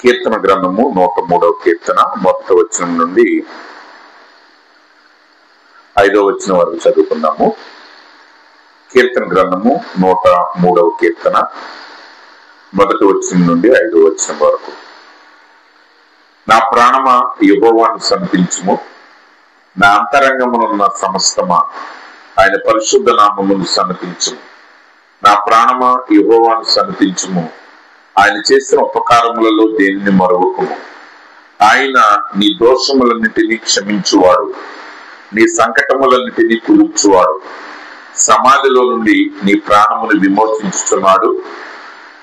కీర్తన గ్రంథము 103వ కీర్తన 1వ వచనం నుండి 5వ వచనం వరకు చదువుకుందాము. కీర్తన గ్రంథము 103వ కీర్తన 1వ వచనం నుండి 5వ వచనం వరకు. నా ప్రాణమా యెహోవాను సన్నిధించుము, నా అంతరంగమునున్న సమస్తమా ఆయన పరిశుద్ధ నామమును సన్నిధించుము. నా ప్రాణమా యెహోవాను సన్నిధించుము, ఆయన చేసిన ఉపకారములలో దేనిని మరువకుము. ఆయన నీ దోషములన్నిటినీ క్షమించువాడు, నీ సంకటములన్నిటినీ కూర్చువాడు. సమాధిలో నుండి నీ ప్రాణమును విమోచించుచున్నాడు,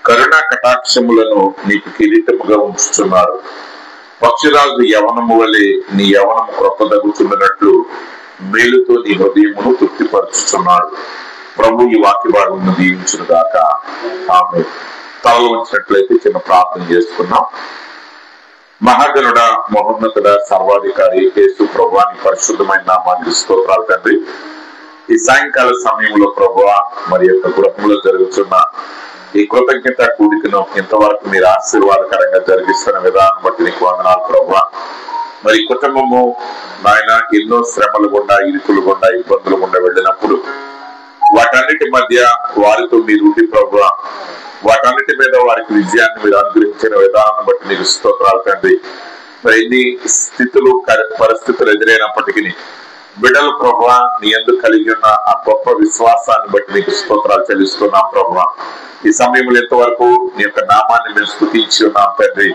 కరుణా కటాక్షములను నీకు కిరీటముగా ఉంచుచున్నాడు. పక్షిరాజు యవనము వలె నీ యవనము క్రొత్తదగుచున్నట్లు మేలుతో నీ హృదయమును తృప్తిపరచుచున్నాడు. ప్రభు ఈ వాక్య భాగమును దీవించును గాక. ఆమేన్. తలలు వచ్చినట్లయితే చిన్న ప్రార్థన చేసుకున్నాం. మహాగణుడ, మహోన్నతుడ, సర్వాధికారి యేసు ప్రభువాని పరిశుద్ధమైన నామానికి స్తోత్రాలు తండ్రి. ఈ సాయంకాల సమయంలో ప్రభువా మరి యొక్క గృహంలో జరుగుతున్న ఈ కృతజ్ఞత కూడికను ఇంతవరకు మీరు ఆశీర్వాదకరంగా జరిగిస్తున్న విధానం బట్టి నీకు వందనాలు ప్రభువా. మరి కుటుంబము నాయన ఎన్నో శ్రమలు గుండా, ఇరుకులు గుండా, ఇబ్బందులు గుండా వెళ్ళినప్పుడు వాటన్నిటి మధ్య వారితో మీరు ఉండి ప్రభువా, వాటన్నిటి మీద వారికి విజయాన్ని మీరు అనుగ్రహించిన విధానం బట్టి నీకు స్తోత్రాలు తండ్రి. మరి ఎన్ని స్థితులు పరిస్థితులు ఎదురైనప్పటికీ బిడ్డలు ప్రభువా నీ యందు కలిగి ఉన్న ఆ గొప్ప విశ్వాసాన్ని బట్టి నీకు స్తోత్రాలు చెల్లిస్తున్నాం ప్రభువా. ఈ సమయంలో ఎంతవరకు నీ యొక్క నామాన్ని మేము స్తుతించి ఉన్నాం తండ్రి,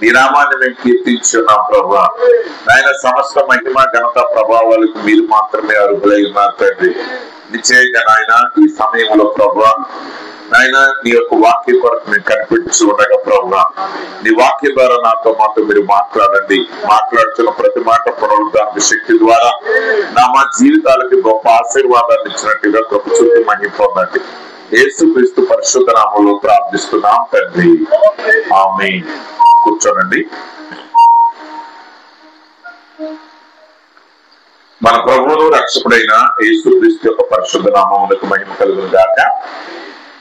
నీ నామాన్ని మేము కీర్తించి ఉన్నాం ప్రభువా. ఆయన సమస్త మహిమ ఘనత ప్రభావాలకు మీరు మాత్రమే అర్హులై ఉన్నారు తండ్రి. నిశ్చయంగా నాయన ఈ సమయంలో ప్రభువా నాయన నీ యొక్క వాక్యం కొరకు మేము కనిపించి ఉండగా ప్రభువా, నీ వాక్యం ద్వారా మాతో మీరు మాట్లాడండి. మాట్లాడుతున్న ప్రతి మాట పునరుద్ధారణ శక్తి ద్వారా మా జీవితాలకి గొప్ప ఆశీర్వాదాన్ని ఇచ్చినట్టుగా గొప్ప చుట్టూ మహింపొందండి. యేసుక్రీస్తు పరిశుద్ధ నామములో ప్రార్థిస్తున్నాం తండ్రి, ఆమేన్. కూర్చోనండి. మన ప్రభువును రక్షకుడైన యేసుక్రీస్తు యొక్క పరిశుద్ధ నామములకు మహిమ కలుగును గాక.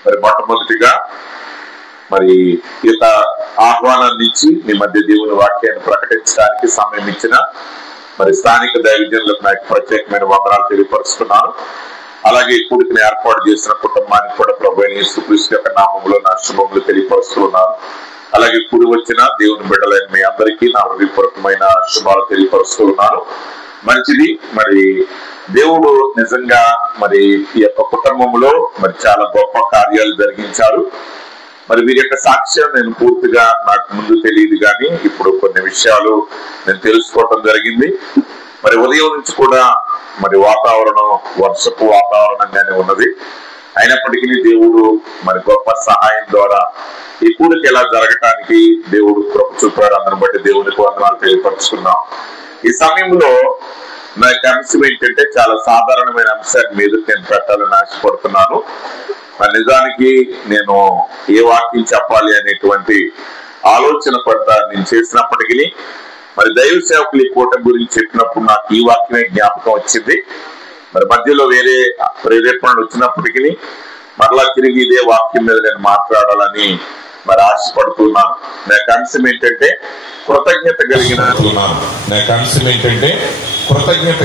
మరి మొట్టమొదటిగా మరి ఈ యొక్క ఆహ్వానాన్ని ఇచ్చి మీ మధ్య దేవుని వాక్యాన్ని ప్రకటించడానికి సమయం ఇచ్చిన మరి స్థానిక దైవజనులకు నాకు ప్రత్యేకమైన వందనాలు తెలియపరుస్తున్నాను. అలాగే కూడికని ఏర్పాటు చేసిన కుటుంబానికి కూడా ప్రభు యేసుక్రీస్తు యొక్క నామములో నా శుభములు తెలియపరుస్తున్నాను. అలాగే కూడి వచ్చిన దేవుని బిడ్డలైన మీ అందరికీ నా హృదయపూర్వకమైన శుభాలు తెలియపరుస్తున్నాను. మంచిది. మరి దేవుడు నిజంగా మరి ఈ యొక్క కుటుంబంలో మరి చాలా గొప్ప కార్యాలు జరిగించారు. మరి వీరి యొక్క సాక్ష్యం నేను పూర్తిగా నాకు ముందు తెలియదు కానీ ఇప్పుడు కొన్ని విషయాలు నేను తెలుసుకోవటం జరిగింది. మరి ఉదయం నుంచి కూడా మరి వాతావరణం వర్షపు వాతావరణంగానే ఉన్నది. అయినప్పటికీ దేవుడు మరి గొప్ప సహాయం ద్వారా ఈ కూడికి ఎలా జరగటానికి దేవుడు కృప చూపాడు. అందరిని బట్టి దేవునికి వందనాలు తెలియపరుచుకున్నాం. ఈ సమయంలో నా యొక్క అంశం ఏంటంటే చాలా సాధారణమైన అంశాన్ని మీద నేను పెట్టాలని ఆశపడుతున్నాను. నిజానికి నేను ఏ వాక్యం చెప్పాలి అనేటువంటి ఆలోచన పడతా నేను చేసినప్పటికీ మరి దైవ సేవకులు ఈ కూటమి గురించి చెప్పినప్పుడు నాకు ఈ వాక్యమే జ్ఞాపకం వచ్చింది. మరి మధ్యలో వేరే ప్రేరేపణలు వచ్చినప్పటికీ మరలా తిరిగి ఇదే వాక్యం మీద నేను మాట్లాడాలని మరి ఆశపడుతున్నాను. నా యొక్క అంశం ఏంటంటే కృతజ్ఞత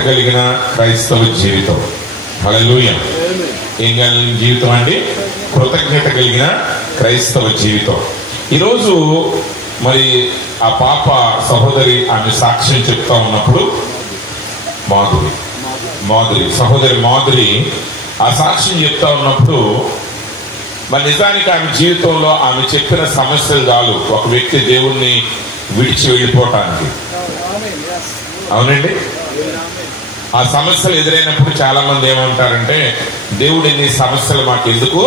కలిగిన క్రైస్తవ జీవితం. హల్లెలూయా. ఏం కలిగిన జీవితం అండి? కృతజ్ఞత కలిగిన క్రైస్తవ జీవితం. ఈరోజు మరి ఆ పాప సహోదరి ఆమె సాక్ష్యం చెప్తా ఉన్నప్పుడు సహోదరి మాధురి ఆ సాక్ష్యం చెప్తా ఉన్నప్పుడు మరి నిజానికి ఆమె జీవితంలో ఆమె చెప్పిన సమస్యలు చాలు ఒక వ్యక్తి దేవుణ్ణి విడిచి వెళ్ళిపోవటానికి. అవునండి. ఆ సమస్యలు ఎదురైనప్పుడు చాలా మంది ఏమంటారంటే దేవుడు ఎన్ని సమస్యలు మాకు ఎందుకు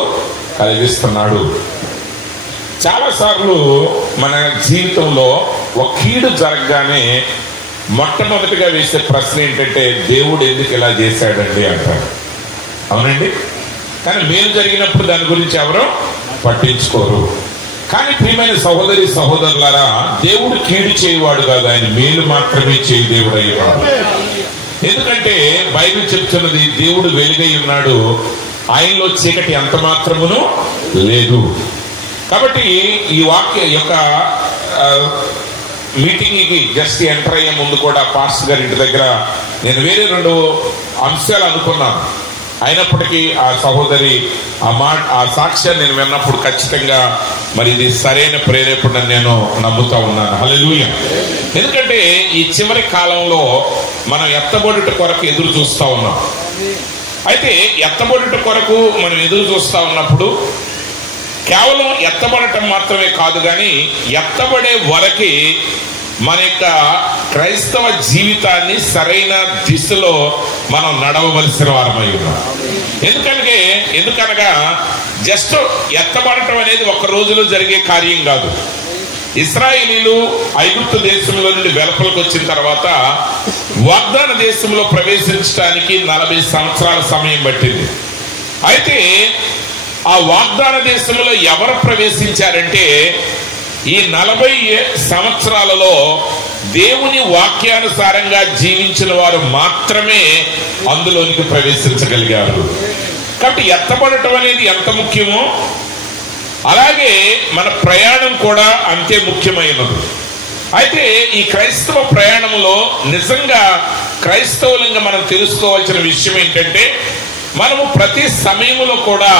కలిగిస్తున్నాడు. చాలా సార్లు మన జీవితంలో ఒక కీడు జరగగానే మొట్టమొదటిగా వేసే ప్రశ్న ఏంటంటే దేవుడు ఎందుకు ఇలా చేశాడండి అంటారు. అవునండి. కానీ మేలు జరిగినప్పుడు దాని గురించి ఎవరో పట్టించుకోరు. కానీ ప్రియమైన సహోదరి సహోదరులారా, దేవుడు కీడు చేయవాడు కాదు, ఆయన మేలు మాత్రమే చేయి దేవుడు అయ్యేవాడు. ఎందుకంటే బైబిల్ చెప్తున్నది దేవుడు వెలుగై ఉన్నాడు, ఆయనలో చీకటి ఎంత మాత్రమును లేదు. కాబట్టి ఈ వాక్య యొక్క మీటింగ్కి జస్ట్ ఎంటర్ అయ్యే ముందు కూడా పాస్టర్ గారి ఇంటి దగ్గర నేను వేరే 2 అంశాలు అనుకున్నాను. అయినప్పటికీ ఆ సహోదరి ఆ సాక్ష్యాన్ని నేను విన్నప్పుడు ఖచ్చితంగా మరి ఇది సరైన ప్రేరేపణ నేను నమ్ముతా ఉన్నాను. హల్లెలూయా. ఎందుకంటే ఈ చివరి కాలంలో మనం ఎత్తబడుట కొరకు ఎదురు చూస్తా ఉన్నాం. అయితే ఎత్తబడుట కొరకు మనం ఎదురు చూస్తా ఉన్నప్పుడు కేవలం ఎత్తబడటం మాత్రమే కాదు, కానీ ఎత్తబడే వరకి మన యొక్క క్రైస్తవ జీవితాన్ని సరైన దిశలో మనం నడవవలసిన వారమై ఉన్నాం. ఎందుకనగా జస్ట్ ఎత్తబడటం అనేది ఒక రోజులో జరిగే కార్యం కాదు. ఇశ్రాయేలీలు ఐగుప్తు దేశంలో నుండి వెలుపలకు వచ్చిన తర్వాత వాగ్దాన దేశంలో ప్రవేశించడానికి 40 సంవత్సరాల సమయం పట్టింది. అయితే ఆ వాగ్దాన దేశంలో ఎవరు ప్రవేశించారంటే ఈ 40 సంవత్సరాలలో దేవుని వాక్యానుసారంగా జీవించిన వారు మాత్రమే అందులోనికి ప్రవేశించగలిగారు. కాబట్టి ఎత్తబడటం అనేది ఎంత ముఖ్యమో అలాగే మన ప్రయాణం కూడా అంతే ముఖ్యమైనది. అయితే ఈ క్రైస్తవ ప్రయాణంలో నిజంగా క్రైస్తవులంగా మనం తెలుసుకోవాల్సిన విషయం ఏంటంటే మనము ప్రతి సమయంలో కూడా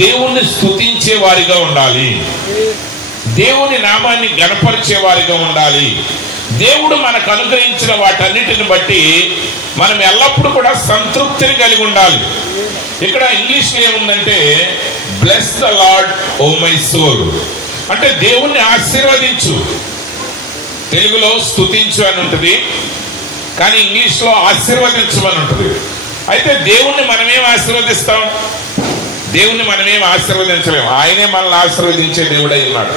దేవుణ్ణి స్తుతించే వారిగా ఉండాలి, దేవుని నామాన్ని గణపరిచే వారిగా ఉండాలి. దేవుడు మనకు అనుగ్రహించిన వాటన్నిటిని బట్టి మనం ఎల్లప్పుడూ కూడా సంతృప్తిని కలిగి ఉండాలి. ఇక్కడ ఇంగ్లీష్లో ఏముందంటే bless the lord O my soul, అంటే దేవుణ్ణి ఆశీర్వదించు. తెలుగులో స్తుతించు అని ఉంటుంది, కానీ ఇంగ్లీష్లో ఆశీర్వదించమని ఉంటుంది. అయితే దేవుణ్ణి మనమేం ఆశీర్వదిస్తాం? దేవుణ్ణి మనమేం ఆశీర్వదించలేము. ఆయనే మనల్ని ఆశీర్వదించే దేవుడై ఉన్నాడు.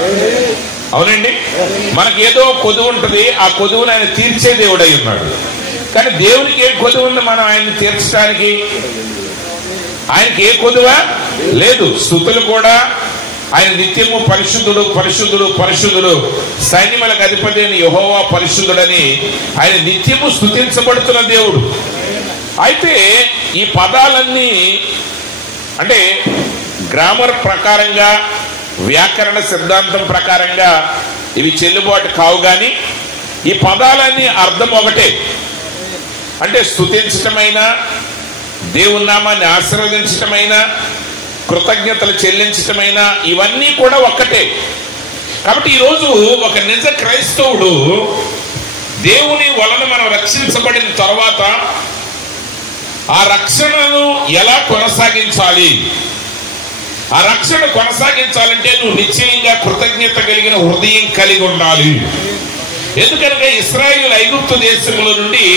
అవునండి, మనకేదో కొదువు ఉంటుంది, ఆ కొదువుని ఆయన తీర్చే దేవుడై ఉన్నాడు. కానీ దేవునికి ఏ కొదువు ఉంది మనం ఆయన్ని తీర్చడానికి? ఆయనకి ఏ కొదువా లేదు. స్తుతులు కూడా ఆయన నిత్యము పరిశుద్ధుడు పరిశుద్ధుడు పరిశుద్ధుడు, సైన్యములకు అధిపతి అయిన యెహోవా పరిశుద్ధుడని ఆయన నిత్యము స్తుతించబడుతున్న దేవుడు. అయితే ఈ పదాలన్నీ అంటే గ్రామర్ ప్రకారంగా వ్యాకరణ సిద్ధాంతం ప్రకారంగా ఇవి చెల్లుబాటు కావు, కానీ ఈ పదాలన్నీ అర్థం ఒకటే. అంటే స్తుతించటమైనా, దేవుని నామాన్ని ఆశీర్వదించటమైనా, కృతజ్ఞతలు చెల్లించటమైనా ఇవన్నీ కూడా ఒక్కటే. కాబట్టి ఈరోజు ఒక నిజ క్రైస్తవుడు దేవుని వలన మనం రక్షించబడిన తర్వాత ఆ రక్షణను ఎలా కొనసాగించాలి? ఆ రక్షణ కొనసాగించాలంటే నువ్వు నిశ్చయంగా కృతజ్ఞత కలిగిన హృదయం కలిగి ఉండాలి. ఎందుకనగా ఇశ్రాయేలు ఐగుప్తు దేశంలో నుండి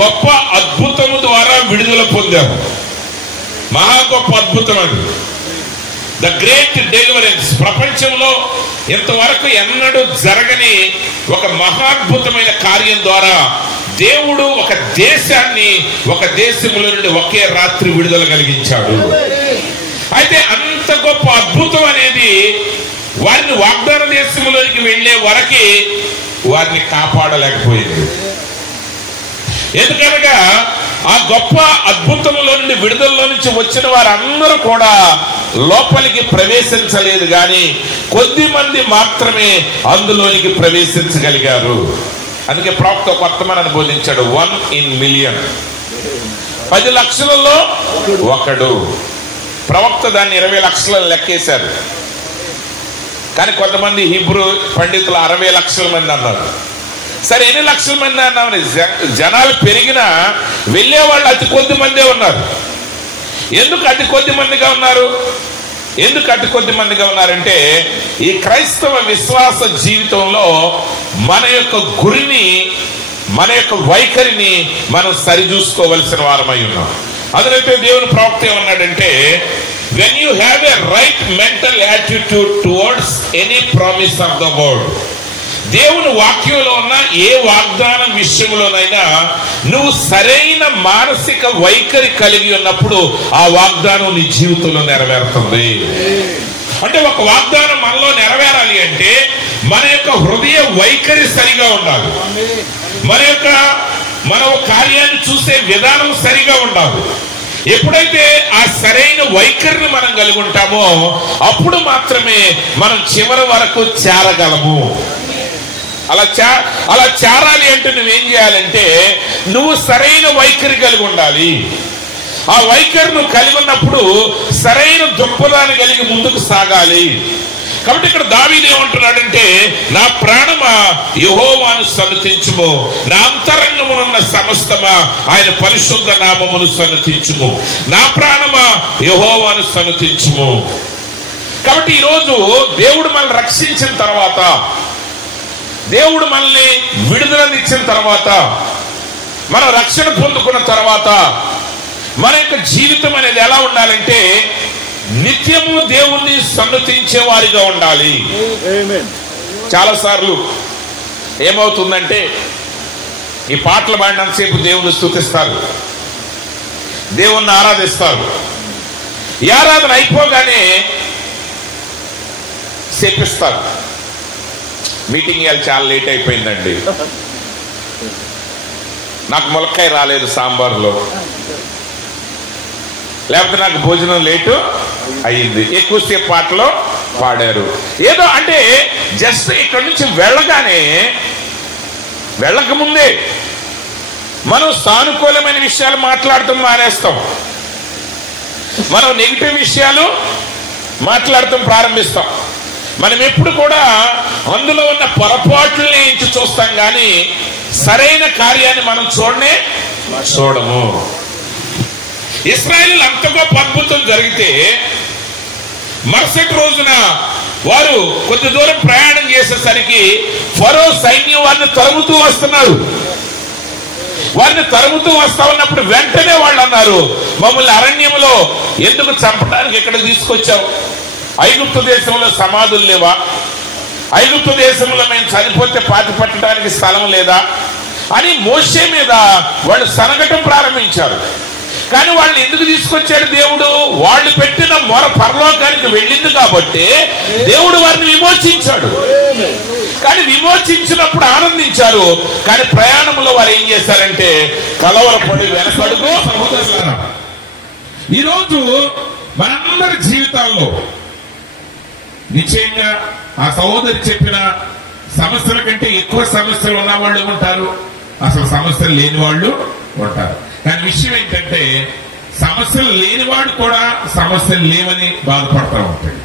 గొప్ప అద్భుతము ద్వారా విడుదల పొందారు. మహా గొప్ప అద్భుతం అది, ద గ్రేట్ డెలివరెన్స్. ప్రపంచంలో ఇంతవరకు ఎన్నడూ జరగని ఒక మహాద్భుతమైన కార్యం ద్వారా దేవుడు ఒక దేశాన్ని ఒక దేశంలో నుండి ఒకే రాత్రి విడుదల కలిగించాడు. అయితే అంత గొప్ప అద్భుతం అనేది వారిని వాగ్దాన దేశంలోనికి వెళ్లే వరకి వారిని కాపాడలేకపోయింది. ఎందుకనగా ఆ గొప్ప అద్భుతంలో నుండి విడుదలలో నుంచి వచ్చిన వారందరూ కూడా లోపలికి ప్రవేశించలేదు, కానీ కొద్ది మంది మాత్రమే అందులోనికి ప్రవేశించగలిగారు. అందుకే ప్రవక్త ఒక వర్తమానాన్ని బోధించాడు, 1 in million, 10 లక్షలలో ఒకడు. ప్రవక్త దాన్ని 20 లక్షలను లెక్కేశారు, కానీ కొంతమంది హీబ్రూ పండితులు 60 లక్షల మంది అన్నారు. సరే, ఎన్ని లక్షల మంది అన్నామని జనాలు పెరిగినా వెళ్ళే వాళ్ళు అతి కొద్ది మందే ఉన్నారు. ఎందుకు అతి కొద్ది మందిగా ఉన్నారు? ఎందుకు అతి కొద్ది మందిగా ఉన్నారంటే ఈ క్రైస్తవ విశ్వాస జీవితంలో మన యొక్క గురిని, మన యొక్క వైఖరిని మనం సరిచూసుకోవలసిన వారమై ఉన్నాం. అదనైతే దేవుని ప్రవక్త ఏమన్నాడంటే, when you have a right mental attitude towards any promise of the world, దేవుని వాక్యంలో ఉన్న ఏ వాగ్దానం విషయంలోనైనా నువ్వు సరైన మానసిక వైఖరి కలిగి ఉన్నప్పుడు ఆ వాగ్దానం నీ జీవితంలో నెరవేరుతుంది. అంటే ఒక వాగ్దానం మనలో నెరవేరాలి అంటే మన యొక్క హృదయ వైఖరి సరిగా ఉండాలి, మన కార్యాన్ని చూసే విధానం సరిగా ఉండాలి. ఎప్పుడైతే ఆ సరైన వైఖరిని మనం కలిగి ఉంటామో అప్పుడు మాత్రమే మనం చివరి వరకు చేరగలము. అలా చేరాలి అంటే నువ్వేం చేయాలంటే నువ్వు సరైన వైఖరి కలిగి ఉండాలి. ఆ వైఖరి నువ్వు కలిగి ఉన్నప్పుడు సరైన దృక్పథాన్ని కలిగి ముందుకు సాగాలి. కాబట్టి ఇక్కడ దావీదు ఏమంటున్నాడంటే, నా ప్రాణమా యెహోవాను సన్నతించుము, నా అంతరంగమునున్న సమస్తమా ఆయన పరిశుద్ధ నామమును సన్నతించుము, నా ప్రాణమా యెహోవాను సన్నతించుము. కాబట్టి ఈరోజు దేవుడు మనల్ని రక్షించిన తర్వాత, దేవుడు మనల్ని విడుదలనిచ్చిన తర్వాత, మనం రక్షణ పొందుకున్న తర్వాత మన యొక్క జీవితం అనేది ఎలా ఉండాలంటే నిత్యము దేవుణ్ణి సన్నతించే వారిగా ఉండాలి. చాలాసార్లు ఏమవుతుందంటే ఈ పాటలు పాడినంతసేపు దేవుణ్ణి స్తుతిస్తారు, దేవుణ్ణి ఆరాధిస్తారు. ఈ ఆరాధన అయిపోగానే శపిస్తారు. మీటింగ్ ఇవాళ చాలా లేట్ అయిపోయిందండి, నాకు ములక్కాయ రాలేదు సాంబార్లో, లేకపోతే నాకు భోజనం లేటు అయ్యింది, ఎక్కువసేపు పాటలో పాడారు. ఏదో అంటే జస్ట్ ఇక్కడ నుంచి వెళ్ళక ముందే మనం సానుకూలమైన విషయాలు మాట్లాడటం మానేస్తాం, మనం నెగిటివ్ విషయాలు మాట్లాడటం ప్రారంభిస్తాం. మనం ఎప్పుడు కూడా అందులో ఉన్న పొరపాట్లని ఎంచి చూస్తాం, కానీ సరైన కార్యాన్ని మనం చూడము. ఇశ్రాయేలీయులు అంత గొప్ప అద్భుతం జరిగితే మరుసటి రోజున వారు కొద్ది దూరం ప్రయాణం చేసేసరికి ఫరో సైన్యం వారిని తరుముతూ వస్తున్నారు. వారిని తరుముతూ వస్తా ఉన్నప్పుడు వెంటనే వాళ్ళు అన్నారు, మమ్మల్ని అరణ్యంలో ఎందుకు చంపడానికి ఇక్కడ తీసుకొచ్చావు? ఐగుప్తు దేశంలో సమాధులు లేవా? ఐగుప్తు దేశంలో మేము చనిపోతే పాతి పట్టడానికి స్థలం లేదా అని మోషే మీద వాళ్ళు సనగటం ప్రారంభించారు. కానీ వాళ్ళని ఎందుకు తీసుకొచ్చాడు దేవుడు? వాళ్ళు పెట్టిన మొర పరలోకానికి వెళ్ళింది కాబట్టి దేవుడు వారిని విమోచించాడు. కానీ విమోచించినప్పుడు ఆనందించారు, కానీ ప్రయాణంలో వారు ఏం చేశారంటే కలవరపడి వెనకడుగు. ఈరోజు మనందరి జీవితాల్లో నిశ్చయంగా ఆ సహోదరి చెప్పిన సమస్యల కంటే ఎక్కువ సమస్యలు ఉన్న వాళ్ళు ఉంటారు, అసలు సమస్యలు లేని వాళ్ళు ఉంటారు. కానీ విషయం ఏంటంటే సమస్యలు లేనివాడు కూడా సమస్యలు లేవని బాధపడతా ఉంటాడు.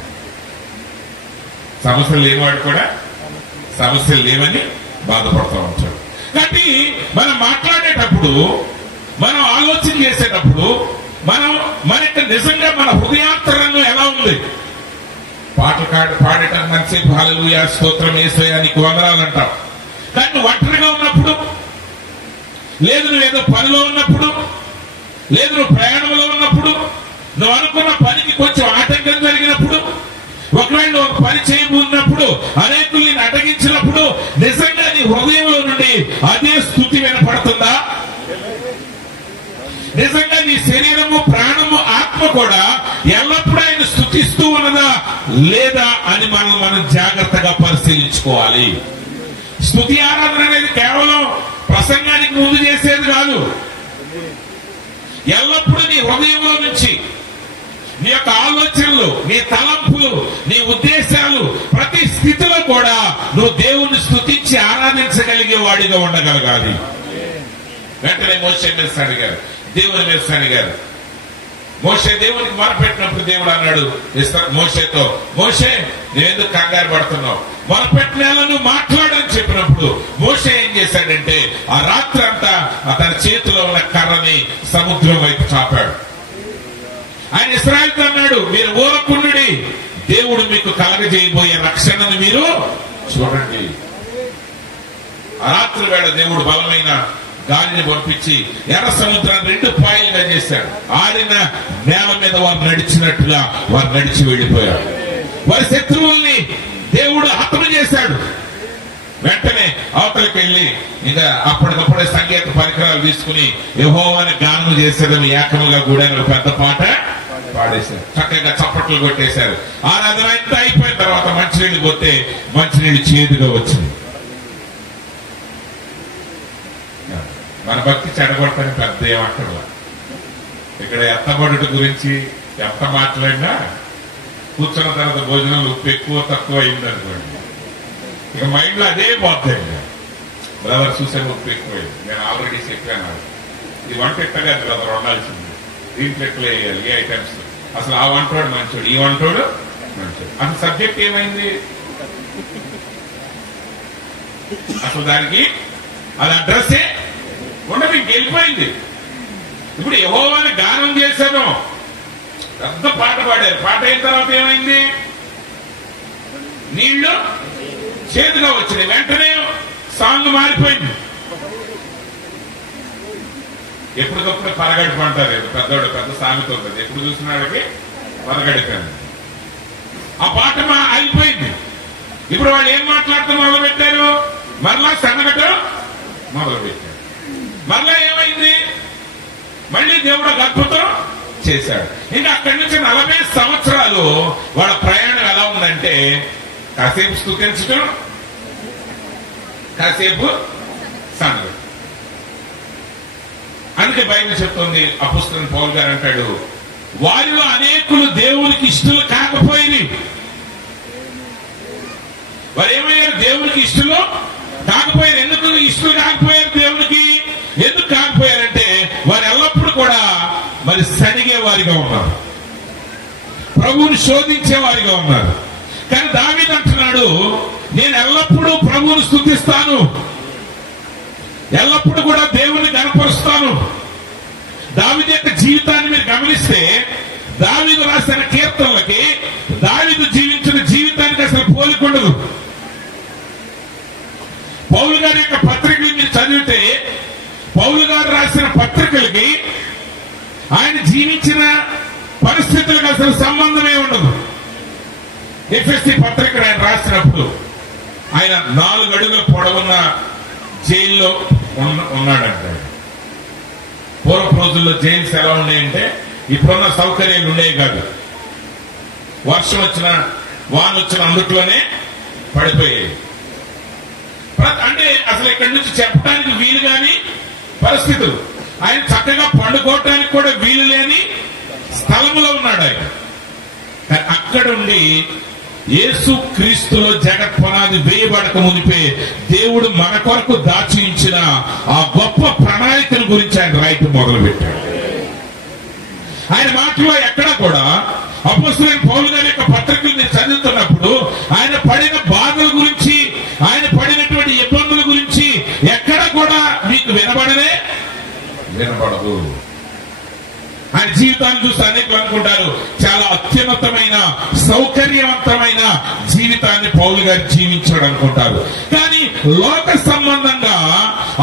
సమస్యలు లేనివాడు కూడా సమస్యలు లేవని బాధపడతా ఉంటాడు. కాబట్టి మనం మాట్లాడేటప్పుడు, మనం ఆలోచన చేసేటప్పుడు మనకి నిజంగా మన హృదయాంతరంలో ఎలా ఉంది? పాటలు పాడేటప్పుడు మంచిసేపు హల్లెలూయా స్తోత్రం యేసయ్యా నీకు వందనాలు అంటాం. కానీ నువ్వు ఒంటరిగా ఉన్నప్పుడు, లేదు నువ్వేదో పనిలో ఉన్నప్పుడు, లేదు నువ్వు ప్రయాణంలో ఉన్నప్పుడు, నువ్వు అనుకున్న పనికి కొంచెం ఆటంకం జరిగినప్పుడు, ఒకవేళ నువ్వు ఒక పని చేయబోతున్నప్పుడు, అనేకుల్ని అడ్డగించినప్పుడు నిజంగా నీ హృదయంలో నుండి అదే స్తుతి వినపడుతుందా? నిజంగా నీ శరీరము, ప్రాణము, ఆత్మ కూడా ఎల్లప్పుడూ ఆయన స్తుతిస్తూ ఉన్నదా లేదా అని మనం జాగ్రత్తగా పరిశీలించుకోవాలి. స్తుతి ఆరాధన అనేది కేవలం ప్రసంగానికి ముందు చేసేది కాదు. ఎల్లప్పుడూ నీ హృదయంలో నుంచి నీ యొక్క ఆలోచనలు, నీ తలంపులు, నీ ఉద్దేశాలు, ప్రతి స్థితిలో కూడా నువ్వు దేవుణ్ణి స్తుతించి ఆరాధించగలిగే వాడిగా ఉండగలగాలి. వెంటనే మోషే మీద అడిగారు, దేవుని మీద అడిగారు. మోషే దేవునికి మొరపెట్టినప్పుడు దేవుడు అన్నాడు మోషేతో, మోషే నేనెందుకు కంగారు పడుతున్నావు? మొరపెట్టిన నువ్వు మాట్లాడని చెప్పినప్పుడు మోషే ఏం చేశాడంటే ఆ రాత్రి అంతా అతని చేతిలో ఉన్న కర్రని సముద్రం వైపు చాపాడు. ఆయన ఇశ్రాయేలుతో అన్నాడు, మీరు ఊరకుండుడి, దేవుడు మీకు కలగజేయబోయే రక్షణను మీరు చూడండి. ఆ రాత్రి వేళ దేవుడు బలమైన గాలిని పంపించి ఎర్ర సముద్రాన్ని 2 పాయలుగా చేశాడు. ఆడిన నేల మీద వారు నడిచినట్టుగా వారు నడిచి వెళ్లిపోయారు. వారి శత్రువుల్ని దేవుడు హతము చేశాడు. వెంటనే అవతలికి వెళ్లి ఇంకా అప్పటికప్పుడే సంగీత పరికరాలు తీసుకుని యెహోవాని గానం చేసేదని ఏకముగా కూడా పెద్ద పాట పాడేశారు. చక్కగా చప్పట్లు కొట్టేశారు. ఆరాధన అంతా అయిపోయిన తర్వాత మంచినీళ్ళు కొట్టే మంచినీళ్ళు చేదుగా వచ్చింది. మన భక్తి చెడగొట్టని పెద్ద ఏమంటారు. ఇక్కడ ఎత్తబడుట గురించి ఎంత మాట్లాడినా కూర్చున్న తర్వాత భోజనంలో ఉప్పు ఎక్కువ తక్కువ అయింది అనుకోండి, ఇక మైండ్ లో అదే పోతాయి. బ్రదర్ చూసాను ఉప్పు ఎక్కువైంది, నేను ఆల్రెడీ చెప్పాను ఈ వంట ఎట్టగా బ్రదర్ వండాల్సింది, దీంట్లో ఎట్లా వేయాలి, ఏ ఐటమ్స్, అసలు ఆ వంటోడు మంచోడు, ఈ వంటోడు మంచోడు. అసలు సబ్జెక్ట్ ఏమైంది, అసలు దానికి అది అడ్రస్సే ఉండదు, ఇంకెళ్ళిపోయింది. ఇప్పుడు యెహోవాని గానం చేశాను, పెద్ద పాట పాడారు, పాట అయిన తర్వాత ఏమైంది, నీళ్లు చేతిగా వచ్చినాయి, వెంటనే సాంగ్ మారిపోయింది. ఎప్పటికప్పుడు పరగడుపు అంటారు, పెద్దోడు పెద్ద సామెత ఉంటుంది, ఎప్పుడు చూసిన వాళ్ళకి పరగడిపోయింది. ఆ పాట అయిపోయింది. ఇప్పుడు వాళ్ళు ఏం మాట్లాడుతూ మొదలు పెట్టారు, మరలా సన్నగట మొదలు పెట్టారు. మరలా ఏమైంది, మళ్ళీ దేవుడు ఒక అద్భుతం చేశాడు. ఇంకా అక్కడి నుంచి 40 సంవత్సరాలు వాళ్ళ ప్రయాణం ఎలా ఉందంటే, కాసేపు స్తుతించడం, కాసేపు సన్నగట. అందుకే బైబిల్ చెప్తుంది, అపోస్తలుడైన పౌలు గారు అంటాడు, వారిలో అనేకులు దేవునికి ఇష్టలు కాకపోయింది. వారు ఏమయ్యారు, దేవునికి ఇష్టలు కాకపోయారు. ఎందుకు ఇష్టలు కాకపోయారు దేవునికి? ఎందుకు కాకపోయారంటే వారు ఎల్లప్పుడూ కూడా మరి సడిగే వారిగా ఉన్నారు, ప్రభువుని శోధించే వారిగా ఉన్నారు. కానీ దావీదు అంటున్నాడు, నేను ఎల్లప్పుడూ ప్రభువుని స్తుతిస్తాను, ఎల్లప్పుడూ కూడా దేవుని కనపరుస్తాను. దావీదు యొక్క జీవితాన్ని మీరు గమనిస్తే, దావీదు రాసిన కీర్తనలకి దావీదు జీవించిన జీవితానికి అసలు పోలికుండదు. పౌలు గారి యొక్క పత్రికలు మీరు చదివితే, పౌలు గారు రాసిన పత్రికలకి ఆయన జీవించిన పరిస్థితులకు అసలు సంబంధమే ఉండదు. ఎఫెసీ పత్రిక ఆయన రాసినప్పుడు ఆయన 4 అడుగుల పొడవున్న జైల్లో ఉన్నాడంటాడు. పూర్వపు రోజుల్లో జైల్స్ ఎలా ఉన్నాయంటే ఇప్పుడున్న సౌకర్యాలు ఉండేవి కాదు. వర్షం వచ్చిన వాన వచ్చిన అందుట్లోనే పడిపోయాయి. అంటే అసలు ఇక్కడి నుంచి చెప్పడానికి వీలు కాని పరిస్థితులు. ఆయన చక్కగా పండుకోవటానికి కూడా వీలు లేని స్థలములో ఉన్నాడు ఆయన. అక్కడుండి యేసు క్రీస్తులో జగత్ పునాది వేయబడక మునిపే దేవుడు మన కొరకు దాచి ఉంచిన ఆ గొప్ప ప్రణాళికను గురించి ఆయన రాయటం మొదలు పెట్టాడు. ఆయన మాటలో ఎక్కడ కూడా అపోస్తలుడైన పౌలు గారి యొక్క పత్రికలు మీరు చదువుతున్నప్పుడు ఆయన పడిన బాధల గురించి, ఆయన పడినటువంటి ఇబ్బందుల గురించి ఎక్కడ కూడా మీకు వినబడదు. ఆయన జీవితాన్ని చూసి అనేకులు అనుకుంటారు, చాలా అత్యున్నతమైన సౌకర్యవంతమైన జీవితాన్ని పౌలు గారు జీవించాడు అనుకుంటారు. కానీ లోక సంబంధంగా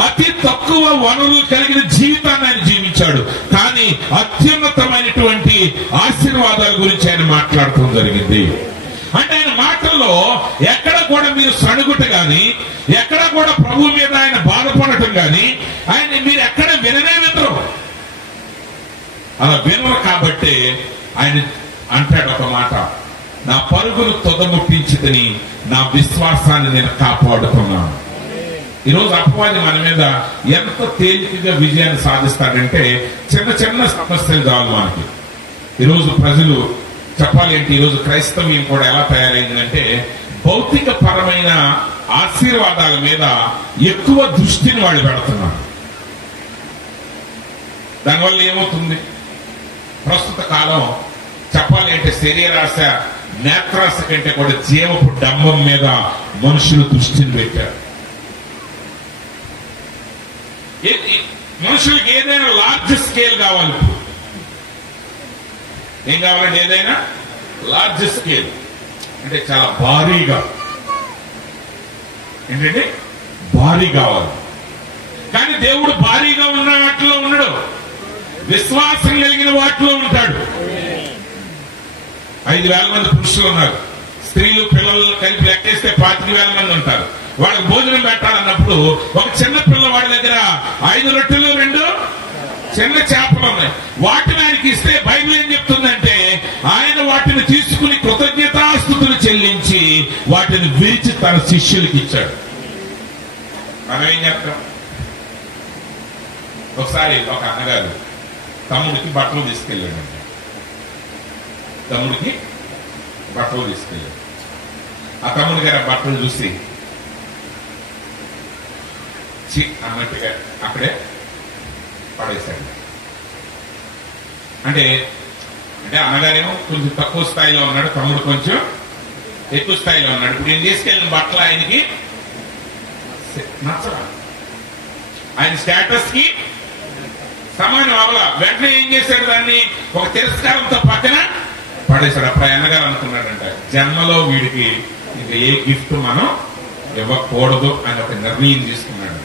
అతి తక్కువ వనరులు కలిగిన జీవితాన్ని ఆయన జీవించాడు. కానీ అత్యున్నతమైనటువంటి ఆశీర్వాదాల గురించి ఆయన మాట్లాడటం జరిగింది. అంటే ఆయన మాటల్లో ఎక్కడ కూడా మీరు సణుగుట గాని, ఎక్కడ కూడా ప్రభు మీద ఆయన బాధపడటం గాని ఆయన మీరు ఎక్కడ విననే వినరు. అలా వినరు కాబట్టి ఆయన అంటాడు ఒక మాట, నా పరుగును తొదముట్టించితని, నా విశ్వాసాన్ని నేను కాపాడుకున్నాను. ఈరోజు అపవాది మన మీద ఎంత తేలికగా విజయాన్ని సాధిస్తాడంటే, చిన్న చిన్న సమస్యలు కాదు మనకి. ఈరోజు ప్రజలు చెప్పాలి అంటే, ఈరోజు క్రైస్తవ్యం కూడా ఎలా తయారైందంటే భౌతిక పరమైన ఆశీర్వాదాల మీద ఎక్కువ దృష్టిని వాళ్ళు పెడుతున్నారు. దానివల్ల ఏమవుతుంది, ప్రస్తుత కాలం చెప్పాలి అంటే శరీరాశ నేత్రాశ కంటే కూడా జీవపు డంబం మీద మనుషులు దృష్టిని పెట్టారు. మనుషులకు ఏదైనా లార్జ్ స్కేల్ కావాలి. ఏం కావాలంటే ఏదైనా లార్జ్ స్కేల్ అంటే చాలా భారీగా, ఏంటంటే భారీ కావాలి. కానీ దేవుడు భారీగా ఉన్న వాటిలో ఉండడు, విశ్వాసం కలిగిన వాటిలో ఉంటాడు. 5,000 మంది పురుషులు ఉన్నారు, స్త్రీలు పిల్లలు కలిపి లెక్కేస్తే 25,000 మంది ఉంటారు. వాళ్ళకి భోజనం పెట్టాలన్నప్పుడు ఒక చిన్న పిల్లవాడి దగ్గర 5 రొట్టెలు 2 చిన్న చేపలు ఉన్నాయి. వాటిని ఆయనకి ఇస్తే బైబిల్ ఏం చెప్తుందంటే, ఆయన వాటిని తీసుకుని కృతజ్ఞతాస్తుతులు చెల్లించి వాటిని విరిచి తన శిష్యులకి ఇచ్చాడు. మనం ఏం చెప్తాం? ఒకసారి ఒక అన్నగారు తమ్ముడికి బట్టలు తీసుకెళ్ళాడండి. తమ్ముడికి బట్టలు తీసుకెళ్ళాడు. ఆ తమ్ముడి గారు ఆ బట్టలు చూసి చి అన్నట్టుగా అక్కడే పడేశాడు. అంటే అంటే అన్నగారేమో కొంచెం తక్కువ స్థాయిలో ఉన్నాడు, తమ్ముడు కొంచెం ఎక్కువ స్థాయిలో ఉన్నాడు. ఇప్పుడు నేను తీసుకెళ్ళిన బట్టలు ఆయనకి నచ్చరా, ఆయన స్టేటస్ కి సమానం అవలా. వెంటనే ఏం చేశాడు, దాన్ని ఒక తిరస్కారంతో పక్కన పడేశాడు. అప్పుడు ఆయన అన్నగారు అనుకున్నాడంట, జన్మలో వీడికి ఇంకా ఏ గిఫ్ట్ మనం ఇవ్వకూడదు అని ఒక నిర్ణయం తీసుకున్నాడు.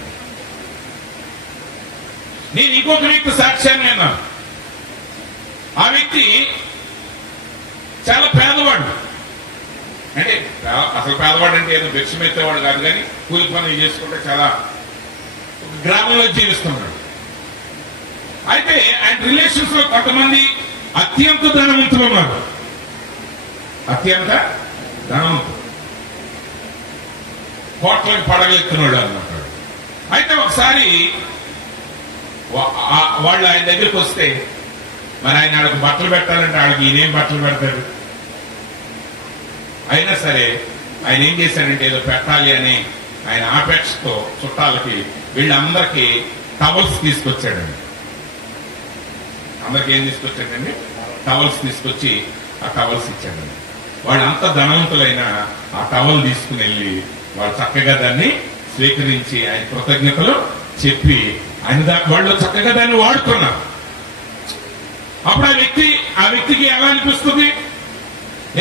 నేను ఇంకొక వ్యక్తి సాక్ష్యాన్ని విన్నాను. ఆ వ్యక్తి చాలా పేదవాడు. అంటే అసలు పేదవాడు అంటే ఏదో భిక్షమెత్తేవాడు కాదు, కానీ కూలి పనులు చేసుకుంటే చాలా గ్రామంలో జీవిస్తున్నాడు. అయితే ఆయన రిలేషన్స్ లో కొంతమంది అత్యంత ధనవంతులు ఉన్నారు. అత్యంత ధనవంతులు, కోట్లకు పడగెత్తున్నాడు అన్నమాట. అయితే ఒకసారి వాళ్ళు ఆయన దగ్గరికి వస్తే, మరి ఆయన వాళ్ళకి బట్టలు పెట్టాలంటే వాళ్ళకి ఈయనేం బట్టలు పెడతాడు. అయినా సరే ఆయన ఏం చేశాడంటే ఏదో పెట్టాలి అని ఆయన ఆపేక్షతో చుట్టాలకి వీళ్ళందరికీ టవల్స్ తీసుకొచ్చాడండి. అందరికి ఏం తీసుకొచ్చాడండి, టవల్స్ తీసుకొచ్చి ఆ టవల్స్ ఇచ్చాడండి. వాళ్ళు అంత ధనవంతులైనా ఆ టవల్ తీసుకుని వెళ్ళి వాళ్ళు చక్కగా దాన్ని స్వీకరించి ఆయన కృతజ్ఞతలు చెప్పి వాళ్ళు చక్కగా దాన్ని వాడుకున్నారు. అప్పుడు ఆ వ్యక్తికి ఎలా అనిపిస్తుంది?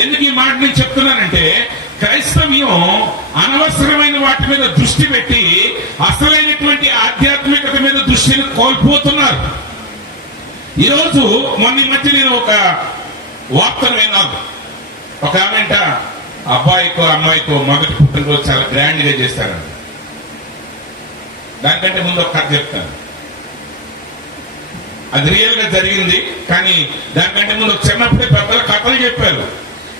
ఎందుకు ఈ మాట నేను చెప్తున్నానంటే, క్రైస్తవ్యం అనవసరమైన వాటి మీద దృష్టి పెట్టి అసలైనటువంటి ఆధ్యాత్మికత మీద దృష్టిని కోల్పోతున్నారు. ఈరోజు మొన్న మధ్య నేను ఒక వార్తను విన్నాను. ఒక ఆమెంట అబ్బాయికో అమ్మాయికో మొదటి పుట్టినరోజు చాలా గ్రాండ్ గా చేస్తారండి. దానికంటే ముందు ఒక కథ చెప్తాను. అది రియల్ గా జరిగింది, కానీ దానికంటే ముందు చిన్నప్పుడే పెద్దలు కథలు చెప్పారు.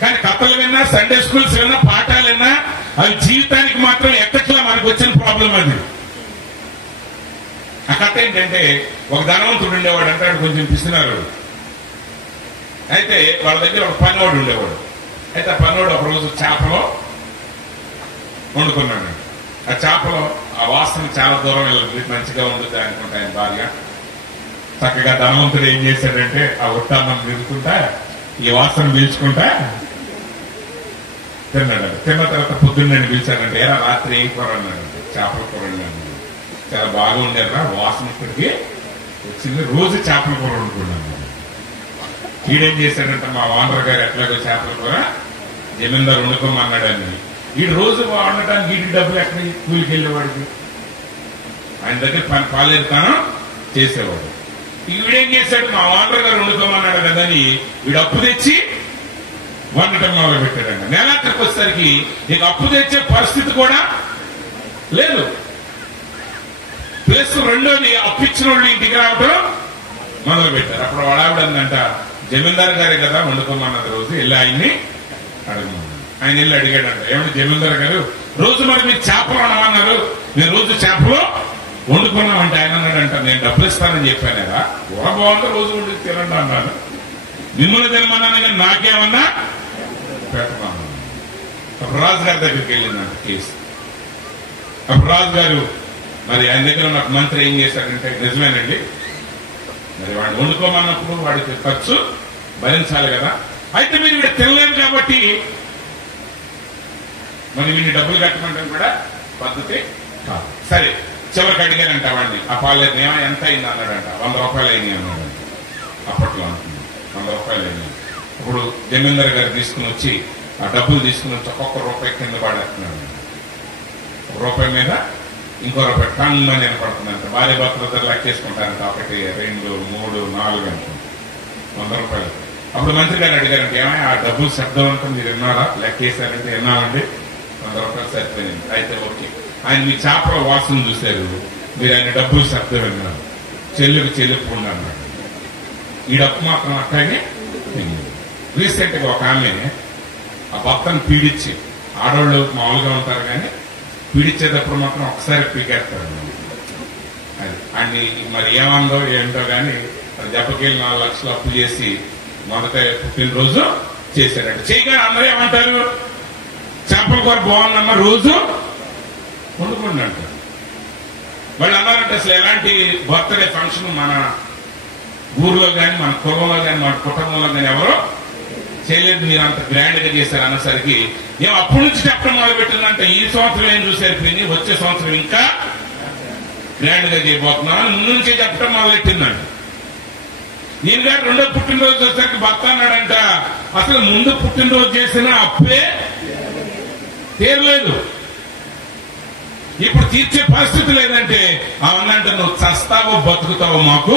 కానీ కథలు విన్నా, సండే స్కూల్స్ విన్నా, పాఠాలు విన్నా అవి జీవితానికి మాత్రం ఎక్కట్లా మనకు వచ్చిన ప్రాబ్లం అది. ఆ కథ ఏంటంటే, ఒక ధనవంతుడు ఉండేవాడు అంటాడు, కొంచెం పిసినారు. అయితే వాళ్ళ దగ్గర ఒక పనివాడు ఉండేవాడు. అయితే ఆ పనివాడు ఒక రోజు చేపలో వండుకున్నాడు. ఆ చేపలో ఆ వాసన చాలా దూరం వెళ్ళింది, మంచిగా ఉంటుంది అనుకుంటా ఆయన భార్య. చక్కగా ధనవంతుడు ఏం చేశాడంటే, ఆ ఉట్టాన్నం తిరుగుతుంటా ఈ వాసన పీల్చుకుంటా తిన్నాడు. తిన్న తర్వాత పొద్దున్న పిలిచాడంటే, ఏరా రాత్రి ఏం కూర అన్నాడంటే, చేపల కూర అన్నాడు. చాలా బాగా ఉండేరా, వాసన ఇక్కడికి వచ్చింది, రోజు చేపల కూర వండుకున్నాను. ఈడేం చేశాడంటే, మా ఓనర్ గారు ఎట్లాగో చేపల కూర జమీందారు వండుకోమన్నాడని వీడు రోజు వండటానికి వీడి డబ్బులు ఎక్కడ కూలికి వెళ్ళేవాడికి, ఆయన దగ్గర పాలేరుతాను చేసేవాడు. వీడేం చేశాడు, మా ఓనర్ గారు వండుకోమన్నాడు కదా అని వీడు అప్పు తెచ్చి వండటం మొదలు పెట్టాడంట. నెలాఖరికి వచ్చేసరికి ఇక అప్పు తెచ్చే పరిస్థితి కూడా లేదు. ప్లస్ రెండోది అప్పిచ్చిన వాళ్ళు ఇంటికి రావడం మొదలు పెట్టారు. అప్పుడు వాడావిడందంట, జమీందారు గారే కదా వండుకోమన్నది, రోజు వెళ్ళి ఆయన్ని అడగమన్నారు. ఆయన వెళ్ళి అడిగాడంట, ఏమంటే జమీందారు గారు, రోజు మరి మీరు చేపలు వండమన్నారు, నేను రోజు చేపలు వండుకున్నామంటే ఆయన అన్నాడంట, నేను డబ్బులు ఇస్తానని చెప్పాను కదా, కూర బాగుందో రోజు వండి తినండి అన్నాను, మిమ్మల్ని తినమన్నాను కానీ నాకేమన్నా పెట్టమన్నాను. అప్పుడు రాజు గారి దగ్గరికి వెళ్ళిందంట కేసు. అప్పుడు రాజు గారు మరి ఆయన దగ్గర ఉన్న మంత్రి ఏం చేశాడంటే, నిజమేనండి, మరి వాడిని వండుకోమన్నప్పుడు వాడికి ఖర్చు భరించాలి కదా, అయితే మీరు వీడు తినలేరు కాబట్టి మరి వీడిని డబ్బులు కట్టమంటాం కూడా పద్ధతి కాదు. సరే, చివరికి అడిగారంట వాడిని, ఆ పాలేరు ఎంత అయింది అన్నాడంట. 100 రూపాయలు అయినాయి అన్నాడంట. అప్పట్లో అనుకుంది 100 రూపాయలు అయినాయి. ఇప్పుడు జమీందారు గారు తీసుకుని వచ్చి ఆ డబ్బులు తీసుకుని వచ్చి ఒక్కొక్క రూపాయి కింద పడేస్తున్నాడు. ఒక రూపాయి మీద ఇంకో రూపాయి టన్ అని పడుతుందంట. భార్య భర్తలు లెక్కేసుకుంటారంట, 1 2 3 4 అనుకుంటా 100 రూపాయలు. అప్పుడు మంత్రి గారు అడిగారంటే, ఏమైనా ఆ డబ్బులు శబ్దం అంటే మీరు విన్నారా, లెక్కేశారంటే విన్నామండి, 100 రూపాయలు సరిపోయింది. అయితే ఓకే, ఆయన మీ చేపల వాసన చూశారు, మీరు ఆయన డబ్బులు శబ్దం విన్నారు, చెల్లుకు చెల్లిపు అన్నాడు. ఈ డబ్బు మాత్రం అట్లాగే. రీసెంట్ గా ఒక ఆమె ఆ భర్తను పీడించి, ఆడవాళ్ళు మామూలుగా ఉంటారు కానీ పీడించేటప్పుడు మాత్రం ఒకసారి పీకేస్తారు. అది అండి, మరి ఏమందో ఏంటో కానీ దెబ్బకెళ్ళి 4 లక్షలు అప్పు చేసి మొదట పుట్టినరోజు చేశాడంట. చేయగానే అందరూ ఏమంటారు, చేపల కూర బాగుందమ్మా రోజు వండుకోండి అంటారు. వాళ్ళు అన్నారంటే అసలు ఎలాంటి బర్త్డే ఫంక్షన్ మన ఊర్లో కానీ మన కులంలో కానీ మన కుటుంబంలో కానీ ఎవరో చేయలేదు, మీరు అంత గ్రాండ్ గా చేశారు అన్నసరికి మేము అప్పటి నుంచి చెప్పడం మొదలు పెట్టిందంటే ఈ సంవత్సరం ఏం చూసారిపోయింది, వచ్చే సంవత్సరం ఇంకా గ్రాండ్ గా చేయబోతున్నాం అని ముందు నుంచే చెప్పడం మొదలెట్టిందంట. నేను గారు రెండో పుట్టినరోజు వచ్చేసరికి భర్త అన్నాడంట, అసలు ముందు పుట్టినరోజు చేసిన అప్పే తీరలేదు, ఇప్పుడు తీర్చే పరిస్థితి లేదంటే అవునంటే నువ్వు చస్తావో బతుకుతావో మాకు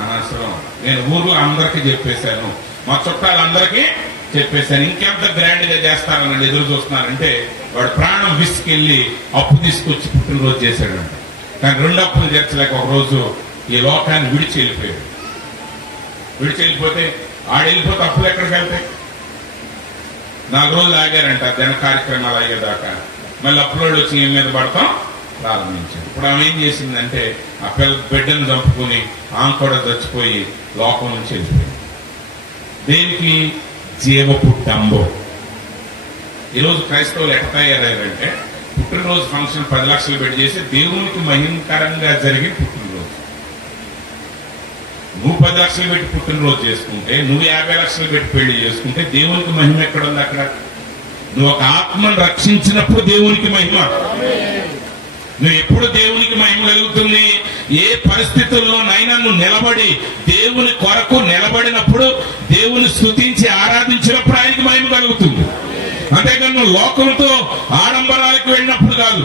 అనవసరం. నేను ఊర్లో అందరికీ చెప్పేశాను, మా చుట్టాలందరికీ చెప్పేశాను, ఇంకెంత గ్రాండ్ గా చేస్తారని ఎదురు చూస్తున్నారంటే వాడు ప్రాణం విసికెళ్ళి అప్పు తీసుకొచ్చి పుట్టినరోజు చేశాడంట. కానీ 2 అప్పులు తీర్చలేక ఒక రోజు ఈ లోకాన్ని విడిచి వెళ్ళిపోయాడు. విడిచి వెళ్ళిపోతే ఆడెళ్ళిపోతే అప్పులు ఎక్కడికి వెళ్తాయి? 4 రోజులు ఆగారంట దిన కార్యక్రమాలు అయ్యేదాకా. మళ్ళీ అప్పులోడు వచ్చి ఈ మీద పడతాం ప్రారంభించాడు. ఇప్పుడు ఆమె ఏం చేసిందంటే ఆ బిడ్డను చంపుకుని ఆమె కూడా చచ్చిపోయి లోకం నుంచి వెళ్ళిపోయింది. దేనికి? జీవపు డంబం. ఈరోజు క్రైస్తవులు ఎట్ట తయారయ్యారంటే పుట్టినరోజు ఫంక్షన్ 10 లక్షలు పెట్టి చేసి దేవునికి మహిమకరంగా జరిగి పుట్టినరోజు. నువ్వు 10 లక్షలు పెట్టి పుట్టినరోజు చేసుకుంటే, నువ్వు 50 లక్షలు పెట్టి పెళ్లి చేసుకుంటే దేవునికి మహిమ ఎక్కడుంది? అక్కడ నువ్వు ఒక ఆత్మను రక్షించినప్పుడు దేవునికి మహిమ. నువ్వు ఎప్పుడు దేవునికి మహిమ కలుగుతుంది? ఏ పరిస్థితుల్లోనైనా నువ్వు నిలబడి దేవుని కొరకు నిలబడినప్పుడు, దేవుని స్తుతించి ఆరాధించినప్పుడు ఆయనకి మహిమ కలుగుతుంది. అంతేకాని నువ్వు లోకంతో ఆడంబరాలకు వెళ్ళినప్పుడు కాదు.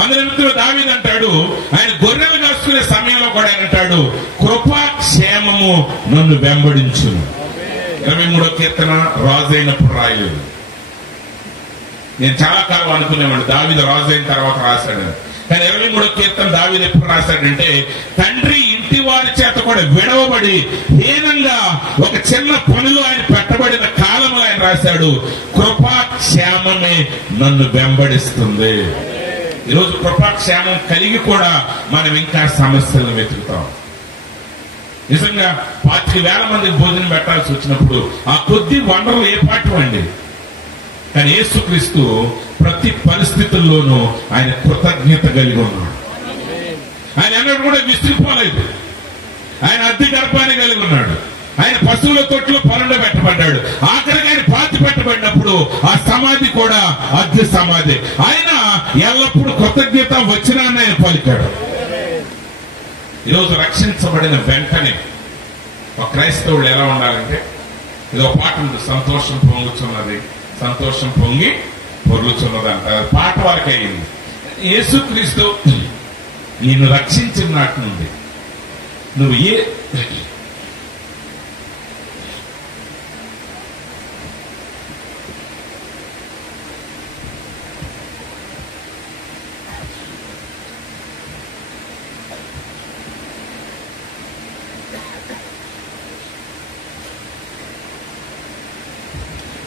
అందులో దావీదు అంటాడు, ఆయన గొర్రెలు కాసుకునే సమయంలో కూడా ఆయన అంటాడు, కృపా క్షేమము నన్ను వెంబడించును. 23వ కీర్తన రాజు అయినప్పుడు రాయలేదు. నేను చాలా కాలం అనుకునేవాడు దావీదు రాజు అయిన తర్వాత రాశాడు. కానీ 23వ కీర్తన దావీదు ఎప్పుడు రాశాడంటే తండ్రి ఇంటి వారి చేత కూడా విడవబడి హీనంగా ఒక చిన్న పనిలో ఆయన పెట్టబడిన కాలంలో ఆయన రాశాడు, కృపాక్షేమమే నన్ను వెంబడిస్తుంది. ఈరోజు కృపాక్షేమం కలిగి కూడా మనం ఇంకా సమస్యలను వెతుకుతాం. నిజంగా 25,000 మందికి భోజనం పెట్టాల్సి వచ్చినప్పుడు ఆ కొద్ది వనరులు ఏ పాటివండి. కానీ యేసుక్రీస్తు ప్రతి పరిస్థితుల్లోనూ ఆయన కృతజ్ఞత కలిగి ఉన్నాడు. ఆయన ఎన్నడూ కూడా విసిరిపోలేదు. ఆయన అద్దె గర్భాన్ని కలిగి ఉన్నాడు. ఆయన పశువుల తొట్లో పనులు పెట్టబడ్డాడు. ఆఖరికి ఆయన పాతి పెట్టబడినప్పుడు ఆ సమాధి కూడా అద్దె సమాధి. ఆయన ఎల్లప్పుడూ కృతజ్ఞత వచ్చినాన్ని ఆయన పలికాడు. ఈరోజు రక్షించబడిన వెంటనే ఒక క్రైస్తవుడు ఎలా ఉండాలంటే, ఇది ఒక పాట ఉంది, సంతోషం పొంగుచున్నది, సంతోషం పొంగి పొర్లుచున్నది అంటారు. పాట వరకు అయింది. యేసుక్రీస్తు నిన్ను రక్షించిన నాటి నుండి నువ్వు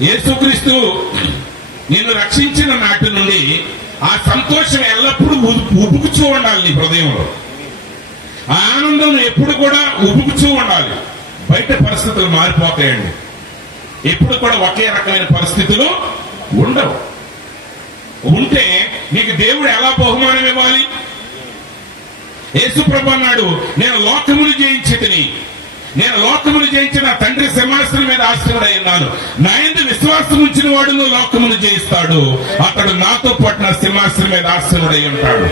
యేసుక్రీస్తు నిన్ను రక్షించిన నాటి నుండి ఆ సంతోషం ఎల్లప్పుడూ ఉబుకుచూ ఉండాలి నీ హృదయంలో. ఆ ఆనందం ఎప్పుడు కూడా ఉబుకుచూ ఉండాలి. బయట పరిస్థితులు మారిపోతాయండి. ఎప్పుడు కూడా ఒకే రకమైన పరిస్థితులు ఉండవు. ఉంటే నీకు దేవుడు ఎలా బహుమానం ఇవ్వాలి? యేసుప్రభు అన్నాడు, నేను లోకమును జయించితిని, నేను లోకమును జయించిన తండ్రి సింహాసనం మీద ఆశ్రయుడై ఉన్నాను. నా యందు విశ్వాసం ఉంచిన వాడును లోకమును జయిస్తాడు, అతడు నాతో పాటు నా సింహాసనం మీద ఆశ్రయుడై ఉంటాడు.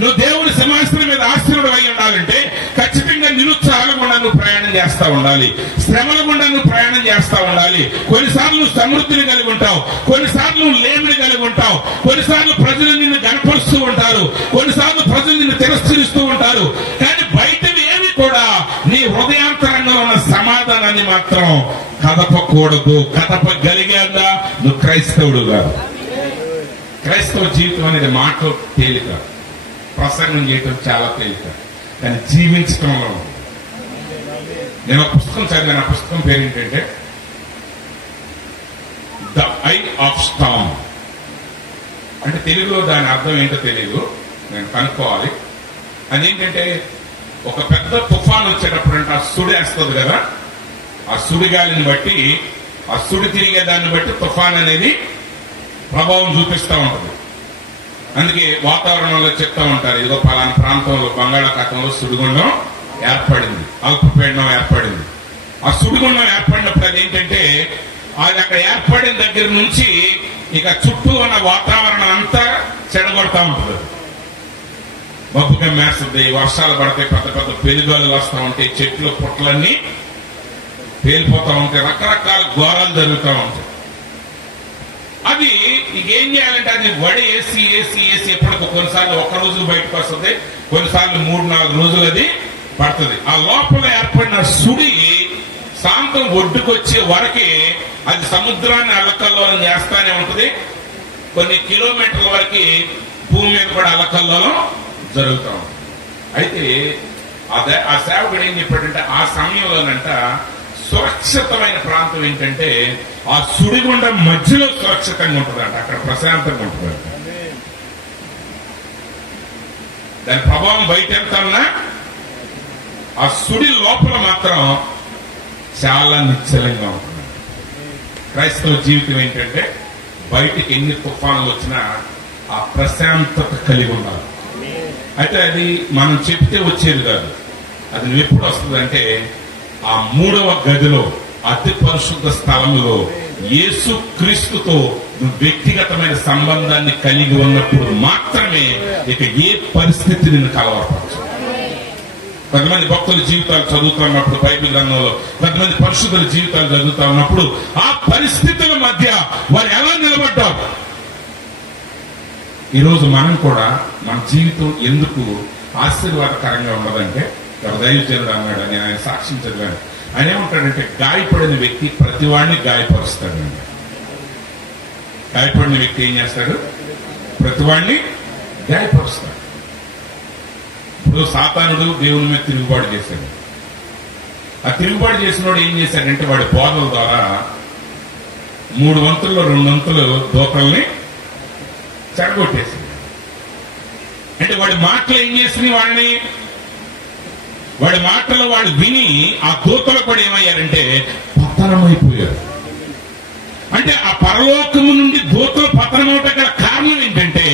నువ్వు దేవుని సింహాసనం మీద ఆశ్రయుడు అయి ఉండాలంటే ఖచ్చితంగా నిరుత్సాహాల గుండా నువ్వు ప్రయాణం చేస్తా ఉండాలి. శ్రమల గుండా నువ్వు ప్రయాణం చేస్తా ఉండాలి. కొన్నిసార్లు నువ్వు సమృద్ధిని కలిగి ఉంటావు, కొన్నిసార్లు నువ్వు లేమిని కలిగి ఉంటావు, కొన్నిసార్లు ప్రజలు నిన్ను గనపరుస్తూ ఉంటారు, కొన్నిసార్లు ప్రజలు నిన్ను తిరస్కరిస్తూ ఉంటారు. కానీ బయటవి ఏవి కూడా నీ హృదయాంతరంగా ఉన్న సమాధానాన్ని మాత్రం కదపకూడదు. కదపగలిగాదా నువ్వు క్రైస్తవుడు కాదు. క్రైస్తవ జీవితం అనేది మాటలు తేలిక, ప్రసంగం చేయటం చాలా తేలిక, కానీ జీవించటంలో ఉంది. నేను ఒక పుస్తకం చదివాను. ఆ పుస్తకం పేరు ఏంటంటే ద ఐ ఆఫ్ స్టార్మ్. అంటే తెలుగులో దాని అర్థం ఏంటో తెలియదు, నేను కనుక్కోవాలి. అదేంటంటే ఒక పెద్ద తుఫాన్ వచ్చేటప్పుడు అంటే ఆ సుడి వేస్తుంది కదా, ఆ సుడిగాలిని బట్టి, ఆ సుడి తిరిగే దాన్ని బట్టి తుఫాన్ అనేది ప్రభావం చూపిస్తూ ఉంటుంది. అందుకే వాతావరణంలో చెప్తా ఉంటారు, ఇదిగో పలానా ప్రాంతంలో బంగాళాఖాతంలో సుడిగుండం ఏర్పడింది, అల్పపీడనం ఏర్పడింది. ఆ సుడిగుండం ఏర్పడినప్పుడు అది ఏంటంటే అది అక్కడ ఏర్పడిన దగ్గర నుంచి ఇక చుట్టూ ఉన్న వాతావరణం అంతా చెడగొడతా ఉంటుంది. మబ్బుగా మేస్తుంది, వర్షాలు పడతాయి, పెద్ద పెద్ద పెనుగాలులు వస్తూ ఉంటాయి, చెట్లు పుట్లన్నీ పేలిపోతా ఉంటాయి, రకరకాల ఘోరాలు జరుగుతూ ఉంటాయి. అది ఏం చేయాలంటే అది వడి వేసి వేసి వేసి ఎప్పటికో కొన్నిసార్లు ఒక్క రోజు బయటకు వస్తుంది, కొన్నిసార్లు 3-4 రోజులు అది పడుతుంది. ఆ లోపల ఏర్పడిన సుడి సాయంత్రం ఒడ్డుకొచ్చే వరకే అది సముద్రాన్ని అల్లకల్లోలం చేస్తానే ఉంటుంది. కొన్ని కిలోమీటర్ల వరకు భూమి మీద కూడా అల్లకల్లోలం జరుగుతూ ఉంటుంది. అయితే ఆ సేవకుడు ఏం చెప్పాడంటే ఆ సమయంలోనంట సురక్షితమైన ప్రాంతం ఏంటంటే ఆ సుడిగుండం మధ్యలో సురక్షితంగా ఉంటుందంట, అక్కడ ప్రశాంతంగా ఉంటుందంట. దాని ప్రభావం బయట ఎంతన్నా ఆ సుడి లోపల మాత్రం చాలా నిశ్చలంగా ఉంటుంది. క్రైస్తవ జీవితం ఏంటంటే బయటికి ఎన్ని తుఫానులు వచ్చినా ఆ ప్రశాంతత కలిగి ఉండాలి. అయితే అది మనం చెప్తే వచ్చేది కాదు, అది నువ్వు ఎప్పుడు వస్తుందంటే ఆ 3వ గదిలో అతి పరిశుద్ధ స్థలంలో యేసు క్రీస్తుతో నువ్వు వ్యక్తిగతమైన సంబంధాన్ని కలిగి ఉన్నప్పుడు మాత్రమే ఇక ఏ పరిస్థితి నిన్ను కలవరపరచు. కొంతమంది భక్తుల జీవితాలు చదువుతున్నప్పుడు బైబిల్ గ్రంథంలో, కొంతమంది పరిశుద్ధుల జీవితాలు చదువుతా ఉన్నప్పుడు ఆ పరిస్థితుల మధ్య వారు ఎలా నిలబడ్డారు. ఈరోజు మనం కూడా మన జీవితం ఎందుకు ఆశీర్వాదకరంగా ఉన్నదంటే, దైవజనుడు అన్నాడు, నేను ఆయన సాక్ష్యం చదివాను. ఆయన ఏమంటాడంటే గాయపడిన వ్యక్తి ప్రతివాడిని గాయపరుస్తాడండి. గాయపడిన వ్యక్తి ఏం చేస్తాడు? ప్రతివాడిని గాయపరుస్తాడు. ఇప్పుడు సాతానుడు దేవుని మీద తిరుగుబాటు చేశాడు. ఆ తిరుగుబాటు చేసినోడు ఏం చేశాడంటే వాడి బోధల ద్వారా 3 వంతుల్లో 2 వంతులు దూతల్ని చెడగొట్టేసింది. అంటే వాడి మాటలు ఏం చేసినాయి, వాడి మాటలు వాడు విని ఆ దూతలు కూడా ఏమయ్యారంటే పతనమైపోయారు. అంటే ఆ పరలోకము నుండి దూతలు పతనమవటం గల కారణం ఏంటంటే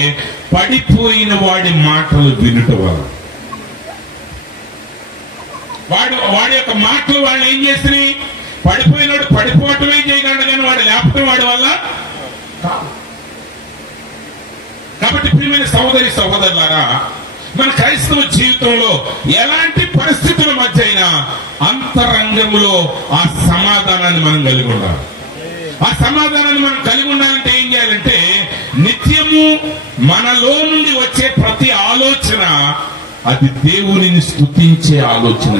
పడిపోయిన వాడి మాటలు వినుట వల్ల. వాడి యొక్క మాటలు వాళ్ళు ఏం చేసినాయి, పడిపోయినాడు పడిపోవటమే చేయగలడు కానీ వాడు లేపటం వాడి వల్ల కాదు. కాబట్టి ప్రియమైన సహోదరి సహోదరులారా, మన క్రైస్తవ జీవితంలో ఎలాంటి పరిస్థితుల మధ్య అయినా అంతరంగంలో ఆ సమాధానాన్ని మనం కలిగి ఉండాలి. ఆ సమాధానాన్ని మనం కలిగి ఉండాలంటే ఏం చేయాలంటే నిత్యము మనలో నుండి వచ్చే ప్రతి ఆలోచన అది దేవునిని స్తుతించే ఆలోచన,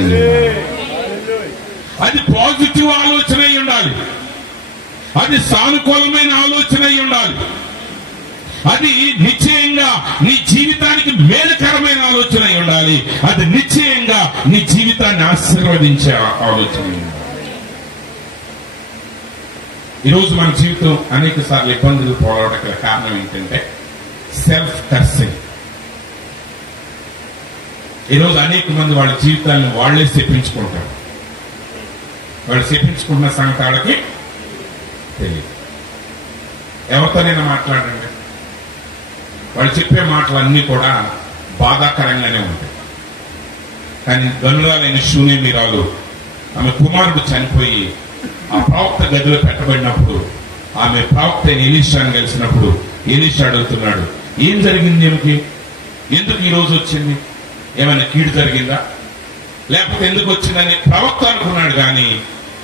అది పాజిటివ్ ఆలోచన అయి ఉండాలి, అది సానుకూలమైన ఆలోచన అయి ఉండాలి, అది నిశ్చయంగా నీ జీవితానికి మేలుకరమైన ఆలోచన అయి ఉండాలి, అది నిశ్చయంగా నీ జీవితాన్ని ఆశీర్వదించే ఆలోచన. ఈరోజు మన జీవితం అనేక సార్లు ఇబ్బందులు పోవడానికి కారణం ఏంటంటే సెల్ఫ్ కర్సింగ్. ఈరోజు అనేక మంది వాళ్ళ జీవితాన్ని వాళ్లే చెప్పించుకుంటారు. వాళ్ళు చెప్పించుకున్న సంగతి వాళ్ళకి తెలియదు. ఎవరితోనైనా మాట్లాడండి, వాళ్ళు చెప్పే మాటలన్నీ కూడా బాధాకరంగానే ఉంటాయి. కానీ గనురాలైన శూన్యమీరాలు ఆమె కుమారుడు చనిపోయి ఆ ప్రవక్త గదిలో పెట్టబడినప్పుడు ఆమె ప్రవక్త ఎలీషాను కలిసినప్పుడు ఎలీషా అడుగుతున్నాడు, ఏం జరిగింది, ఎందుకు ఈ రోజు వచ్చింది, ఏమైనా కీడు జరిగిందా, లేకపోతే ఎందుకు వచ్చిందని ప్రవక్త అనుకున్నాడు. కానీ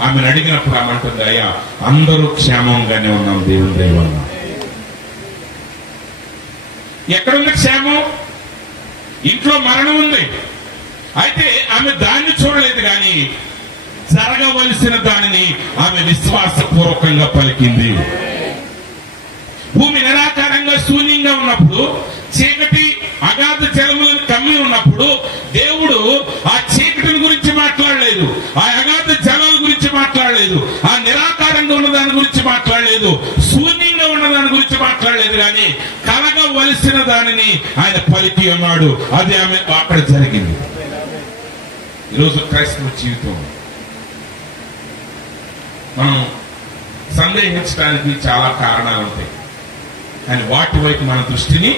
ఆమెను అడిగినప్పుడు ఆమె అంటుంది, అయ్యా అందరూ క్షేమంగానే ఉన్నాం దేవుని దయ వల్ల. ఎక్కడున్న క్షేమం? ఇంట్లో మరణం ఉంది. అయితే ఆమె దాన్ని చూడలేదు, కానీ జరగవలసిన దానిని ఆమె విశ్వాసపూర్వకంగా పలికింది. భూమి నిరాకారంగా శూన్యంగా ఉన్నప్పుడు, చీకటి అగాధ జలములను కమ్మి ఉన్నప్పుడు దేవుడు ఆ చీకటిని గురించి మాట్లాడలేదు, ఆ అగాధ జలాల గురించి మాట్లాడలేదు, ఆ నిరాకారంగా ఉన్న దాని గురించి మాట్లాడలేదు, శూన్యంగా ఉన్న దాని గురించి మాట్లాడలేదు, కానీ కలగవలసిన దానిని ఆయన పలికి ఉన్నాడు. అది ఆమె అక్కడ జరిగింది. ఈరోజు క్రైస్తవ జీవితం మనం సందేహించడానికి చాలా కారణాలు ఉంటాయి, కానీ వాటి వైపు మన దృష్టిని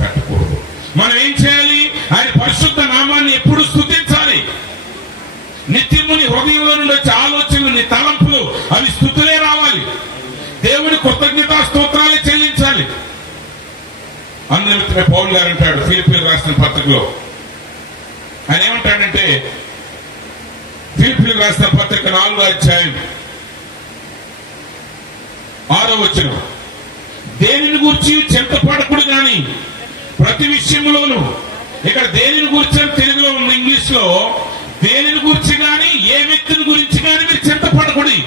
పెట్టకూడదు. మనం ఏం చేయాలి? ఆయన పరిశుద్ధ నామాన్ని ఎప్పుడు స్తుతించాలి. నిత్యము నీ హృదయంలో నుండి వచ్చే ఆలోచనలు, నీ తలంపులు అవి స్తుతులే రావాలి. దేవుని కృతజ్ఞతా స్తోత్రాలే చెల్లించాలి. అందునిమిత్తమే పౌలు గారు అంటాడు ఫిలిప్పీయులకు రాసిన పత్రికలో, ఆయన ఏమంటాడంటే ఫిలిప్పీయులకు రాసిన పత్రిక 4వ అధ్యాయం 6వ వచనం, దేనిని గురించి చింతపడకుడు గాని ప్రతి విషయంలోనూ, ఇక్కడ దేనిని గురించి తెలుగులో ఉన్న ఇంగ్లీష్ లో దేనిని గురించి గాని ఏ వ్యక్తిని గురించి గాని మీరు చింతపడకుడి.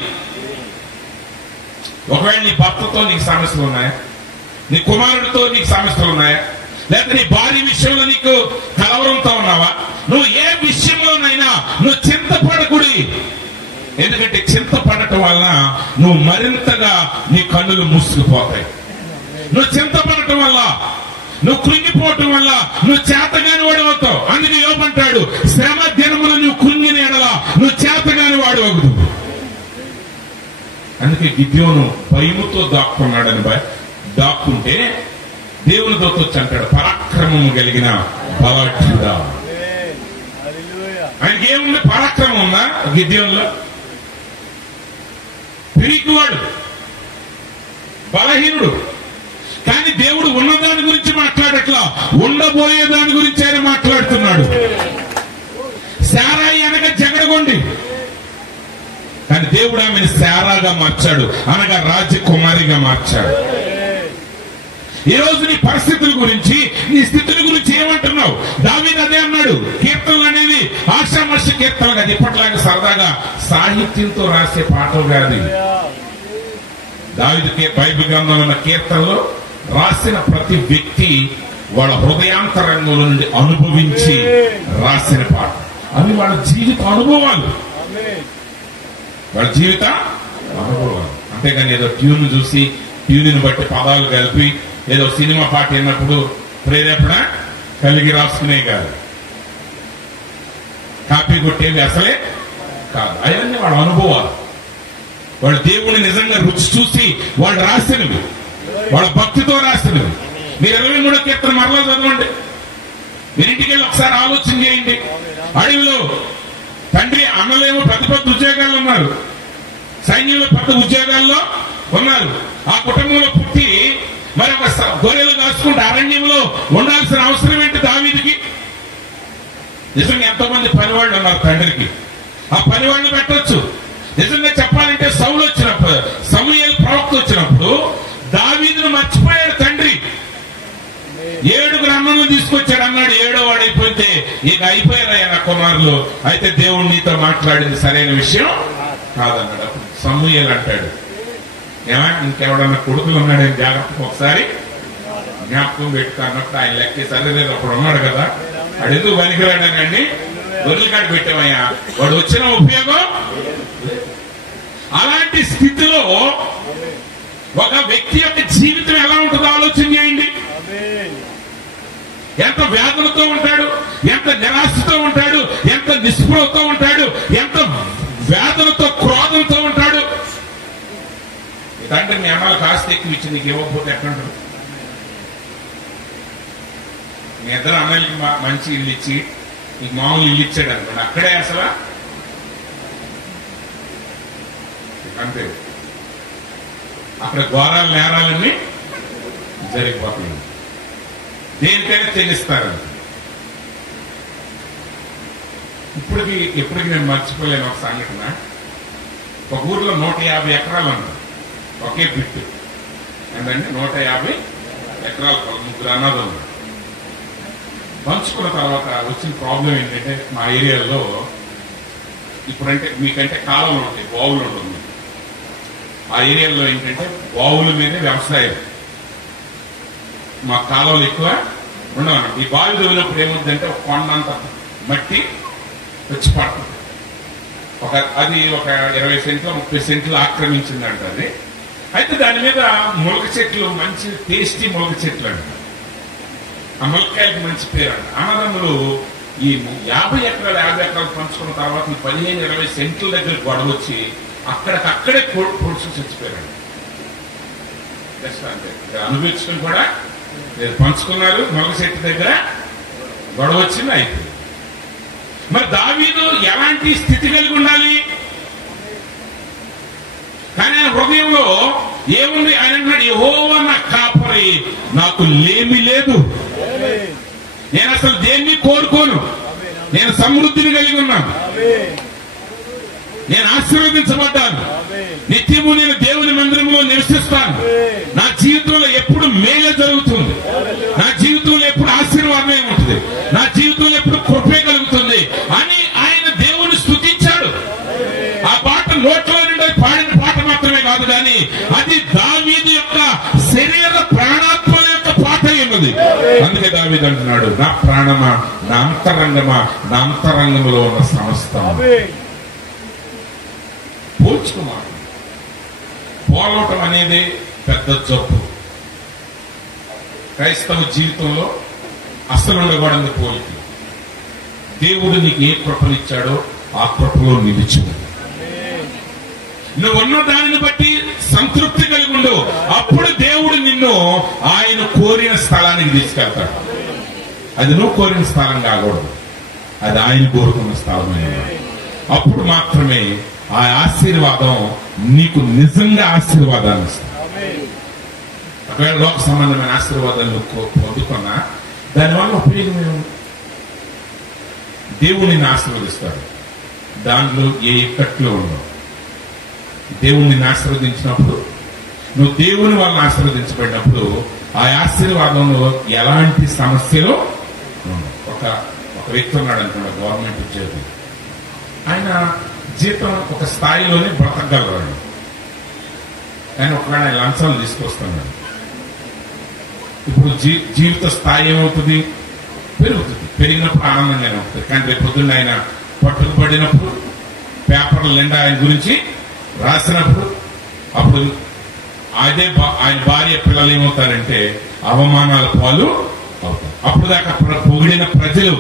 ఒకవేళ నీ భర్తతో నీకు సమస్యలు ఉన్నాయా? నీ కుమారుడితో నీకు సమస్యలు ఉన్నాయా? లేకపోతే నీ భార్య విషయంలో నీకు కలవరంతో ఉన్నావా? నువ్వు ఏ విషయంలోనైనా నువ్వు చింతపడకుడి. ఎందుకంటే చింతపడటం వల్ల నువ్వు మరింతగా నీ కన్నులు మూసుకుపోతాయి. నువ్వు చింతపడటం వల్ల, నువ్వు కృంగిపోవటం వల్ల నువ్వు చేతగాని వాడు అవుతావు. అందుకే యోబు అంటాడు, శ్రమ దినములు నువ్వు కృంగిన ఎడల నువ్వు చేతగాని వాడు అవుతావు. అందుకే గిద్యోను భయముతో దాక్కున్నాడని దాక్కుంటే దేవుని దూత వచ్చి అంటాడు, పరాక్రమము కలిగిన బలాఢ్యుడా. ఆయనకి ఏముంది? పరాక్రమం ఉందా గిద్యోనులో? పిరికివాడు, బలహీనుడు. కానీ దేవుడు ఉన్నదాని గురించి మాట్లాడట్లా, ఉండబోయే దాని గురించి ఆయన మాట్లాడుతున్నాడు. శారాయి అనగా జగడగొండి, కానీ దేవుడు ఆమెను శారాగా మార్చాడు, అనగా రాజకుమారిగా మార్చాడు. ఈ రోజు నీ పరిస్థితుల గురించి, నీ స్థితుల గురించి ఏమంటున్నావు? దావీదు అదే అన్నాడు. కీర్తనలు అనేది ఆషామాష కీర్తనలు కాదు, ఇప్పట్లాగా సరదాగా సాహిత్యంతో రాసే పాటలు కాదు. దావీదు బైబిల్ గ్రంథంలో ఉన్న కీర్తనలో రాసిన ప్రతి వ్యక్తి వాళ్ళ హృదయాంతరంగంలో నుండి అనుభవించి రాసిన పాట. అవి వాళ్ళ జీవిత అనుభవాలు, వాళ్ళ జీవిత అనుభవాలు. అంతేగాని ఏదో ట్యూన్ చూసి ట్యూన్ బట్టి పదాలు కలిపి ఏదో సినిమా పాట విన్నప్పుడు ప్రేరేపణ కలిగి రాసుకునే కాదు, కాపీ కొట్టేవి అసలే కాదు. అవన్నీ వాళ్ళ అనుభవాలు, వాళ్ళు దేవుని నిజంగా రుచి చూసి వాళ్ళు రాసినవి, వాళ్ళ భక్తితో రాసినవి. మీరు 23వ కీర్తన మరలా చదవండి. మీరు ఇంటికి వెళ్ళి ఒకసారి ఆలోచన చేయండి. అడవిలో తండ్రి అన్నలేమో పెద్ద పెద్ద ఉద్యోగాలు ఉన్నారు, సైన్యంలో పెద్ద ఉద్యోగాల్లో ఉన్నారు. ఆ కుటుంబంలో పుట్టి మరి ఒక గొర్రెలు కాసుకుంటే అరణ్యంలో ఉండాల్సిన అవసరం ఏంటి దావీదుకి? నిజంగా ఎంతో మంది పనివాళ్ళు ఉన్నారు తండ్రికి, ఆ పనివాళ్ళని పెట్టొచ్చు. నిజంగా చెప్పాలంటే సౌలు వచ్చినప్పుడు, సమూయేలు ప్రవక్త వచ్చినప్పుడు దావీదును మర్చిపోయాడు తండ్రి. 7 అన్నలు తీసుకొచ్చాడు, అన్నాడు 7వ వాడు అయిపోతే ఇక అయిపోయారయ్యా నా కుమారులు, అయితే దేవుడు నీతో మాట్లాడింది సరైన విషయం కాదన్నాడు. అప్పుడు సమూయేలు అంటాడు, ఏమా ఇంకెవడన్నా కొడుకులు ఉన్నాడని జాగ్రత్తగా ఒకసారి జ్ఞాపకం పెట్టుకో అన్నప్పుడు ఆయన లెక్కే సరిలేదు. అప్పుడు ఉన్నాడు కదా, వాడు ఎందుకు పనికిరాడనండి, గొర్రెల కాడ పెట్టామయ్యా, వాడు వచ్చిన ఉపయోగం. అలాంటి స్థితిలో ఒక వ్యక్తి యొక్క జీవితం ఎలా ఉంటుందో ఆలోచన చేయండి. ఎంత వేదనతో ఉంటాడు, ఎంత నిరాశతో ఉంటాడు, ఎంత నిస్పృహతో ఉంటాడు, ఎంత వేదనతో క్రోధంతో ఉంటాడు. తండ్రి నీ అమ్మాయిలు కాస్త ఎక్కువ ఇచ్చి నీకు ఇవ్వకపోతే ఎట్లుంటాడు? మీ ఇద్దరు అమ్మాయిలకి మంచి ఇల్లు ఇచ్చి నీకు మామూలు ఇల్లు ఇచ్చాడు అనుకోండి, అక్కడే అసలు అంతే, అక్కడ ఘోరాలు నేరాలన్నీ జరిగిపోతుంది. దేనికైనా చెల్లిస్తారు. ఇప్పటికి నేను మర్చిపోలేను ఒక సంఘటన. ఒక ఊర్లో 150 ఎకరాలు ఉంది, ఒకే బిట్టు ఏంటంటే 150 ఎకరాలు, 3 అన్నదమ్ములు పంచుకున్న తర్వాత వచ్చిన ప్రాబ్లం ఏంటంటే, మా ఏరియాలో ఇప్పుడంటే మీకంటే కాలంలో ఉంటాయి, బావులు ఉంటుంది. ఆ ఏరియాలో ఏంటంటే బావుల మీదే వ్యవసాయం, మా కాలంలో ఎక్కువ ఉండవు. ఈ బావి తవ్వినప్పుడు ఏముందంటే ఒక కొండంత మట్టి వచ్చి పడుతుంది. అది ఒక 20 సెంట్లు 30 సెంట్లు ఆక్రమించిందంట అది. అయితే దాని మీద ములక చెట్లు, మంచి టేస్టీ ములక చెట్లు అంట. ఆ ములకాయలకు మంచి పేరు అంట. అన్నదమ్ములు ఈ 50 ఎకరాలు 50 ఎకరాలు పంచుకున్న తర్వాత ఈ 15-20 సెంట్ల దగ్గర గొడవ వచ్చి అక్కడికక్కడే పొడుచుకు చచ్చిపోయాడు. జస్ట్ అంతే, అనుభవించుకుని కూడా పంచుకున్నారు, మొలక చెట్టు దగ్గర గొడవ వచ్చింది, అయిపోయింది. మరి దావీదు ఎలాంటి స్థితి కలిగి ఉండాలి? కానీ ఆయన హృదయంలో ఏముంది? ఆయన అన్నాడు, యెహోవా నా కాపరి, నాకు లేమి లేదు, నేను అసలు దేన్ని కోరుకోను, నేను సమృద్ధిని కలిగి ఉన్నాను, నేను ఆశీర్వదించబడ్డాను, నిత్యము నేను దేవుని మందిరంలో నివసిస్తాను, నా జీవితంలో ఎప్పుడు మేలే జరుగుతుంది, నా జీవితంలో ఎప్పుడు ఆశీర్వాదమే ఉంటుంది, నా జీవితంలో ఎప్పుడు కృపే కలుగుతుంది అని ఆయన దేవుని స్తుతించాడు. ఆ పాట నోట్లో నుండి పాడిన పాట మాత్రమే కాదు, కానీ అది దావీదు యొక్క శరీర ప్రాణాత్మల యొక్క పాట ఉన్నది. అందుకే దావీదు అంటున్నాడు, నా ప్రాణమా, నా అంతరంగమా, నా అంతరంగంలో ఉన్న సమస్తం పోల్చుకున్నాడు. పోలవటం అనేది పెద్ద జబ్బు. క్రైస్తవ జీవితంలో అసలు ఉండకూడదు పోలిక. దేవుడు నీకు ఏ కృపనిచ్చాడో ఆ కృపలో నిలిచి నువ్వు ఉన్న దానిని బట్టి సంతృప్తి కలిగి ఉండు. అప్పుడు దేవుడు నిన్ను ఆయన కోరిన స్థలానికి తీసుకెళ్తాడు. అది నువ్వు కోరిన స్థలం కాకూడదు, అది ఆయన కోరుకున్న స్థలమే. అప్పుడు మాత్రమే ఆ ఆశీర్వాదం నీకు నిజంగా ఆశీర్వాదాన్ని ఇస్తుంది. ఒకవేళ లోక సంబంధమైన ఆశీర్వాదాలు పొందుకున్నా దానివల్ల ఉపయోగం ఏముంది? దేవుడు నిన్ను ఆశీర్వదిస్తాడు, దాంట్లో ఏ ఇక్కట్లో ఉండవు. దేవుడు నిన్ను ఆశీర్వదించినప్పుడు, నువ్వు దేవుని వల్ల ఆశీర్వదించబడినప్పుడు ఆ ఆశీర్వాదంలో ఎలాంటి సమస్యలు ఒక వ్యక్తి ఉన్నాడు అనుకున్నా, గవర్నమెంట్ ఉద్యోగి. ఆయన జీతం ఒక స్థాయిలోనే బ్రతకగలరాడు, కానీ ఒకవేళ ఆయన లంచాలు తీసుకొస్తున్నాడు. ఇప్పుడు జీవిత స్థాయి ఏమవుతుంది? పెరుగుతుంది. పెరిగినప్పుడు ఆనందంగానే ఉంటుంది, కానీ రేపు పొద్దున్న ఆయన పట్టుకుపడినప్పుడు పేపర్ల నిండా ఆయన గురించి రాసినప్పుడు అప్పుడు అదే ఆయన భార్య పిల్లలు ఏమవుతారంటే అవమానాల పాలు అవుతారు. అప్పుడు దాకా పొగిడిన ప్రజలు,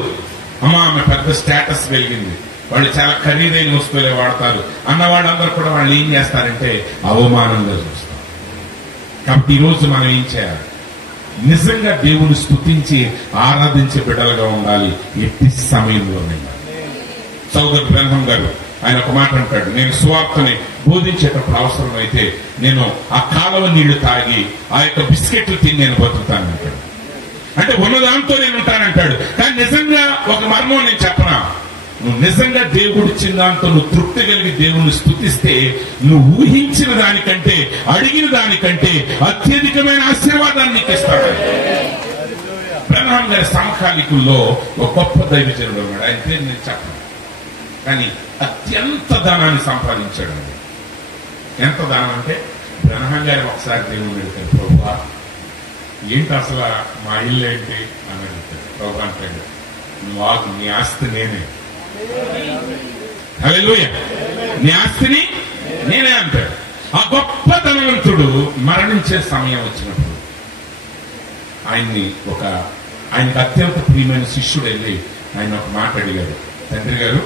అమ్మా ఆమె పెద్ద స్టేటస్ వెలిగింది, వాళ్ళు చాలా ఖరీదైన వస్తువులే వాడతారు అన్నవాళ్ళందరూ కూడా వాళ్ళు ఏం చేస్తారంటే అవమానంగా చూస్తారు. కాబట్టి ఈరోజు మనం ఏం చేయాలి? నిజంగా దేవుని స్తుతించి ఆరాధించే బిడ్డలుగా ఉండాలి ఎట్టి సమయంలోనే. సోదరుడు బ్రహ్మం గారు ఆయన ఒక మాట అంటాడు, నేను సువార్తని బోధించేటప్పుడు అవసరమైతే నేను ఆ కాలువ నీళ్లు తాగి ఆ యొక్క బిస్కెట్లు తిని నేను బతుకుతానంటాడు. అంటే ఉన్నదాంతో నేను ఉంటానంటాడు. కానీ నిజంగా ఒక మర్మం నేను చెప్పనా, నువ్వు నిజంగా దేవుడు ఇచ్చిన దాంతో నువ్వు తృప్తి కలిగి దేవుణ్ణి స్తుతిస్తే నువ్వు ఊహించిన దానికంటే, అడిగిన దానికంటే అత్యధికమైన ఆశీర్వాదాన్ని నీకు ఇస్తాడు. బ్రహ్మం గారి సమకాలికుల్లో ఒక గొప్ప దైవజనుడు ఉన్నాడు, ఆయన పేరు నేను చెప్పను, కానీ అత్యంత ధనాన్ని సంపాదించాడు. ఎంత ధనం అంటే బ్రహ్మం గారి ఒకసారి దేవుని అడిగారు, ప్రభువా ఏంటి అసలు మా ఇల్లు ఏంటి అని అడుగుతాడు. ప్రభు అంటాడు, నువ్వు నీ ఆస్తి నేనే, హల్లెలూయా, నీ ఆస్తిని నేనే అంటాడు. ఆ గొప్ప ధనవంతుడు మరణించే సమయం వచ్చినప్పుడు ఆయనకి అత్యంత ప్రియమైన శిష్యుడు వెళ్ళి ఆయన ఒక మాట అడిగాడు, తండ్రి గారు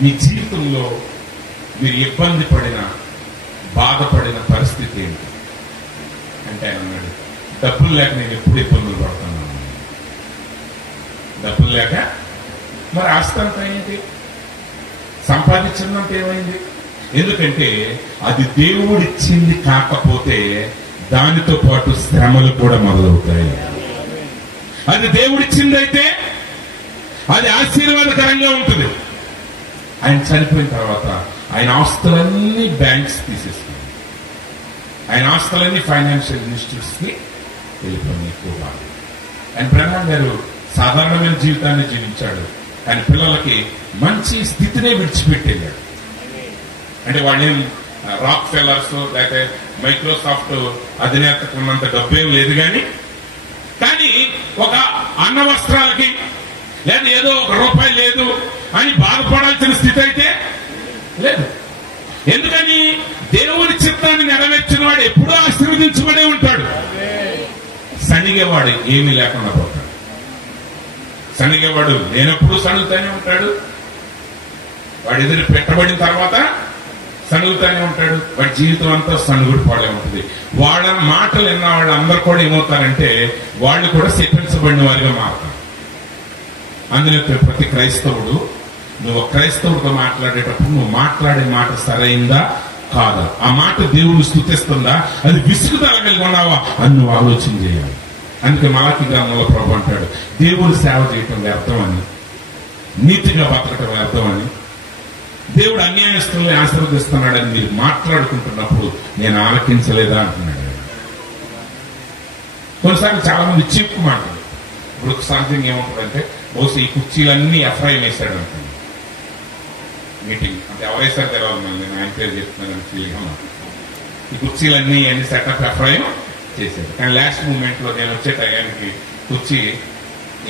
మీ జీవితంలో మీరు ఇబ్బంది పడిన, బాధపడిన పరిస్థితి ఏంటి అంటే ఆయన అన్నాడు, డబ్బులు లేక నేను ఎప్పుడు ఇబ్బందులు పడుతున్నాను. డబ్బులు లేక మరి ఆస్తి అంతా ఏంటి, సంపాదించినంత ఏమైంది? ఎందుకంటే అది దేవుడిచ్చింది కాకపోతే దానితో పాటు శ్రమలు కూడా మొదలవుతాయి. అది దేవుడిచ్చిందైతే అది ఆశీర్వాదకరంగా ఉంటుంది. ఆయన చనిపోయిన తర్వాత ఆయన ఆస్తులన్నీ బ్యాంక్స్ తీసేసుకున్నాయి, ఆయన ఆస్తులన్నీ ఫైనాన్షియల్ ఇన్స్టిట్యూట్స్ కి వెళ్ళిపోయినాయి ఎక్కువగా. ఆయన బ్రహ్మం గారు సాధారణమైన జీవితాన్ని జీవించాడు, కానీ పిల్లలకి మంచి స్థితినే విడిచిపెట్టేళ్ళాడు. అంటే వాళ్ళేం రాక్ ఫెల్లర్స్ లేకపోతే మైక్రోసాఫ్ట్ అధినేతకు ఉన్నంత డబ్బేం లేదు, కానీ ఒక అన్న వస్త్రాలకి లేదా ఏదో ₹1 లేదు అని బాధపడాల్సిన స్థితి అయితే లేదు. ఎందుకని? దేవుని చిత్తాన్ని నెరవేర్చిన వాడు ఎప్పుడూ ఆశీర్వదించబడే ఉంటాడు. సణిగేవాడు ఏమీ లేకుండా పోతాడు. సణిగేవాడు లేనప్పుడు సణుగుతానే ఉంటాడు, వాడు ఎదురు పెట్టబడిన తర్వాత సణుగుతానే ఉంటాడు. వాడి జీవితం అంతా సణుగుడు పాడే ఉంటుంది. వాళ్ళ మాటలు విన్న వాళ్ళందరూ కూడా ఏమవుతారంటే వాళ్ళు కూడా శపించబడిన వారిగా మారుతారు. అందులో ప్రతి క్రైస్తవుడు, నువ్వు క్రైస్తవుడితో మాట్లాడేటప్పుడు నువ్వు మాట్లాడే మాట సరైందా కాదా, ఆ మాట దేవుడు స్తుతిస్తుందా, అది విసుగుదల కలిగి ఉన్నావా అని నువ్వు ఆలోచన చేయాలి. అందుకే మలాకి గ్రంథంలో ప్రభు అంటాడు, దేవుడు సేవ చేయటం వ్యర్థం అని, నీతిగా బతకటం వ్యర్థం అని, దేవుడు అన్యాయస్తుల్ని ఆశీర్వదిస్తున్నాడని మీరు మాట్లాడుకుంటున్నప్పుడు నేను ఆలకించలేదా అంటున్నాడు. కొన్నిసార్లు చాలా మంది చీప్కు మాట్లాడు. ఇప్పుడు సంథింగ్ ఏమంటాడంటే బహుశా ఈ కుర్చీలన్నీ ఎఫ్ఐఎం వేశాడు అంటుంది మీటింగ్, అంటే ఎవరేసారు తెలియదు, మళ్ళీ నేను ఆయన పేరు చెప్తున్నాను ఫీలింగ్. ఈ కుర్చీలన్నీ అన్ని సెటప్ ఎఫ్ఐఎం చేశారు. కానీ లాస్ట్ మూమెంట్ లో నేను వచ్చే టైంకి కుర్చీ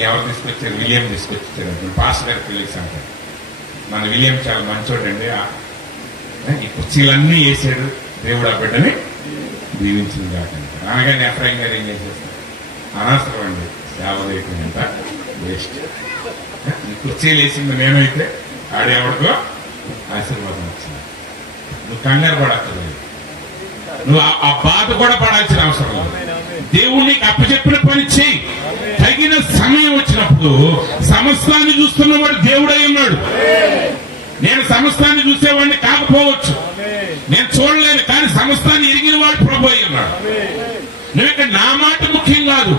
ఎవరు తీసుకొచ్చారు, విలియం తీసుకొచ్చారు. పాస్టర్ గారికి తెలియదు, మన విలియం చాలా మంచోడండి, ఈ కుర్చీలన్నీ వేసాడు, దేవుడు ఆ బిడ్డని దీవించింది కాకండి. అనగానే ఎఫ్ఐఎం గారు ఏం చేసేస్తారు, అనవసరం అండి సేవ చేయకుండా ఎంత వేస్ట్, ఈ కుర్చీలు వేసింది నేనైతే ఆడేవాడికో ఆశీర్వాదం వచ్చింది. నువ్వు కంగారు పడక్కర్లేదు, నువ్వు ఆ బాధ కూడా పడాల్సిన అవసరం లేదు. దేవుడు నీకు అప్పచెప్పిన పని చేయి. తగిన సమయం వచ్చినప్పుడు సమస్తాన్ని చూస్తున్నవాడు దేవుడై ఉన్నాడు. నేను సమస్తాన్ని చూసేవాడిని కాకపోవచ్చు, నేను చూడలేను, కానీ సమస్తాన్ని ఎరిగిన వాడు ప్రభు అయి ఉన్నాడు. నువ్వు ఇక్కడ నా మాట ముఖ్యం కాదు,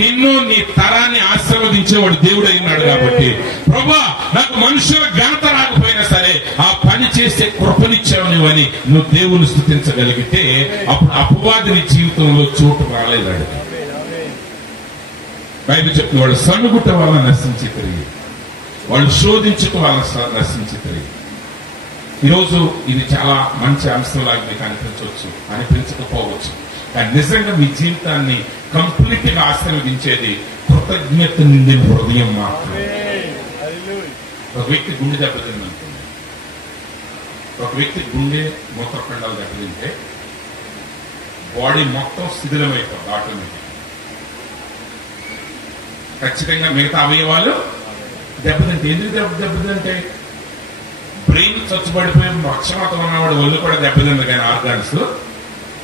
నిన్ను నీ తరాన్ని ఆశీర్వదించేవాడు దేవుడు అయినాడు. కాబట్టి ప్రభా నాకు మనుషుల ఘనత రాకపోయినా సరే ఆ పని చేసే కృపనిచ్చావు నువ్వని నువ్వు దేవుని స్తుతించగలిగితే అప్పుడు అపవాది నీ జీవితంలో చోటు రాలేదాడు. బైబిల్ చెప్తుంది, వాళ్ళు సన్నుగుట్ట వల్ల నశించి తిరిగి, వాళ్ళు శోధించుట వల్ల నశించి తిరిగి. ఈరోజు ఇది చాలా మంచి అంశంలాగా మీకు అనిపించవచ్చు, అనిపించకపోవచ్చు, కానీ నిజంగా మీ జీవితాన్ని కంప్లీట్ గా ఆశీర్వదించేది కృతజ్ఞత నిండిన హృదయం మాత్రమే. ఒక వ్యక్తి గుండె దెబ్బతిందనుకోండి, ఒక వ్యక్తి గుండె మూత్రపిండాలు దెబ్బతింటే బాడీ మొత్తం శిథిలమైపోతుంది ఆటోమేటిక్. ఖచ్చితంగా మిగతా అవయవాలు దెబ్బతింటే, ఎందుకు దెబ్బతింటే బ్రెయిన్ చచ్చుబడిపోయి రక్షణతో ఉన్నవాడు ఒళ్ళు కూడా దెబ్బతింది, కానీ ఆర్గాన్స్,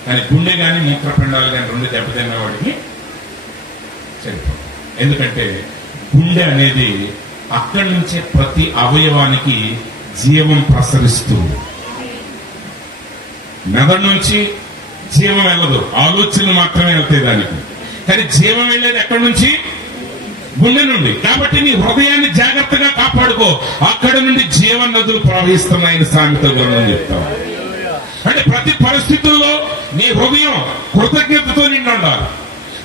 కానీ గుండె కానీ మూత్రపిండాలు కానీ రెండు దెబ్బతిన్న వాడికి చనిపోతుంది. ఎందుకంటే గుండె అనేది అక్కడి నుంచే ప్రతి అవయవానికి జీవం ప్రసరిస్తుంది. మెదడు నుంచి జీవం వెళ్ళదు, ఆలోచనలు మాత్రమే వెళ్తాయి దానికి, కానీ జీవం వెళ్ళేది ఎక్కడి నుంచి? గుండె నుండి. కాబట్టి నీ హృదయాన్ని జాగ్రత్తగా కాపాడుకో, అక్కడ నుండి జీవ నదులు ప్రవహిస్తున్నాయని సామెత గ్రంథం చెప్తాం. అంటే ప్రతి పరిస్థితుల్లో నీ హృదయం కృతజ్ఞతతో నిండి ఉండాలి.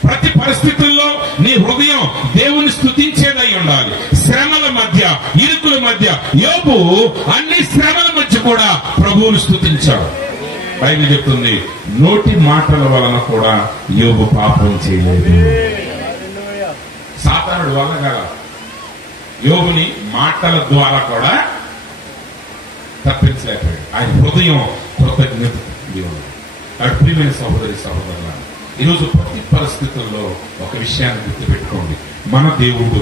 ప్రతి పరిస్థితుల్లో నీ హృదయం దేవుని స్తుతించేదై ఉండాలి. శ్రమల మధ్య, ఇరుకుల మధ్య, యోబు అన్ని శ్రమల మధ్య కూడా ప్రభువుని స్తుతించాడు. బైబిల్ చెప్తుంది, నోటి మాటల వలన కూడా యోబు పాపం చేయలేదు. సాతానుడు వల్ల గల యోబుని మాటల ద్వారా కూడా తప్పించలేకపోయాడు. ఆయన హృదయం కృతజ్ఞత. ప్రియమైన సహోదరి సహోదరుల, ఈరోజు ప్రతి పరిస్థితుల్లో ఒక విషయాన్ని గుర్తుపెట్టుకోండి, మన దేవుడు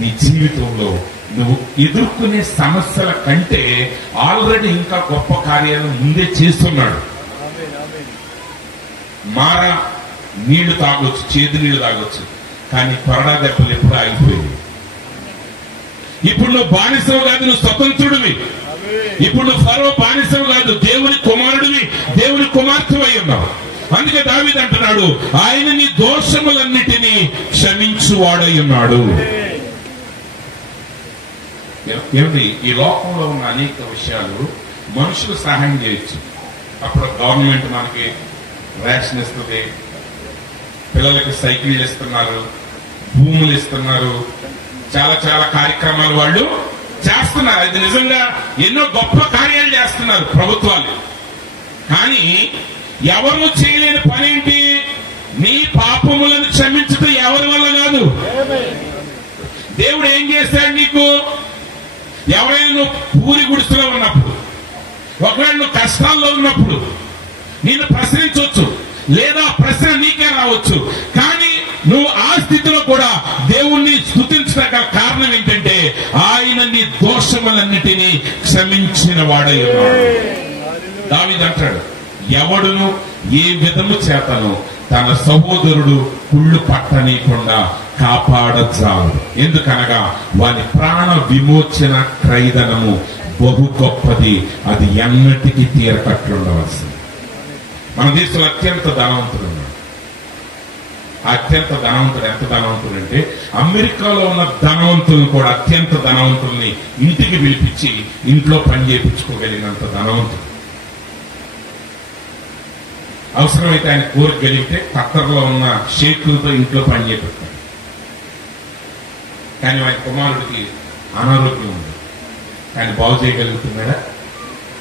నీ జీవితంలో నువ్వు ఎదుర్కొనే సమస్యల కంటే ఆల్రెడీ ఇంకా గొప్ప కార్యాలను ముందే చేస్తున్నాడు. మార నీళ్లు తాగొచ్చు, చేదు నీళ్లు తాగొచ్చు, కానీ కొరడా దెబ్బలు ఎప్పుడు ఆగిపోయింది. ఇప్పుడు నువ్వు బానిసవు కాదు, నువ్వు స్వతంత్రుడివి. ఇప్పుడు నువ్వు ఫరో బానిసవు కాదు, దేవుని కుమారుడివి, దేవుని కుమార్తెవై ఉన్నావు. అందుకే దావీదు అంటున్నాడు, ఆయన నీ దోషములన్నిటినీ క్షమించువాడై ఉన్నాడు. ఏమిటి, ఈ లోకంలో ఉన్న అనేక విషయాలు మనుషులు సహాయం చేయొచ్చు. అప్పుడు గవర్నమెంట్ మనకి రేషన్ ఇస్తుంది, పిల్లలకి సైకిళ్ళు ఇస్తున్నారు, భూములు ఇస్తున్నారు, చాలా చాలా కార్యక్రమాలు వాళ్ళు చేస్తున్నారు. అది నిజంగా ఎన్నో గొప్ప కార్యాలు చేస్తున్నారు ప్రభుత్వాలు. కానీ ఎవరు చేయలేని పని ఏంటి? నీ పాపములను క్షమించడం ఎవరి వల్ల కాదు. దేవుడు ఏం చేశాడు నీకు? ఎవరైనా నువ్వు పూరి గుడిసెలో ఉన్నప్పుడు, ఒకవేళ నువ్వు కష్టాల్లో ఉన్నప్పుడు నిన్ను ప్రశ్నించవచ్చు, లేదా ప్రశ్న నీకే రావచ్చు. కానీ నువ్వు ఆ స్థితిలో కూడా దేవుణ్ణి స్తుతించడానికి కారణం ఏంటంటే ఆయన నీ దోషములన్నిటినీ క్షమించిన వాడై ఉన్నాడు. దావీదు అంటాడు, ఎవడును ఏ విధము చేతను తన సహోదరుడు కుళ్ళు పట్టనీయకుండా కాపాడజాలు, ఎందుకనగా వాని ప్రాణ విమోచన క్రయధనము బహు గొప్పది, అది ఎన్నటికీ తీరకట్లుండవలసింది. మన దేశంలో అత్యంత ధనవంతుడు ఉన్నాడు. అత్యంత ధనవంతుడు ఎంత ధనవంతుడు అంటే అమెరికాలో ఉన్న ధనవంతులను కూడా అత్యంత ధనవంతుల్ని ఇంటికి పిలిపించి ఇంట్లో పని చేయించుకోగలిగినంత ధనవంతుడు. అవసరమైతే ఆయన కోరిక కలిగితే ఖత్తర్లో ఉన్న షేకులతో ఇంట్లో పని చేపిస్తాడు. కానీ ఆయన కుమారుడికి అనారోగ్యం ఉంది, కానీ బాగు చేయగలుగుతున్నాడా?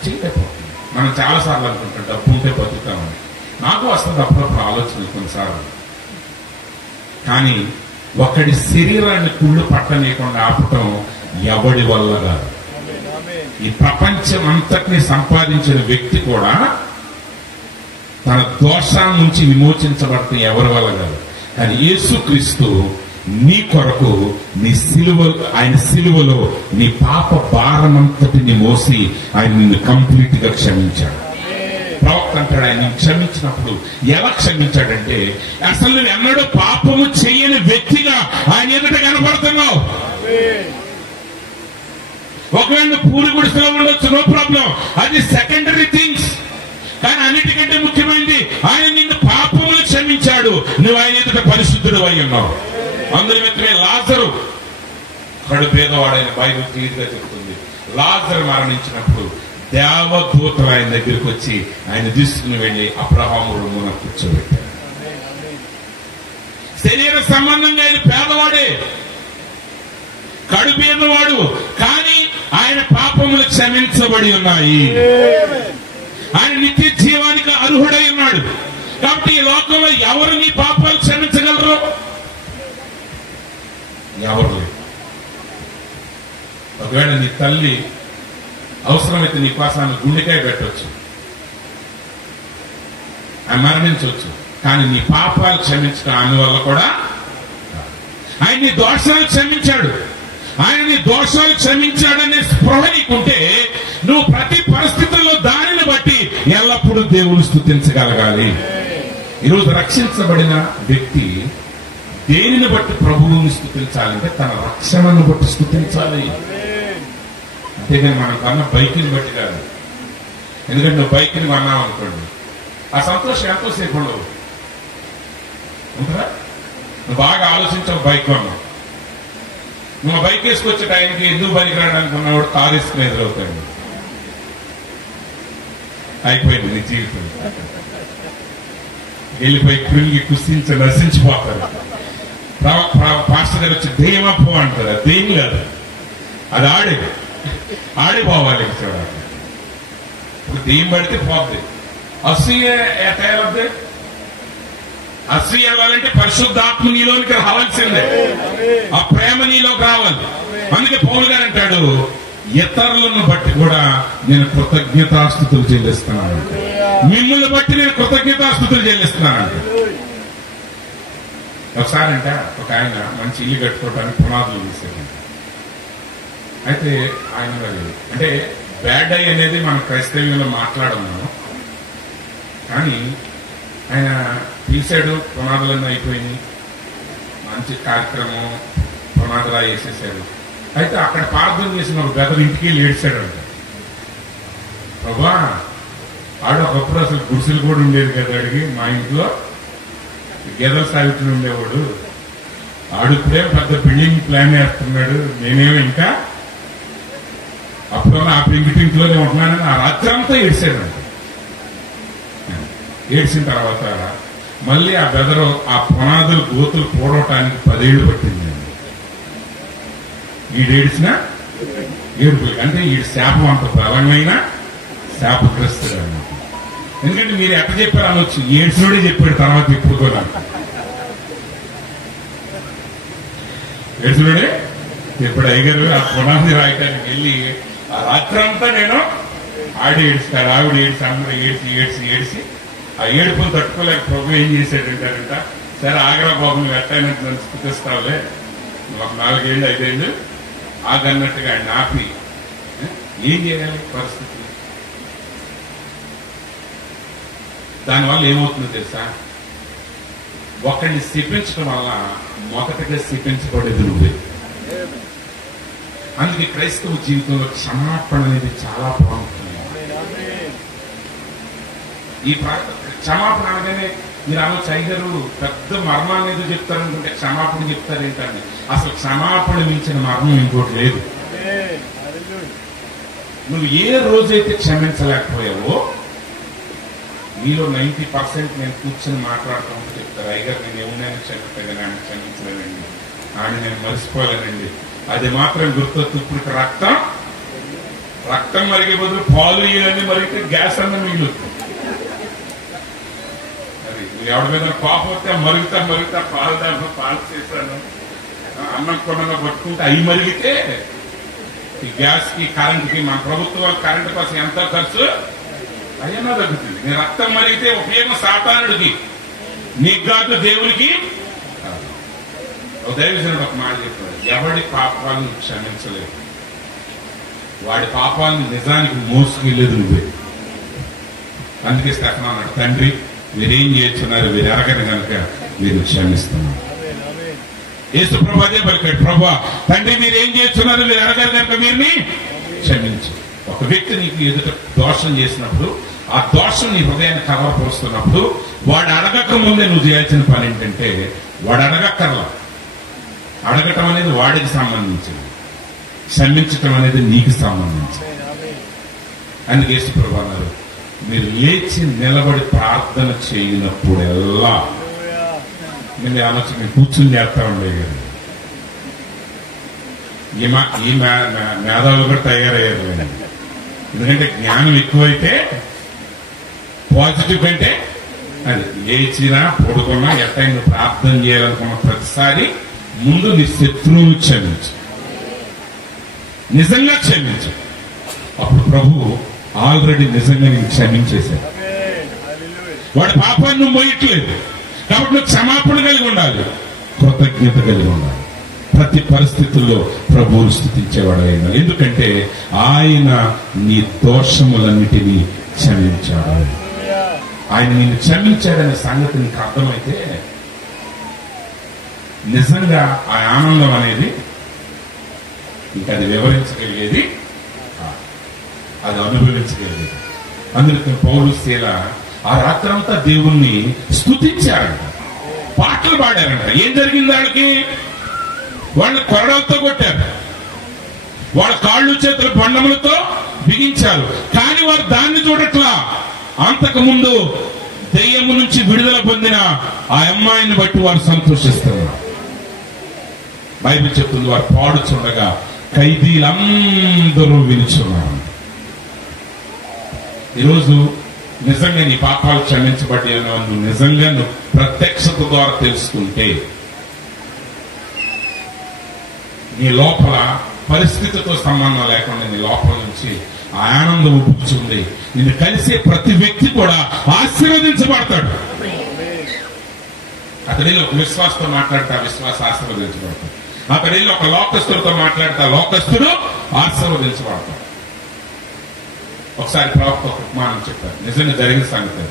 చేయలేకపోతుంది. మనం చాలాసార్లు అనుకుంటాం డబ్బు ఉంటే బతుకుతామని. నాకు వస్తుంది అప్పుడప్పుడు ఆలోచన కొన్నిసార్లు. కానీ ఒకడి శరీరాన్ని కుళ్ళు పట్టనీయకుండా ఆపటం ఎవడి వల్ల కాదు. ఈ ప్రపంచం అంతటిని సంపాదించిన వ్యక్తి కూడా తన దోషాల నుంచి విమోచించబడితే ఎవరి వల్ల కాదు. కానీ యేసుక్రీస్తు నీ కొరకు నీ ఆయన సిలువలో నీ పాప భారమంతటిని మోసి ఆయన నిన్ను కంప్లీట్ గా క్షమించాడు. ప్రవక్త అంటాడు, ఆయన క్షమించినప్పుడు ఎలా క్షమించాడంటే అసలు నువ్వు ఎన్నడూ పాపము చేయని వ్యక్తిగా ఆయన ఎదుట కనపడుతున్నావు. ఒకవేళ నువ్వు పూరి గుడిసెలో ఉండొచ్చు, నో ప్రాబ్లం, అది సెకండరీ థింగ్స్. కానీ అన్నిటికంటే ముఖ్యమైనది ఆయన నిన్ను పాపములు క్షమించాడు, నువ్వు ఆయన ఎదుట పరిశుద్ధుడు అయి ఉన్నావు. అందులో మిత్రమే లాజరు కడు పేదవాడైన బైబిల్ క్లియర్గా చెప్తుంది. లాజరు మరణించినప్పుడు దేవదూతలు ఆయన దగ్గరికి వచ్చి ఆయన తీసుకుని వెళ్లి అబ్రహాము రొమ్మున కూర్చోబెట్టారు. శరీర సంబంధంగా ఆయన పేదవాడే, కడు పేదవాడు, కానీ ఆయన పాపములు క్షమించబడి ఉన్నాయి. ఆయన నిత్య జీవానికి అర్హుడై ఉన్నాడు. కాబట్టి ఈ లోకంలో ఎవరు నీ పాపాలు క్షమించగలరు? ఎవరు లేరు. ఒకవేళ నీ తల్లి అవసరమైతే నీ కోసం గుండెకాయ పెట్టవచ్చు, ఆయన మరణించవచ్చు, కానీ నీ పాపాలు క్షమించడం ఆమె వల్ల కూడా. ఆయన నీ దోషాలు క్షమించాడు. ఆయన నీ దోషాలు క్షమించాడనే స్పృహ నీకుంటే నువ్వు ప్రతి పరిస్థితుల్లో దానిని బట్టి ఎల్లప్పుడూ దేవుని స్తుతించగలగాలి. ఈరోజు రక్షించబడిన వ్యక్తి దేనిని బట్టి ప్రభువుని స్తుతించాలంటే తన రక్షణను బట్టి స్తుతించాలి. అంతేగాని మనం కన్నా బైక్ని బట్టి కాదు. ఎందుకంటే నువ్వు బైక్ని కొన్నావు అనుకోండి, ఆ సంతోషం ఎంతోసేపు ఉండవు. ఉంటుందా? నువ్వు బాగా ఆలోచించావు, బైక్ కొన్నావు, నువ్వు బైక్ వేసుకొచ్చే టైంకి ఎందుకు బైక్ రావడానికి ఉన్నవాడు కారు వేసుకుని ఎదురవుతాడు. అయిపోయింది నీ జీవితం. వెళ్ళిపోయి కృంగి కుసించి నశించిపోతారు. పాస్టర్ గారు వచ్చి దెయ్యమప్పు అంటారు. అది దెయ్యం కాదు, అది ఆడిపోవాలి. చూడాలి, ఇప్పుడు దెయ్యం పడితే పోద్ది. అసూయ తయారవుద్ది. అసూయ వెళ్ళాలంటే పరిశుద్ధాత్మ నీలోనికి రావాల్సిందే, ఆ ప్రేమ నీలోకి రావాలి. అందుకే పౌలు గారు అంటాడు, ఇతరులను బట్టి కూడా నేను కృతజ్ఞతాస్తుతులు చెల్లిస్తున్నాను, మిమ్మల్ని బట్టి నేను కృతజ్ఞతాస్తుతులు చెల్లిస్తున్నాను. ఒకసారి అంట ఒక ఆయన మంచి ఇల్లు కట్టుకోవడానికి పునాదులు తీసేది. అయితే ఆయన అంటే బ్యాడ్ ఐ అనేది మన క్రైస్తవ్యంలో మాట్లాడము, కానీ ఆయన తీసాడు, పునాదులన్నీ అయిపోయింది, మంచి కార్యక్రమం పునాదులా వేసేసాడు. అయితే అక్కడ ప్రార్థన చేసిన ఒక గదరు ఇంటికి వెళ్ళి ఏడ్చాడంట. ప్రభా, ఆడు ఒకప్పుడు అసలు గుడిసెలు కూడా ఉండేది కదా, అడిగి మా ఇంట్లో గేదెల సాగుతులు ఉండేవాడు, ఆడు ఇప్పుడే పెద్ద బిల్డింగ్ ప్లాన్ వేస్తున్నాడు, నేనేమో ఇంకా అప్పుడు ఆ ఇంటింట్లోనే ఉంటున్నానని ఆ రాత్రి అంతా ఏడ్చాడంట. ఏడ్చిన తర్వాత మళ్ళీ ఆ బెదరు ఆ పునాదులు గోతులు పూడవటానికి 10 ఏళ్ళు పట్టిందండి. ఈడేడ్చిన ఏడుపు అంటే ఈ శాపం అంత బలమైన శాపగ్రస్తుడు అన్నమాట. ఎందుకంటే మీరు ఎట్లా చెప్పారు అనొచ్చు, ఏడ్చినోడే చెప్పాడు తర్వాత ఇప్పుడు కూడా. ఏడ్చినోడే ఇప్పుడు అయ్యగారు ఆ పునాది రాయటానికి వెళ్ళి ఆ రాత్రి అంతా నేను ఏడుస్తాడు, ఆవిడ ఏడ్చి, అందరూ ఏడ్చి ఆ ఏడుపును తట్టుకోలేక ప్రభు ఏం చేశాడంటారంట, సరే ఆగ్రా బాబు నువ్వు ఎట్టయినట్టు నన్ను స్థుతిస్తావులే, ఒక 4 ఏళ్ళు 5 ఏళ్ళు ఆగన్నట్టుగా ఆయన ఆపి ఏం చేయాలి పరిస్థితి? దానివల్ల ఏమవుతుందో తెలుసా? ఒకరిని శిపించడం వల్ల మొదటగా శిపించబడేది నువ్వే. అందుకే క్రైస్తవ జీవితంలో క్షమాపణ అనేది చాలా ప్రాముఖ్యమైనది. ఈ క్షమాపణ అనగానే మీరు అనొచ్చు, అయ్యారు పెద్ద మర్మాన్ని ఏదో చెప్తారనుకుంటే క్షమాపణ చెప్తారు ఏంటండి? అసలు క్షమాపణ మించిన మర్మం ఇంకోటి లేదు. నువ్వు ఏ రోజైతే క్షమించలేకపోయావో మీలో 90% నేను కూర్చొని మాట్లాడుతూ చెప్తారు, అయ్యారు నేను ఎవరినైనా క్షమిస్తాను, ఆయన క్షమించలేనండి, ఆయన నేను మర్చిపోలేనండి. అది మాత్రం గుర్తొచ్చు. ఇప్పుడు రక్తం మరిగే బదులు పాలు ఇవన్నీ మరిగితే గ్యాస్ అన్న మిగులుతుంది. అది ఎవరి మీద కోపం వస్తే మరుగుతా పాలు చేశాను అన్నం కొన్న పట్టుకుంటే అవి మరిగితే ఈ గ్యాస్ కి కరెంట్ కి మన ప్రభుత్వాలు కరెంట్ కోసం ఎంత ఖర్చు అయ్యన్నా తగ్గుతుంది. నీ రక్తం మరిగితే ఉపయోగం సాతానుడికి, నీకు కాదు దేవుడికి. దైవజనుడు ఒక మాట చెప్పాడు, ఎవడి పాపాలను క్షమించలేదు వాడి పాపాలను నిజానికి మోసుకెళ్ళేది నువ్వే. అందుకే స్టెఫెన్ అన్నాడు, తండ్రి మీరేం చేస్తున్నారు, మీరు ఎరగని కనుక మీరు క్షమిస్తున్నారు. యేసు ప్రభు అదే పలికాడు, ప్రభా తండ్రి మీరేం చేస్తున్నారు, మీరు ఎరగని కనుక మీరుని క్షమించు. ఒక వ్యక్తి నీకు ఎదుట దోషం చేసినప్పుడు ఆ దోషం నీ హృదయాన్ని కలవపరుస్తున్నప్పుడు వాడు అడగక ముందే నువ్వు చేయాల్సిన పని ఏంటంటే, వాడు అడగక్కర్లా, అడగటం అనేది వాడికి సంబంధించింది, క్షమించటం అనేది నీకు సంబంధించింది. అందుకే యేసు ప్రభువు అన్నారు, మీరు లేచి నిలబడి ప్రార్థన చేయనప్పుడెల్లా మీరు ఆలోచన మీరు కూర్చుని చేస్తా ఉండే కదా. ఈ మేధావులు కూడా తయారయ్యారు. ఎందుకంటే జ్ఞానం ఎక్కువైతే పాజిటివ్ కంటే అది లేచినా పడుకున్నా ఎట్టయినా ప్రార్థన చేయాలనుకున్న ప్రతిసారి ముందు నీ శత్రువును క్షమించు, నిజంగా క్షమించు. అప్పుడు ప్రభు ఆల్రెడీ నిజంగా నేను క్షమించేశాడు. వాడి పాపాన్ని నువ్వు మోయట్లేదు కాబట్టి నువ్వు క్షమాపణ కలిగి ఉండాలి, కృతజ్ఞత కలిగి ఉండాలి. ప్రతి పరిస్థితుల్లో ప్రభువును స్తుతించేవాడు ఆయన. ఎందుకంటే ఆయన నీ దోషములన్నిటినీ క్షమించాడు. ఆయన నిన్ను క్షమించాడనే సంగతి నీకు అర్థమైతే నిజంగా ఆ ఆనందం అనేది ఇంకా అది వివరించగలిగేది, అది అనుభవించగలిగేది. అందుకే పౌలు శీల ఆ రాత్రంతా దేవుణ్ణి స్తుతించారంట, పాటలు పాడారంట. ఏం జరిగింది? వాళ్ళకి వాళ్ళని కొరడాలతో కొట్టారు, వాళ్ళ కాళ్ళు చేతులు బండములతో బిగించారు. కానీ వారు దాన్ని చూడట్లా. అంతకు ముందు దెయ్యము నుంచి విడుదల పొందిన ఆ అమ్మాయిని బట్టి వారు సంతోషిస్తున్నారు. బైబిల్ చెప్తుంది, వారు పాడుచుండగా ఖైదీలందరూ వినుచున్నారు. ఈరోజు నిజంగా నీ పాపాలు క్షమించబడ్డాయని నువ్వు నిజంగా నువ్వు ప్రత్యక్షత ద్వారా తెలుసుకుంటే నీ లోపల పరిస్థితితో సంబంధం లేకుండా నీ లోపల నుంచి ఆనందం ఉప్పుతుంది. నిన్ను కలిసే ప్రతి వ్యక్తి కూడా ఆశీర్వదించబడతాడు. అతడిలో ఒక విశ్వాసంతో మాట్లాడితే ఆ విశ్వాసం ఆశీర్వదించబడతాడు. అతడిలో ఒక లోకస్తుడితో మాట్లాడితే ఆ లోకస్తుడు ఆశీర్వదించబడతాడు. ఒకసారి ప్రవక్త ఒక ఉపమానం చెప్పారు, నిజంగా జరిగిన సంగతి.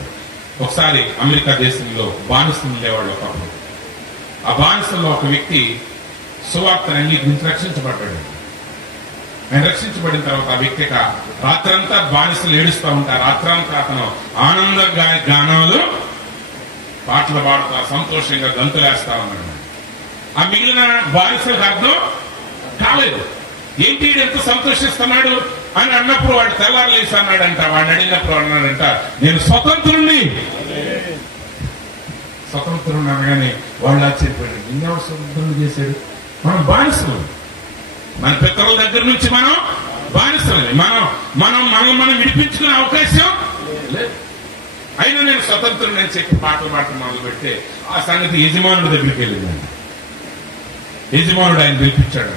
ఒకసారి అమెరికా దేశంలో బానిసలు ఉండేవాళ్ళు ఒకప్పుడు. ఆ బానిసల్లో ఒక వ్యక్తి సువార్తను అంగీకరించి రక్షించబడ్డాడు. ఆయన రక్షించబడిన తర్వాత ఆ వ్యక్తి రాత్రంతా బానిసలు ఏడుస్తూ ఉంటారు. రాత్రంతా అతను ఆనంద గానాలు పాటలు పాడుతా సంతోషంగా గంతులేస్తా ఉన్నాడు. ఆ మిగిలిన బానిసలకు అర్థం కాలేదు, ఏంటి ఎంత సంతోషిస్తున్నాడు అని అన్నప్పుడు వాడు తెల్లారు లేసి అన్నాడంట. వాడిని అడిగినప్పుడు అన్నాడంట, నేను స్వతంత్రుణ్ణి. స్వతంత్రుని అనగానే వాళ్ళు ఆశ్చర్యపోయాడు, నిన్నెవరు స్వతంత్రులు చేశాడు? మనం బానిసలు, మన పితరుల దగ్గర నుంచి మనం బానిసలని, మనం విడిపించుకునే అవకాశం లేదు. అయినా నేను స్వతంత్రుని అని చెప్పి పాటలు మొదలు పెడితే ఆ సంగతి యజమానుడి దగ్గరికి వెళ్ళిందండి. యజమానుడు ఆయన పిలిపించాడు.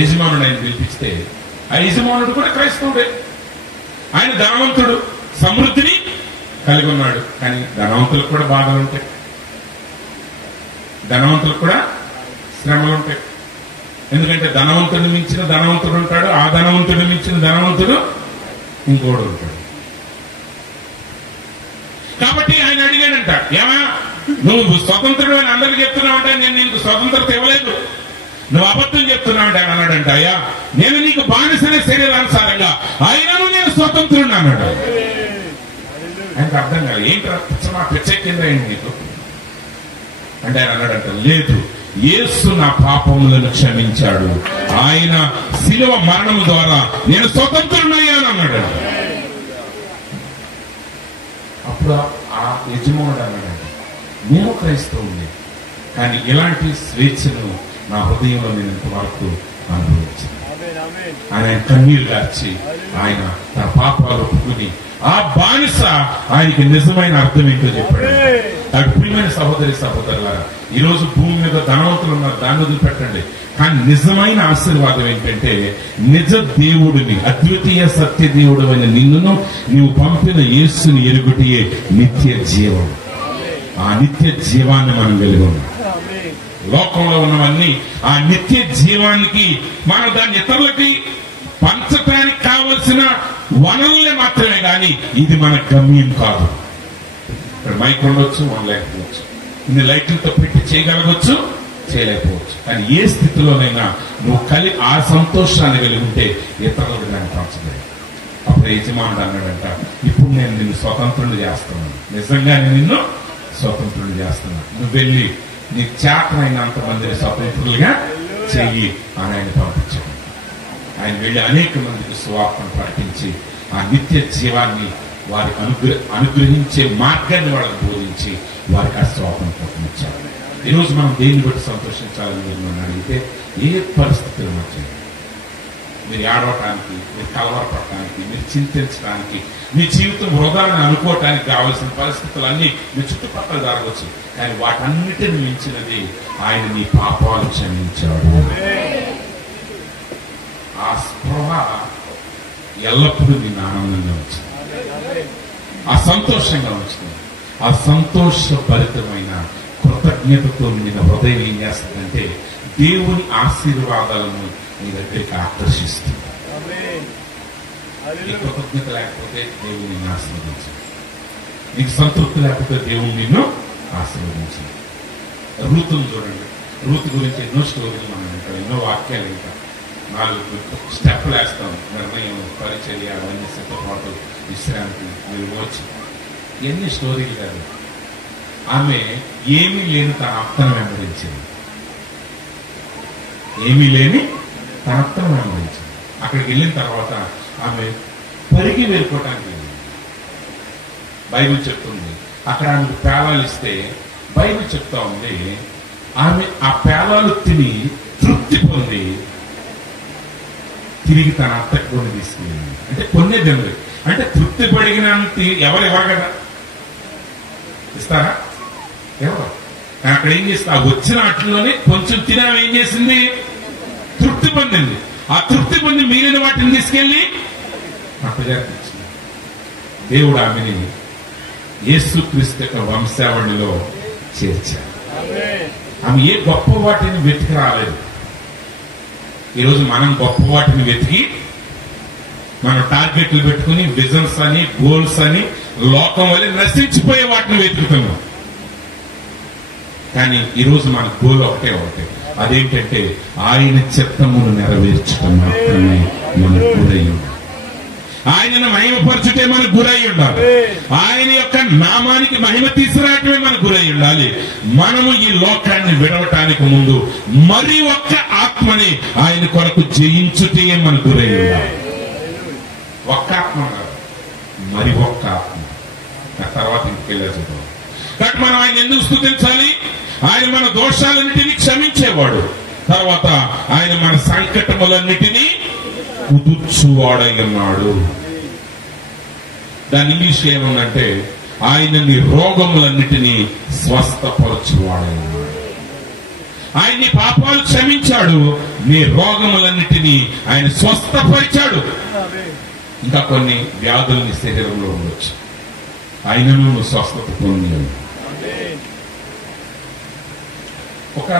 యజమానుడు ఆయన పిలిపిస్తే ఆ యజమానుడు కూడా క్రైస్తవుడే. ఆయన ధనవంతుడు, సమృద్ధిని కలిగి ఉన్నాడు. కానీ ధనవంతులకు కూడా బాధలు ఉంటాయి. ధనవంతులకు కూడా శ్రమలు ఉంటాయి. ఎందుకంటే ధనవంతుడిని మించిన ధనవంతుడు ఉంటాడు, ఆ ధనవంతుడిని మించిన ధనవంతుడు ఇంకోడు ఉంటాడు. కాబట్టి ఆయన అడిగాడంట, ఏమా నువ్వు స్వతంత్రుడు అని అందరికి చెప్తున్నావు అంటే నేను నీకు స్వతంత్రత ఇవ్వలేదు, నువ్వు అబద్ధం చెప్తున్నావు అంటే అన్నాడంట, అయ్యా నేను నీకు బానిసనే శరీరానుసారంగా, అయినను నేను స్వతంత్రుడు అన్నాడు. ఆయనకు అర్థం కాదు, ఏంటి పిచ్చెక్కిందా ఏంటి నీకు అంటే ఆయన అన్నాడంట, లేదు, యేసు నా పాపములను క్షమించాడు, ఆయన శిలువ మరణం ద్వారా నేను స్వతంత్రునయ్యాను అన్నాడు. అప్పుడు ఆ యజమానుడు అన్నాడంట, నేను క్రైస్తవుని, కానీ ఇలాంటి స్వేచ్ఛను నా హృదయంలో నేను ఇంతవరకు అనుభవించాను. ఆయన కన్నీరు గార్చి ఆయన తన పాపాలు ఒప్పుకుని ఆ బానిస ఆయనకి నిజమైన అర్థం ఏంటో చెప్పాడు. అటు ప్రియమైన సహోదరి సహోదరులారా, ఈ రోజు భూమి మీద ధనవంతులు ఉన్నారు, దాన్ని వదిలిపెట్టండి. కానీ నిజమైన ఆశీర్వాదం ఏంటంటే నిజ దేవుడిని, అద్వితీయ సత్య దేవుడు అయిన నిన్నును నీవు పంపిన యేసుని ఎరుగుటియే నిత్య జీవం. ఆ నిత్య జీవాన్ని మనం కలిగి ఉన్నాం. లోకంలో ఉన్నవన్నీ ఆ నిత్య జీవానికి మనం దాన్ని ఇతరులకి పంచడానికి కావలసిన వనరులే మాత్రమే, కానీ ఇది మన గమ్యం కాదు. ఇక్కడ మైక్ ఉండొచ్చు, మనం లేకపోవచ్చు, ఇన్ని లైట్లతో పెట్టి చేయగలగవచ్చు, చేయలేకపోవచ్చు, కానీ ఏ స్థితిలోనైనా నువ్వు ఆ సంతోషాన్ని కలిగి ఉంటే ఇతరులకు దాన్ని పంచలేదు. అప్పుడు యజమానుడు అన్నాడంట, ఇప్పుడు నేను నిన్ను స్వతంత్రుడు చేస్తున్నాను, నిజంగా నేను నిన్ను స్వతంత్రుడు చేస్తున్నాను, నువ్వు వెళ్ళి నీకు చేతనైనంత మందిని స్వతంత్రులుగా చెయ్యి అని ఆయన పంపించాడు. ఆయన వెళ్ళి అనేక మందికి సువార్తను ప్రకటించి ఆ నిత్య జీవాన్ని వారికి అనుగ్రహించే మార్గాన్ని వాళ్ళకి బోధించి వారికి ఆ స్వాతంత్రం ఇచ్చారు. ఈరోజు మనం దేన్ని బట్టి సంతోషించాలని మీరు అడిగితే, ఏ పరిస్థితుల మధ్య మీరు ఏడవటానికి, మీరు కలవరపడటానికి, మీరు చింతించడానికి, మీ జీవితం వృధాన్ని అనుకోవటానికి కావలసిన పరిస్థితులన్నీ మీ చుట్టుపక్కల జరగవచ్చు, కానీ వాటన్నిటిని మించినది ఆయన మీ పాపాలు క్షమించాడు. ఆ స్పృహ ఎల్లప్పుడూ నిన్ను ఆనందంగా వచ్చింది, ఆ సంతోషంగా వచ్చింది. ఆ సంతోషభరితమైన కృతజ్ఞతతో నిన్న హృదయం ఏం చేస్తుందంటే దేవుని ఆశీర్వాదాలను నీ దగ్గరికి ఆకర్షిస్తుంది. నీ కృతజ్ఞత లేకపోతే దేవుని నిన్ను ఆశీర్వదించదు, నీకు సంతృప్తి లేకపోతే దేవుని నిన్ను ఆశీర్వదించదు. రూతును చూడండి, రూతు గురించి ఎన్నో స్టోరీలు మనం వింటాం, ఎన్నో వాక్యాలు వింటాం, 4 స్టెప్పులు వేస్తాం, నిర్ణయం, పరిచర్య, అవన్నీ సిద్ధపాటు, విశ్రాంతి, విమోచన, ఎన్ని స్టోరీలు కాదు. ఆమె ఏమీ లేని తన అత్తను వెంబడించింది, ఏమీ లేని తన అత్తను వెంబడించింది. అక్కడికి వెళ్ళిన తర్వాత ఆమె పరిగి వెళ్ళిపోవటానికి వెళ్ళింది. బైబిల్ చెప్తుంది, అక్కడ ఆమెకు పేలాలు ఇస్తే బైబిల్ చెప్తా ఉంది, ఆమె ఆ పేలాలు తిని తృప్తి పొంది తిరిగి తన అత్తకు కొన్ని తీసుకెళ్ళింది. అంటే కొన్ని జనులు అంటే తృప్తి పడిగినంత ఎవరు కదా ఇస్తారా? ఎవరు? అక్కడ ఏం చేస్తా, వచ్చిన వాటిలోనే కొంచెం తిన ఏం చేసింది, తృప్తి పొందింది. ఆ తృప్తి పొంది మిగిలిన వాటిని తీసుకెళ్లి అప్పగారికి ఇచ్చింది. దేవుడు ఆమెని యేసుక్రీస్తు యొక్క వంశావళిలో చేర్చారు. ఆమె ఏ గొప్ప వాటిని వెతికి రాలేదు. ఈరోజు మనం గొప్ప వాటిని వెతికి మనం టార్గెట్లు పెట్టుకుని విజన్స్ అని, గోల్స్ అని, లోకం వల్ల నశించిపోయే వాటిని వెతుకుతున్నాం. కానీ ఈరోజు మన గోల్ ఒకటే, అదేంటంటే ఆయన చిత్తమును నెరవేర్చడం మాత్రమే మన గురై ఉండాలి. ఆయనను మహిమపరచుటే మన గురై ఉండాలి. ఆయన యొక్క నామానికి మహిమ తీసుకురావటమే మన గురై ఉండాలి. మనము ఈ లోకాన్ని విడవటానికి ముందు మరి ఒక్క ఆత్మని ఆయన కొరకు జయించుటే మన గురై ఉండాలి. ఒక్క ఆత్మ కాదు, మరి ఒక్క ఆత్మ. ఆ తర్వాత ఇంకెళ్ళే చూద్దాం. కాబట్టి మనం ఆయన ఎందుకు స్తుతించాలి? ఆయన మన దోషాలన్నిటినీ క్షమించేవాడు. తర్వాత ఆయన మన సంకటములన్నిటినీ కుదుర్చువాడై ఉన్నాడు. దాని ఇంగ్లీష్ ఏముందంటే ఆయన నీ రోగములన్నిటినీ స్వస్థపరచువాడై ఉన్నాడు. ఆయన నీ పాపాలు క్షమించాడు, నీ రోగములన్నిటినీ ఆయన స్వస్థపరిచాడు. ఇంకా కొన్ని వ్యాధుల్ని శరీరంలో ఉండొచ్చు, ఆయనను నువ్వు స్వస్థత పొందావు. ఒక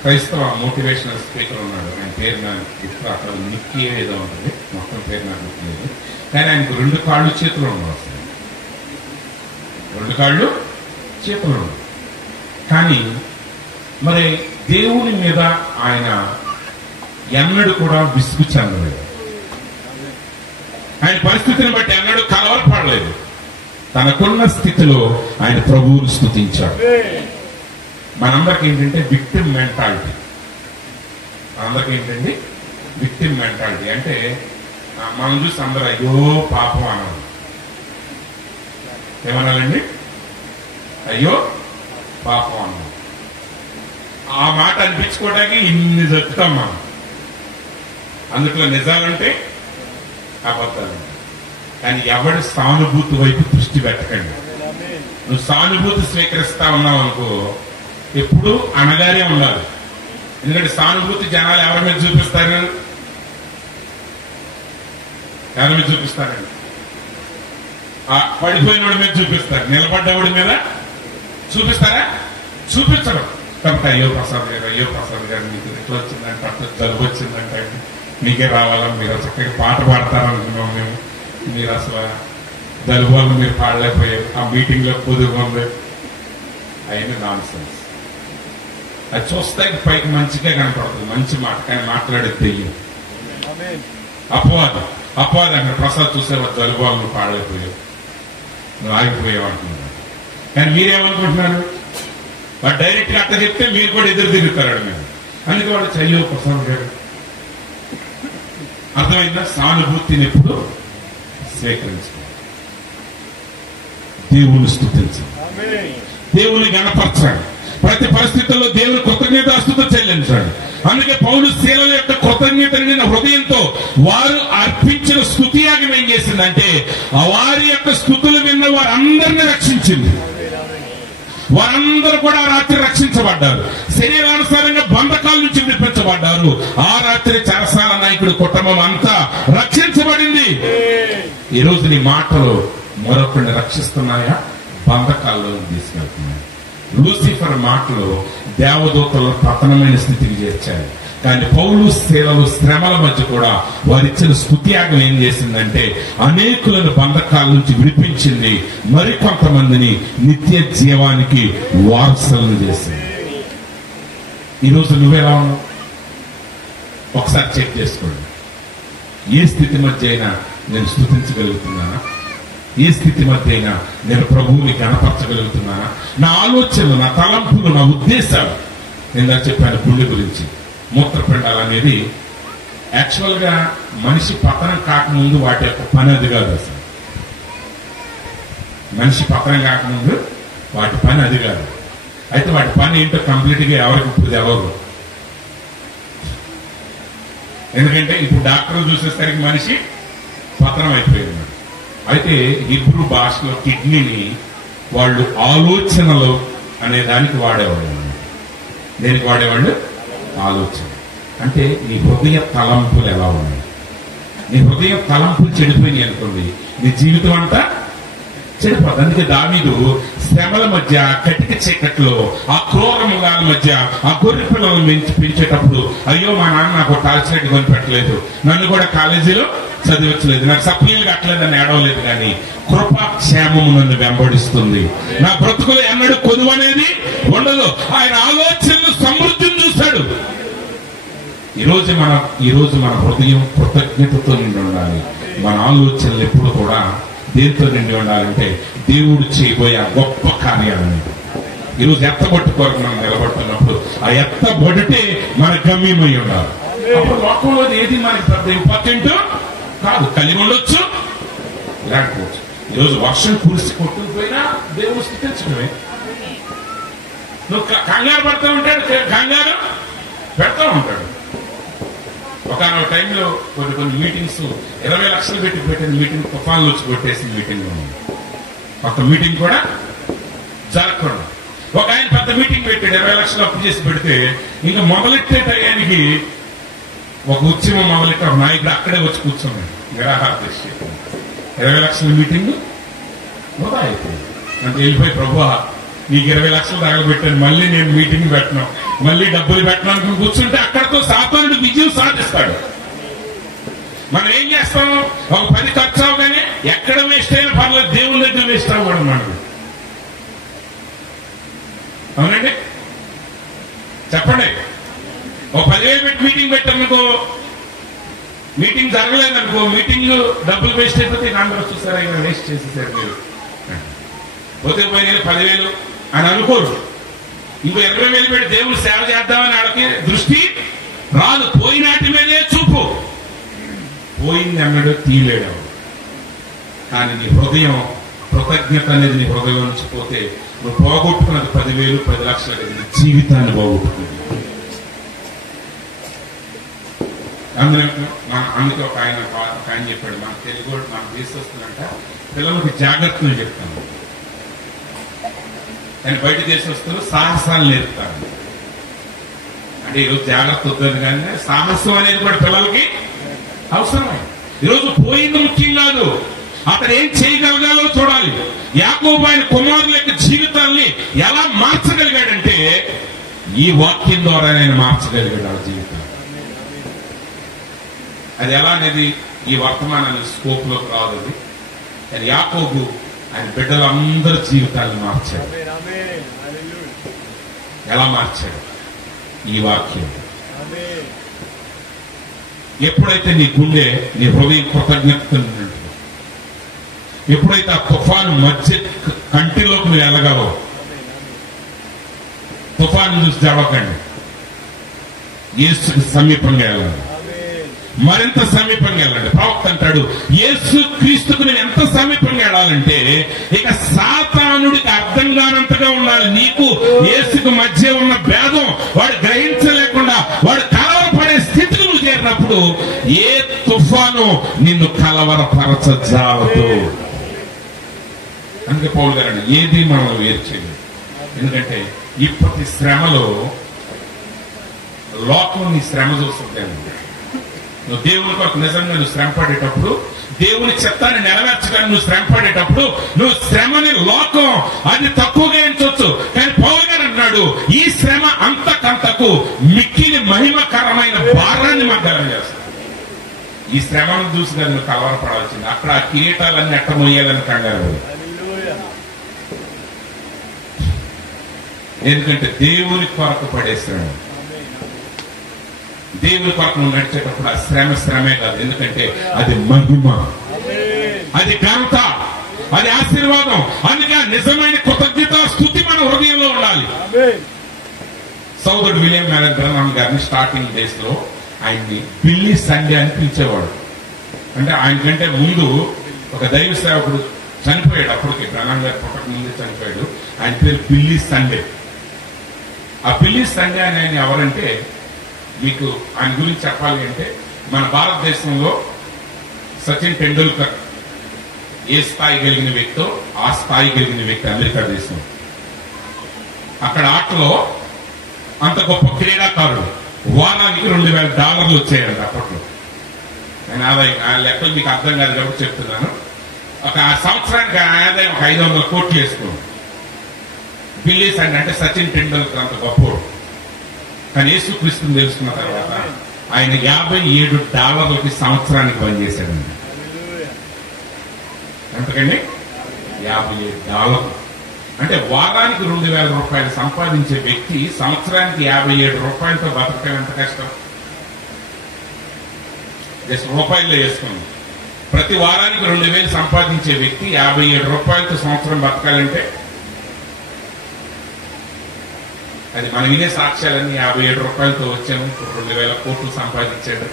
క్రైస్తవ మోటివేషనల్ స్పీకర్ ఉన్నాడు. ఆయన పేరు నాకు గుర్తు అక్కడ నిక్కీ ఏదో ఉంటుంది, మొత్తం పేరు నాకు గుర్తులేదు. కానీ ఆయనకు 2 కాళ్ళు చేతులు ఉండవు, అసలు 2 కాళ్ళు చేతులు ఉండవు. కానీ మరి దేవుని మీద ఆయన ఎన్నడూ కూడా విసుగు చెందలేదు. ఆయన పరిస్థితిని బట్టి ఎన్నడూ కలవరపడలేదు. తనకున్న స్థితిలో ఆయన ప్రభువును స్తుతించాడు. మనందరికి ఏంటంటే విక్టిమ్ మెంటాలిటీ. మనందరికి ఏంటండి విక్టిమ్ మెంటాలిటీ అంటే మనం చూసి అందరూ అయ్యో పాపం అనాలి. ఏమనాలండి? అయ్యో పాపం అన్నాం. ఆ మాట అనిపించుకోవడానికి ఇన్ని చెప్తాం మనం. అందుట్లో నిజాలంటే అబద్ధాలు. కానీ ఎవడి సానుభూతి వైపు దృష్టి పెట్టకండి. నువ్వు సానుభూతి స్వీకరిస్తా ఉన్నావు అనుకో, ఎప్పుడు అనగానే ఉండాలి. ఎందుకంటే సానుభూతి జనాలు ఎవరి మీద చూపిస్తారు? ఎవరి మీద చూపిస్తారండి? పడిపోయినోడి మీద చూపిస్తారు, నిలబడ్డవాడి మీద చూపిస్తారా? చూపించడం. కాబట్టి అయ్యో ప్రసాద్ గారు మీకు ఎట్లా వచ్చిందంటే అట్లా జలుబు వచ్చిందంటే మీకే రావాలా, మీరు చక్కగా పాట పాడతారనుకున్నాం మేము, మీరు అసలు జలుబు వల్ల మీరు పాడలేకపోయారు, ఆ మీటింగ్ లో పొదుగు ఉంది. అయినా నాన్ సెన్స్. అది చూస్తే పైకి మంచిగా కనపడుతుంది, మంచి మాట, కానీ మాట్లాడేది తెయ్యం. అపవాదం అక్కడ ప్రసాద్ చూసేవాడు జలుబు వల్ల నువ్వు పాడలేకపోయావు, నువ్వు ఆగిపోయావు అంటున్నాడు. కానీ మీరేమనుకుంటున్నారు? వాడు డైరెక్ట్ గా అట్లా చెప్తే మీరు కూడా ఎదురు తిరుగుతారు మేము. అందుకే వాడు అయ్యో ప్రసాద్ గారు. అర్థమైందా? సానుభూతిని ఎప్పుడు స్వీకరించాలి. దేవుని స్తుతించాలి, దేవుని గణపరచాలి. ప్రతి పరిస్థితుల్లో దేవుని కృతజ్ఞతాస్తుతి చెల్లించాడు. అందుకే పౌలు శీలల యొక్క కృతజ్ఞత నిండిన హృదయంతో వారు అర్పించిన స్తుతి యాగం ఏం చేసిందంటే వారి యొక్క స్తుతులు విన్న వారందరినీ రక్షించింది. వారందరూ కూడా ఆ రాత్రి రక్షించబడ్డారు. శరీరానుసారంగా బంధకాల నుంచి విడిపించబడ్డారు. ఆ రాత్రి చెరసాల నాయకుడి కుటుంబం అంతా రక్షించబడింది. ఈ రోజు నీ మాటలు మరొకరిని రక్షిస్తున్నాయా? బంధకాల్లో తీసుకెళ్తున్నాయి. లూసిఫర్ మాటలు దేవదూతలు పతనమైన స్థితికి చేర్చాయి. కానీ పౌలు శీలలు శ్రమల మధ్య కూడా వారిచ్చిన స్తుత్యాగం ఏం చేసిందంటే అనేకులను బంధకాల నుంచి విడిపించింది, మరికొంతమందిని నిత్య జీవానికి వారసులను చేసింది. ఈరోజు నువ్వెలా ఉన్నావు? ఒకసారి చెక్ చేసుకోండి. ఏ స్థితి మధ్య అయినా నేను స్తుతించగలుగుతున్నానా? ఏ స్థితి మధ్య అయినా నేను ప్రభువుని గణపరచగలుగుతున్నానా? నా ఆలోచనలు, నా తలంపులు, నా ఉద్దేశాలు, నేను చెప్పాను గుండె గురించి, మూత్రపిండాలు అనేది యాక్చువల్ గా మనిషి పతనం కాకముందు వాటి యొక్క పని అది కాదు. అసలు మనిషి పతనం కాకముందు వాటి పని అది కాదు. అయితే వాటి పని ఏంటో కంప్లీట్ గా ఎవరికి ఇప్పుడు తెలవదు. ఎందుకంటే ఇప్పుడు డాక్టర్లు చూసేసరికి మనిషి పతనం అయిపోయింది. అయితే హిబ్రూ భాషలో కిడ్నీని వాళ్ళు ఆలోచనలు అనే దానికి వాడేవాళ్ళు. దేనికి వాడేవాళ్ళు? ఆలోచన. అంటే నీ హృదయ తలంపులు ఎలా ఉన్నాయి? నీ హృదయ తలంపులు చెడిపోయినాయి అనుకోండి, నీ జీవితం అంతా చెడిపోతుంది. అందుకే దావీదు శ్రమల మధ్య, కటిక చీకట్లో, ఆ క్రూర మృగాల మధ్య ఆ గొర్రె పిల్లలను పెంచేటప్పుడు అయ్యో మా నాన్న నాకు టార్చలెట్ కొని పెట్టలేదు, నన్ను కూడా కాలేజీలో చదివించలేదు, నాకు సప్లీలు కట్టలేదని ఏడవలేదు. కానీ కృపాక్షేమము నన్ను వెంబడిస్తుంది, నా బ్రతుకులు ఎన్నడూ కొదువు అనేది ఉండదు. ఆయన ఆలోచనలు సమృద్ధిని చూశాడు. ఈ రోజు మన హృదయం కృతజ్ఞతతో నిండి ఉండాలి. మన ఆలోచనలు ఎప్పుడు కూడా దేంతో నిండి ఉండాలంటే దేవుడు చేయబోయే ఆ గొప్ప కార్యాలని. ఈరోజు ఎత్తబొట్టు కొరకు మనం నిలబడుతున్నప్పుడు ఆ ఎత్తబొడితే మన గమ్యమై ఉండాలి. అప్పుడు లోకంలో ఏది మనకి పెద్ద ఇంపార్టెంట్ కాదు. కలిగి ఉండొచ్చు, లేకపోవచ్చు. ఈరోజు వర్షం కురిసి కొట్టుకుపోయినా దేవుడు స్థితించడమే. నువ్వు కంగారు పడతా ఉంటాడు, కంగారు పెడతా ఉంటాడు. ఒక టైంలో కొన్ని మీటింగ్స్ 20 లక్షలు పెట్టిన మీటింగ్ తుఫాన్లు వచ్చి కొట్టేసిన మీటింగ్ ఒక మీటింగ్ కూడా జరగకుండా ఒక ఆయన పెద్ద మీటింగ్ పెట్టాడు, 20 లక్షలు అప్పు చేసి పెడితే ఇంకా మొదలెట్టే టయానికి ఒక ఉద్యమం మొదలెట్టి ఒక నాయకుడు అక్కడే వచ్చి కూర్చున్నాడు. నిరాహార దీక్ష 20 లక్షల మీటింగ్ వృధా అయిపోయింది. అంటే వెళ్ళిపోయి ప్రభువా నీకు 20 లక్షలు తగలబెట్టాను, మళ్ళీ నేను మీటింగ్ పెట్టను, మళ్ళీ డబ్బులు పెట్టను అనుకుని కూర్చుంటే అక్కడతో సాతానుడు విజయం సాధిస్తాడు. మనం ఏం చేస్తాం, ఒక 10 ఖర్చు అవగానే ఎక్కడ వేస్ట్ అయినా పర్లేదు, దేవుని దగ్గర వేస్ట్ అవ్వడం మనకు. అవునండి, చెప్పండి. ఒక 10,000 పెట్టి మీటింగ్ పెట్టామనుకో, మీటింగ్ జరగలేదనుకో, మీటింగ్ డబ్బులు వేస్ట్ అయిపోతే అందరూ చూసారా ఇలా వేస్ట్ చేసేసారు మీరు, పోతే పోయిన 10,000 అని అనుకోరు. ఇంకో 20,000 పెట్టి దేవుడు సేవ చేద్దామని వాళ్ళకి దృష్టి రాదు. పోయినాటి మీదే చూపు. పోయింది అన్నాడు తీయలేడు. కానీ నీ హృదయం కృతజ్ఞత అనేది నీ హృదయం నుంచి పోతే నువ్వు పోగొట్టుకున్నది 10,000 10 లక్షలు నీ జీవితాన్ని పోగొట్టుకుంది. అందుకే ఒక ఆయన చెప్పాడు, మన తెలుగు మన దేశస్తులంట పిల్లలకి జాగ్రత్తలు చెప్తాను, కానీ బయట దేశస్తులు సాహసాలు నేర్పుతారు. అంటే ఈరోజు జాగ్రత్త వద్దని కానీ సాహసం అనేది కూడా పిల్లలకి అవసరమే. ఈరోజు పోయింది ముఖ్యం కాదు, అతను ఏం చేయగలగాలో చూడాలి. యాకోబు ఆయన కుమారుల యొక్క జీవితాన్ని ఎలా మార్చగలిగాడంటే ఈ వాక్యం ద్వారా ఆయన మార్చగలిగాడు ఆ జీవితాన్ని. అది ఎలా అనేది ఈ వర్తమానాన్ని స్కోప్ లోకి రాదు. కానీ యాకోబు ఆయన బిడ్డలందరి జీవితాలను మార్చాడు. ఎలా మార్చాడు? ఈ వాక్యం. ఎప్పుడైతే నీ గుండె నీ హృదయం కృతజ్ఞతతో ఉంటుంది, ఎప్పుడైతే ఆ తుఫాను మధ్య కంటిలోకి నువ్వు వెళ్ళగలవు, తుఫాను చూసి జడవకండి, యేసుకి సమీపంగా వెళ్ళాలి, మరింత సమీపంగా వెళ్ళండి. ప్రవక్త అంటాడు, యేసు క్రీస్తుకు నేను ఎంత సమీపంగా వెళ్ళాలంటే ఇక సాతానుడికి అర్థం కానంతగా ఉండాలి. నీకు యేసుకు మధ్య ఉన్న భేదం వాడు గ్రహించలేకుండా వాడు కలవరపడే స్థితికి నువ్వు చేరినప్పుడు ఏ తుఫాను నిన్ను కలవరపరచజాలదు. అందుకే పౌలు గారు ఏది మనం వేరు చేయలేదు. ఎందుకంటే ఇప్పటి శ్రమలో లోకం నీ శ్రమ చూస్తుంది. నువ్వు దేవుని కొరకు నిజంగా నువ్వు శ్రమ పడేటప్పుడు, దేవుని చిత్తాన్ని నెరవేర్చడానికి నువ్వు శ్రమ పడేటప్పుడు నువ్వు శ్రమని లోకం అది తక్కువగా ఎంచవచ్చు. కానీ పౌలు గారు అంటున్నాడు, ఈ శ్రమ అంతకంతకు మిక్కిలి మహిమకరమైన భారాన్ని మగ్గాలని చేస్తాడు. ఈ శ్రమను చూసి కదా నువ్వు కలవరపడాల్సింది. అక్కడ ఆ కిరీటాలన్నీ ఎట్ట మొయ్యాలని కంగారు. ఎందుకంటే దేవుని కొరకు పడే శ్రమ, దేవుని కొరకు నువ్వు నడిచేటప్పుడు ఆ శ్రమే కాదు. ఎందుకంటే అది మహిమ, అది ఘనత, అది ఆశీర్వాదం. అందుకే నిజమైన కృతజ్ఞత స్తుతి మన హృదయంలో ఉండాలి. సోదరుడు విలియం మ్యారెన్ బ్రహ్మం గారిని స్టార్టింగ్ డేస్ లో ఆయన్ని బిల్లీ సండే అని పిలిచేవాడు. అంటే ఆయన కంటే ముందు ఒక దైవ సేవకుడు చనిపోయాడు. అప్పటికి బ్రహ్మం గారు పుట్టక ముందే చనిపోయాడు. ఆయన పేరు బిల్లీ సండే. ఆ బిల్లీ సండే అని ఆయన ఎవరంటే, మీకు ఆయన గురించి చెప్పాలి అంటే, మన భారతదేశంలో సచిన్ టెండూల్కర్ ఏ స్థాయి కలిగిన వ్యక్తో ఆ స్థాయి కలిగిన వ్యక్తి అమెరికా దేశం. అక్కడ ఆటలో అంత గొప్ప క్రీడాకారుడు. వారానికి $2,000 వచ్చాయండి అప్పట్లో. నేను ఆదాయం ఆ లెక్కలు మీకు అర్థం కాదు కాబట్టి చెప్తున్నాను. ఒక సంవత్సరానికి ఆదాయం ఒక 500 కోట్లు వేసుకోండి. బిల్లీ సండే అంటే సచిన్ టెండూల్కర్ అంత గొప్పడు. కానీ యేసుక్రీస్తుని తెలుసుకున్న తర్వాత ఆయన $57 సంవత్సరానికి పనిచేశాడండి. ఎంతకండి? $57. అంటే వారానికి $2,000 సంపాదించే వ్యక్తి సంవత్సరానికి $57 బతకడం ఎంత కష్టం. జస్ట్ రూపాయల్లో వేసుకోండి. ప్రతి వారానికి 2,000 సంపాదించే వ్యక్తి $57 సంవత్సరం బతకాలంటే అది మనం వినే సాక్ష్యాలన్నీ $57 వచ్చాము, 2,000 కోట్లు సంపాదించాడు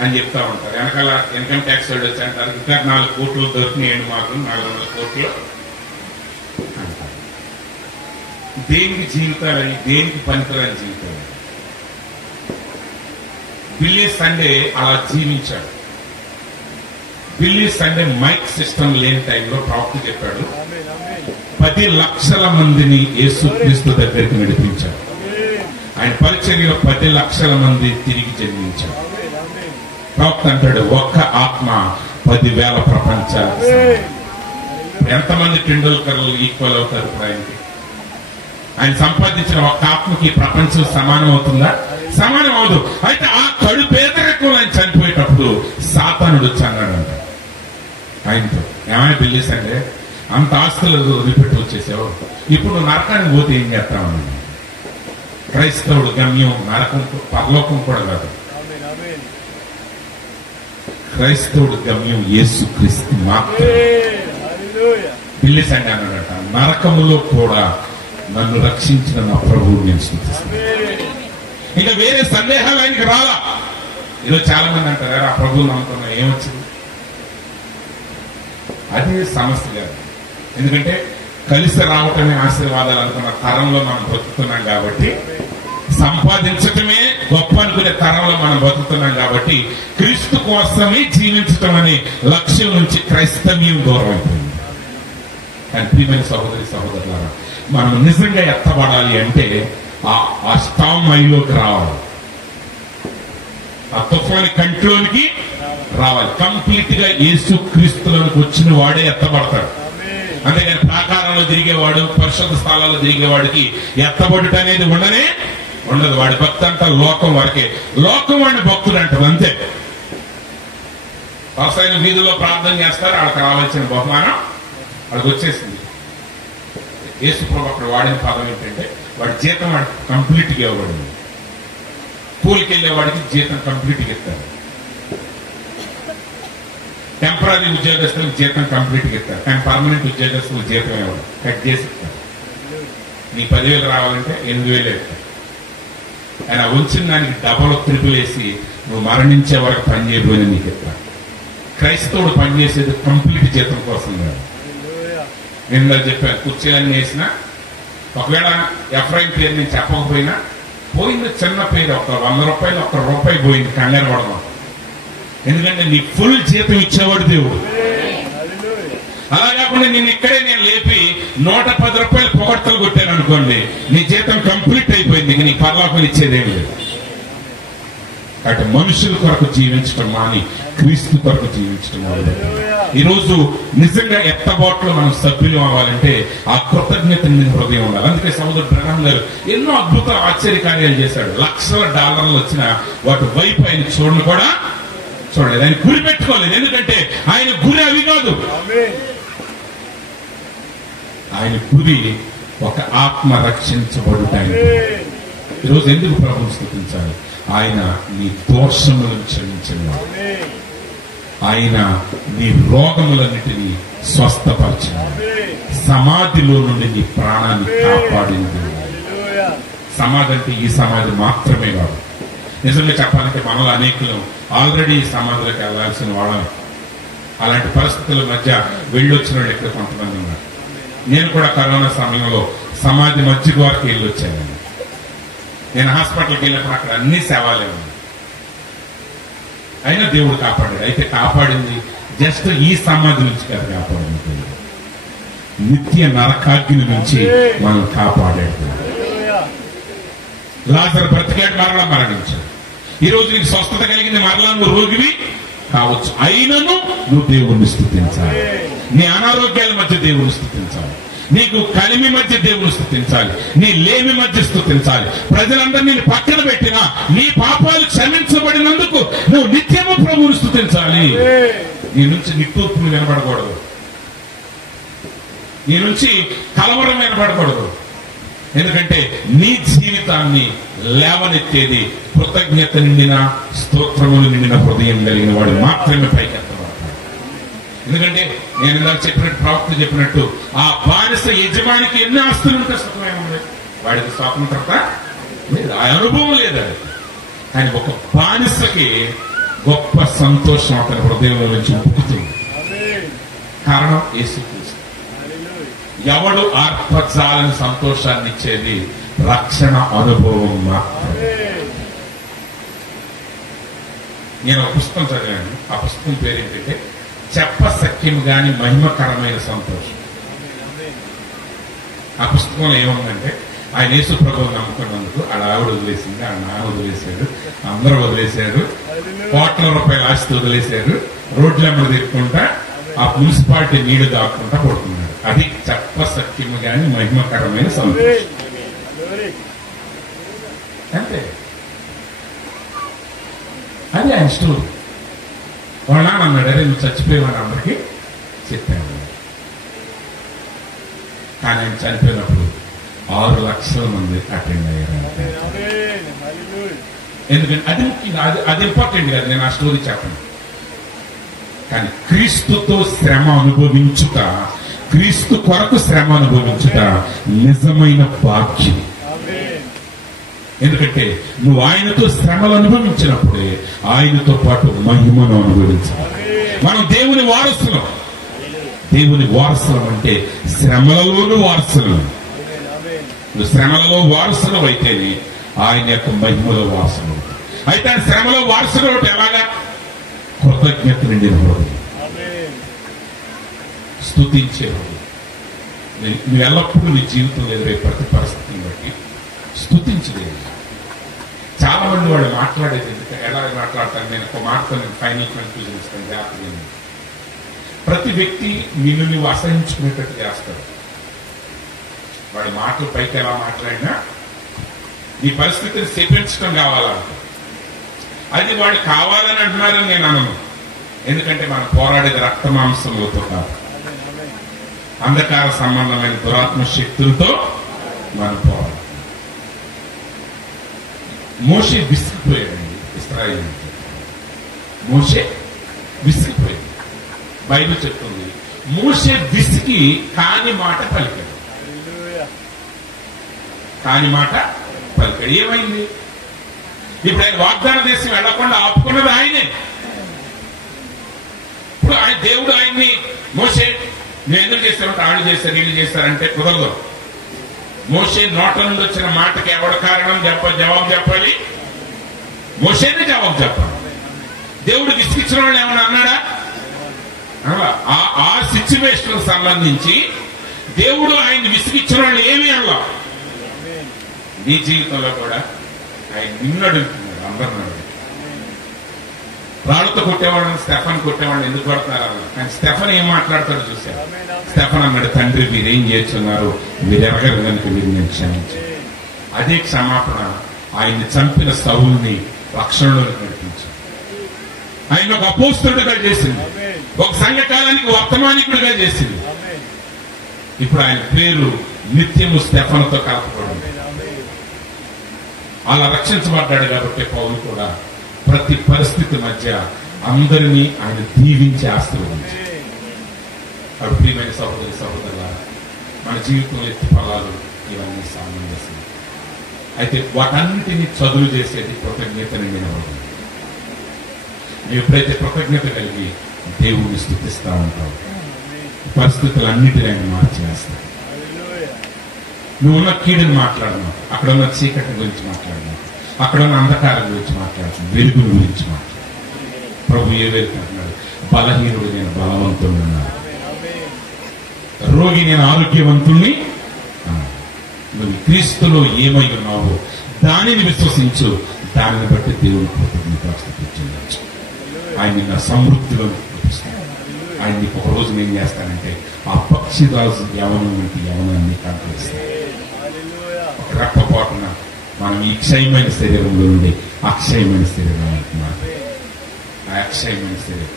అని చెప్తా ఉంటారు. వెనకాల ఇన్కమ్ ట్యాక్స్ వాడు వచ్చి అంటారు, ఇంకా 4 కోట్లు దొరికినాయండి మాకు, 400 కోట్లు అంటారు. దేనికి జీవితాలని, దేనికి పనికిరాని జీవితాలు. బిల్లీ సండే అలా జీవించాడు. బిల్లీ సండే మైక్ సిస్టమ్ లేని టైంలో ప్రవక్త చెప్పాడు, 10 లక్షల మందిని యేసుక్రీస్తు దగ్గరికి నడిపించాడు. ఆయన పరిచర్యలో 10 లక్షల మంది తిరిగి జన్మించాడు. ప్రవక్త అంటాడు, ఒక్క ఆత్మ 10,000 ప్రపంచాలు. ఎంతమంది టెండూల్కర్లు ఈక్వల్ అవుతారు ఆయనకి? ఆయన సంపాదించిన ఒక ఆత్మకి ప్రపంచం సమానం అవుతుందా? సమానం అవదు. అయితే ఆ కడు పేదరికంలో ఆయన చనిపోయేటప్పుడు సాతానుడు వచ్చి అన్నాడంట ఆయనతో, ఏమైనా పిల్లేసంటే అంత ఆస్తులు వదిలిపెట్టి వచ్చేసావు, ఇప్పుడు నువ్వు నరకానికి పోతే ఏం చేస్తావు? క్రైస్తవుడు గమ్యం నరకం, పరలోకం కూడా కాదు. క్రైస్తవుడు గమ్యం యేసుక్రీస్తు మాత్రమే. పిల్లిసండి అన్నాడట, నరకములో కూడా నన్ను రక్షించిన నా ప్రభువు నేను స్తుతిస్తాను. ఇంకా వేరే సందేహాలు ఆయనకి రాలా. ఈరోజు చాలా మంది అంటారు, ఆ ప్రభువుని నమ్ముకున్నా ఏమొచ్చింది? అది సమస్య కాదు. ఎందుకంటే కలిసి రావటమే ఆశీర్వాదాలు అనుకున్న తరంలో మనం బతుకుతున్నాం కాబట్టి, సంపాదించటమే గొప్ప అనుకునే తరంలో మనం బతుకుతున్నాం కాబట్టి, క్రీస్తు కోసమే జీవించటం అనే లక్ష్యం నుంచి క్రైస్తవ్యం దూరం అయిపోయింది. కానీ ప్రియమైన సహోదరి సహోదరులారా, మనం నిజంగా ఎత్తబడాలి అంటే ఆ స్టామ్ మైలోకి రావాలి, ఆ తుఫాను కంట్లోనికి రావాలి. కంప్లీట్ గా యేసు క్రీస్తులోకి వచ్చిన వాడే ఎత్తబడతాడు. అంతేగాని ప్రాకారంలో తిరిగేవాడు, పరిశుద్ధ స్థలాల్లో తిరిగేవాడికి ఎత్తబడుట అనేది ఉండదు. వాడి భక్తి అంతా లోకం వరకే. లోకం వాడిని భక్తుడు అంటారు అంతే. వ్యవసాయం వీధుల్లో ప్రార్థన చేస్తారు, వాళ్ళకి రావాల్సిన బహుమానం వాళ్ళకి వచ్చేసింది. యేసు ప్రభు అక్కడ వాడిన పదం ఏంటంటే, వాడి జీతం వాడు కంప్లీట్ గా ఇవ్వబడింది. కూలికి వెళ్ళేవాడికి జీతం కంప్లీట్ గా ఇస్తారు, టెంపరీ ఉద్యోగస్తులకు జీతం కంప్లీట్ గా ఇస్తారు. కానీ పర్మనెంట్ ఉద్యోగస్తులకు జీతం ఇవ్వడు, కట్ చేసి ఇస్తారు. నీ 10,000 రావాలంటే 8,000 ఇస్తారు. ఆయన వచ్చిన దానికి డబల్ ట్రిపుల్ వేసి నువ్వు మరణించే వరకు పనిచేయబోయిన నీకు ఇస్తారు. క్రైస్తవుడు పనిచేసేది కంప్లీట్ జీతం కోసం కాదు. నేను చెప్పాను, కుర్చీలన్నీ వేసినా ఒకవేళ ఎఫ్ఐన్ పేరు నేను చెప్పకపోయినా పోయింది, చిన్న పేరు ఒక 100 రూపాయలు, 1 రూపాయి పోయింది, కంగారు పడదాం. ఎందుకంటే నీ ఫుల్ జీతం ఇచ్చేవాడు దేవుడు. అలా కాకుండా నేను ఇక్కడే నేను లేపి 110 రూపాయలు పొగడ్తలు కొట్టాను అనుకోండి, నీ జీతం కంప్లీట్ అయిపోయింది, నీ పరలోకం ఇచ్చేదేమి లేదు. కాబట్టి మనుషుల కొరకు జీవించడం మాని క్రీస్తు కొరకు జీవించడం మొదలెట్టాలి. ఈరోజు నిజంగా ఎత్తబాట్లో మనం సభ్యులు అవ్వాలంటే ఆ కృతజ్ఞత నిండిన హృదయం ఉండాలి. అందుకే సహోదరుడు బ్రహ్మం గారు ఎన్నో అద్భుత ఆశ్చర్య కార్యాలు చేశాడు. లక్షల డాలర్లు వచ్చిన వాటి వైపు ఆయన చూడలేదు, ఆయన గురి పెట్టుకోలేదు. ఎందుకంటే ఆయన గురి అవి కాదు, ఆయన గురి ఒక ఆత్మ రక్షించబడుట. ఈరోజు ఎందుకు ప్రభువును స్తుతించాలి? ఆయన నీ దోషములను క్షమించినవాడు, ఆయన నీ రోగములన్నిటినీ స్వస్థపరిచినవాడు, సమాధిలో నుండి నీ ప్రాణాన్ని కాపాడింది. సమాధి అంటే ఈ సమాధి మాత్రమే కాదు. నిజంగా చెప్పాలంటే మనలో అనేకులు ఆల్రెడీ సమాధిలోకి వెళ్లాల్సిన వాళ్ళని, అలాంటి పరిస్థితుల మధ్య వెళ్ళొచ్చిన వాళ్ళు ఇక్కడ కొంతమంది ఉన్నారు. నేను కూడా కరోనా సమయంలో సమాధి మధ్య వరకు వెళ్ళొచ్చాను. నేను హాస్పిటల్కి వెళ్ళినప్పుడు అక్కడ అన్ని సేవలే ఉన్నాయి, అయినా దేవుడు కాపాడాడు. అయితే కాపాడింది జస్ట్ ఈ సమాధి నుంచి కాదు, కాపాడింది నిత్య నరకాగ్ని నుంచి మనం కాపాడాడు. లాజరు బ్రతికాడు, మరలా మరణించాడు. ఈ రోజు నీకు స్వస్థత కలిగింది, మరలా నువ్వు రోగివి కావచ్చు, అయినను నువ్వు దేవుణ్ణి స్తుతించాలి. నీ అనారోగ్యాల మధ్య దేవుని స్తుతించాలి, నీకు కలిమి మధ్య దేవుని స్తుతించాలి, నీ లేమి మధ్య స్తుతించాలి. ప్రజలందరినీ పక్కన పెట్టినా నీ పాపాలు క్షమించబడినందుకు నువ్వు నిత్యము ప్రభువుని స్తుతించాలి. నీ నుంచి నిట్టూర్పులు వినబడకూడదు, నీ నుంచి కలవరం వినబడకూడదు. ఎందుకంటే నీ జీవితాన్ని లేవనెత్తేది కృతజ్ఞత నిండిన, స్తోత్రములు నిండిన హృదయం కలిగిన వాడు మాత్రమే పైకెత్తబడతాడు. ఎందుకంటే నేను ఇలా చెప్పినట్టు, ప్రవక్త చెప్పినట్టు, ఆ బానిస యజమానికి ఎన్ని ఆస్తులు ఉంటే సుఖమేముంది? వాడికి స్వాతంత్రత లేదు, ఆ అనుభవం లేదు. కానీ ఒక బానిసకి గొప్ప సంతోషం అతని హృదయంలో నుంచి ఉప్పుతుంది. కారణం యేసుక్రీస్తు. ఎవడు ఆర్పజాలని సంతోషాన్ని ఇచ్చేది రక్షణ అనుభవం మాత్రమే. నేను ఒక పుస్తకం చదివాను, ఆ పుస్తకం పేరు ఏంటంటే చెప్పసఖ్యం గాని మహిమకరమైన సంతోషం. ఆ పుస్తకంలో ఏముందంటే, ఆయన యేసు ప్రభువుని నమ్ముకున్నందుకు ఆవిడ వదిలేసింది, ఆ నాన్న వదిలేశాడు, అందరూ వదిలేశారు, కోట్ల రూపాయల ఆస్తి వదిలేశారు, రోడ్లెమ్మలు తిరుక్కుంటా ఆ మున్సిపాలిటీ నీళ్లు దాక్కుంటా పడుతున్నాడు. అది చెప్పసఖ్యము గాని మహిమకరమైన సంతోషం. అంతే. అది ఆయన స్టోరీ. వాళ్ళ నాన్న అన్నాడు, అరే నువ్వు చచ్చిపోయేవాడు అందరికీ చెప్పాను. కానీ ఆయన చనిపోయినప్పుడు 6 లక్షల మంది అటెండ్ అయ్యారు. ఎందుకంటే అది ముఖ్యంగా అది ఇంపార్టెంట్ కాదు, నేను ఆ స్టోరీ చెప్పను. కానీ క్రీస్తుతో శ్రమ అనుభవించుట, క్రీస్తు కొరకు శ్రమ అనుభవించుట నిజమైన భాగ్యం. ఎందుకంటే నువ్వు ఆయనతో శ్రమలు అనుభవించినప్పుడే ఆయనతో పాటు మహిమను అనుభవించాలి. మనం దేవుని వారసులం. దేవుని వారసులం అంటే శ్రమలలోనూ వారసులం. నువ్వు శ్రమలలో వారసులం అయితేనే ఆయన యొక్క మహిమలో వారసులు. అయితే ఆ శ్రమలో వారసులు ఎలాగా? కృతజ్ఞత నిండిన హృదయం, స్తుతించే హృదయం. నువ్వు ఎల్లప్పుడూ నీ జీవితంలో ఎదురై ప్రతి పరిస్థితిని బట్టి స్తుతించలేదు. చాలా మంది వాళ్ళు మాట్లాడేది ఎలా మాట్లాడతారు? నేను ఒక మాటతో నేను ఫైనల్ కన్క్లూజన్ ఇస్తాను, జాగ్రత్తగా. ప్రతి వ్యక్తి నిన్ను నువ్వు అసహించుకునేటట్టు చేస్తాడు. వాడి మాటలు పైకి ఎలా మాట్లాడినా నీ పరిస్థితిని శపించడం కావాలంట. అది వాడు కావాలని అంటున్నారని నేను అనను. ఎందుకంటే మనం పోరాడేది రక్త మాంసములతో కాదు, అంధకార సంబంధమైన దురాత్మ శక్తులతో మనం పోరాడు. మోషే విసిగిపోయాడండి. ఇశ్రాయేలు మోషే విసిగిపోయాడు. బైబిల్ చెప్తుంది మోషే విసిగి కాని మాట పలికాడు. కాని మాట పలికాడు. ఏమైంది? ఇప్పుడు ఆయన వాగ్దాన దేశం వెళ్లకుండా ఆపుకున్నది ఆయనే. ఇప్పుడు ఆయన దేవుడు ఆయన్ని మోషే నేను ఎందుకు చేశారంటే వాళ్ళు చేశారు వీళ్ళు చేశారంటే కుదరదు. మోషే నోట నుండి వచ్చిన మాటకి ఎవడు కారణం జవాబు చెప్పాలి. మోషేనే జవాబు చెప్పాలి. దేవుడు విసిగించిన వాళ్ళు ఏమన్నా అన్నాడా? ఆ సిచ్యువేషన్ సంబంధించి దేవుడు ఆయన విసిగించిన వాళ్ళు ఏమీ అన్నా. నీ జీవితంలో కూడా ఆయన నిన్ను అడుగుతున్నాడు, అందరిని అడుగు. రాళ్ళతో కొట్టేవాళ్ళని స్టెఫన్ కొట్టేవాళ్ళని ఎందుకు కొడతారు అన్నారు. కానీ స్టెఫన్ ఏం మాట్లాడతాడో చూశారు. స్టెఫన్ అన్నాడు, తండ్రి వీరేం చేస్తున్నారు, వీరెరగరు కనుక వీరు నేను క్షమించాను. అదే క్షమాపణ ఆయన్ని చంపిన సౌలుని రక్షణలోకి నడిపించాడు. ఆయన ఒక అపోస్తలుడిగా చేసింది, ఒక సంఘకాలానికి వర్తమానికుడిగా చేసింది. ఇప్పుడు ఆయన పేరు నిత్యము స్టెఫన్తో కలపబడింది. అలా రక్షించబడ్డాడు కాబట్టి పౌలు కూడా ప్రతి పరిస్థితి మధ్య అందరినీ ఆయన దీవించి ఆశీర్వదించి. అప్పుడు ప్రియమైన సహోదరి సహోదరులారా, మన జీవితంలో ఎత్తి ఫలాలు ఇవన్నీ సామంజస్యం. అయితే వాటన్నిటినీ చదువు చేసేది కృతజ్ఞత నిండిన హృదయం. నువ్వు ఎప్పుడైతే కృతజ్ఞత కలిగి దేవుణ్ణి స్తుతిస్తా ఉంటావు, పరిస్థితులన్నిటినీ ఆయన మార్చేస్తావు. నువ్వు ఉన్న కీడుని మాట్లాడినావు, అక్కడ ఉన్న చీకటి గురించి మాట్లాడినావు, అక్కడ ఉన్న అంధకారం గురించి మాట్లాడుతున్నావు, వెలుగుని గురించి మాట్లాడు. ప్రభు ఏ వెళ్తున్నాడు? బలహీనుడు నేను బలవంతుడు అన్నాడు, రోగి నేను ఆరోగ్యవంతుణ్ణి. నువ్వు క్రీస్తులో ఏమై ఉన్నావో దానిని విశ్వసించు, దానిని బట్టి దేవుని కృతజ్ఞతాస్తుతి చెందొచ్చు. ఆయన నిన్న సమృద్ధిలో చూపిస్తాడు. ఆయన నీకు ఒక రోజు నేను చేస్తానంటే ఆ పక్షిరాజు యవనం వంటి యవనాన్ని కాంపిస్తాడు. ఒక రెప్పపాటున మనం ఈ క్షయమైన శరీరంలో నుండి అక్షయమైన శరీరానికి మాత్రం, ఆ అక్షయమైన శరీరం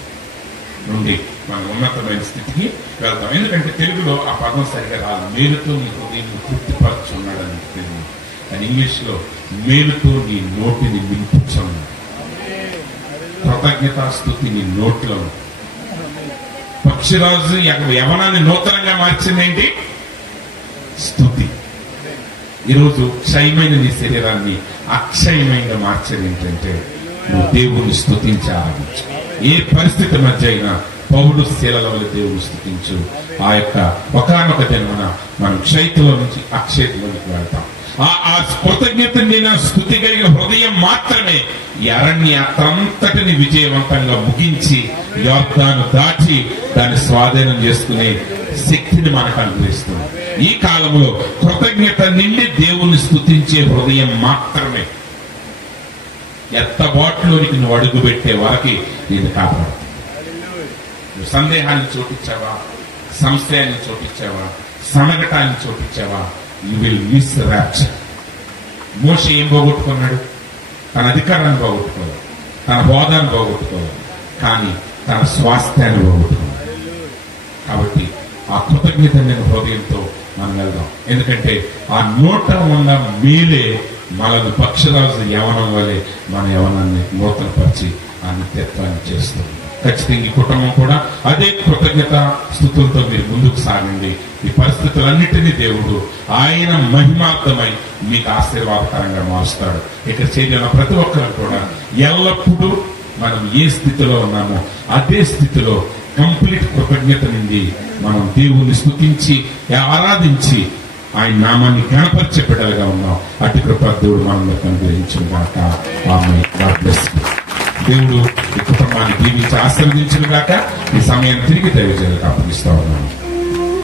నుండి మనం ఉన్నతమైన స్థితికి వెళ్తాం. ఎందుకంటే తెలుగులో ఆ పదం సరిగా రాదు. మేలుతో నీ హృదయం తృప్తిపరచున్నాడని తెలుగు, కానీ ఇంగ్లీష్ లో మేలుతో నీ నోటిని నింపుచున్నాడు. కృతజ్ఞతాస్తుతి నీ నోట్లో. పక్షిరాజు యవనాన్ని నూతనంగా మార్చిందేంటి? స్తుతి. ఈరోజు క్షయమైన నీ శరీరాన్ని అక్షయమైనగా మార్చేది ఏంటంటే నువ్వు దేవుణ్ణి స్తుతించి ఆరంభించు. ఏ పరిస్థితి మధ్య అయినా పౌరుడు శీలల వల్ల దేవుని స్తుతించు. ఆ యొక్క ఒకానొక జన్మన మనం క్షైతులో నుంచి అక్షయతలోనికి వెళ్తాం. ఆ కృతజ్ఞత నిన్న స్తుతి కలిగిన హృదయం మాత్రమే అరణ్యాత్రంతటిని విజయవంతంగా ముగించి యోర్దాను దాటి దాన్ని స్వాధీనం చేసుకునే శక్తిని మనకు అనుగ్రహిస్తుంది. ఈ కాలంలో కృతజ్ఞత నిండి దేవుణ్ణి స్తుతించే హృదయం మాత్రమే ఎత్తబాటులోనికి నువ్వు అడుగు పెట్టే వరకు నేను కాపాడు. నువ్వు సందేహాన్ని చోటించావా, సంశయాన్ని చోటించావా, సనగటాన్ని చోటించావా, యు విల్ మిస్ ర్యాప్చర్. మోషే ఏం పోగొట్టుకున్నాడు? తన అధికారాన్ని పోగొట్టుకోవాలి, తన హోదాను పోగొట్టుకోవాలి, కానీ తన స్వాస్థ్యాన్ని పోగొట్టుకోవాలి. కాబట్టి ఆ కృతజ్ఞత లేని హృదయంతో మనం వెళ్దాం. ఎందుకంటే ఆ నోట ఉన్న మేలే మనల్ని పక్షరాజు యవనం వలె మన యవనాన్ని నూతనపరిచి ఆ నిత్యత్వాన్ని చేస్తుంది. ఖచ్చితంగా ఈ కుటుంబం కూడా అదే కృతజ్ఞత స్తుతులతో మీరు ముందుకు సాగండి. ఈ పరిస్థితులన్నిటినీ దేవుడు ఆయన మహిమార్థమై మీకు ఆశీర్వాదకరంగా మారుస్తాడు. ఇక్కడ చేరిన ప్రతి ఒక్కరు కూడా ఎల్లప్పుడూ మనం ఏ స్థితిలో ఉన్నామో అదే స్థితిలో కంప్లీట్ కృతజ్ఞత నుండి మనం దేవుణ్ణి స్తుతించి ఆరాధించి ఆయన నామాన్ని గణపరిచే బిడ్డలుగా ఉన్నాం. అటు కృప దేవుడు మనల్ని అనుగ్రహించిన గాక. ఆమేన్. God bless you. దేవుడు ఈ కుటుంబాన్ని దీవించి ఆశీర్వదించిన గాక. ఈ సమయం తిరిగి దైవజనులకు అప్పగిస్తా ఉన్నాను.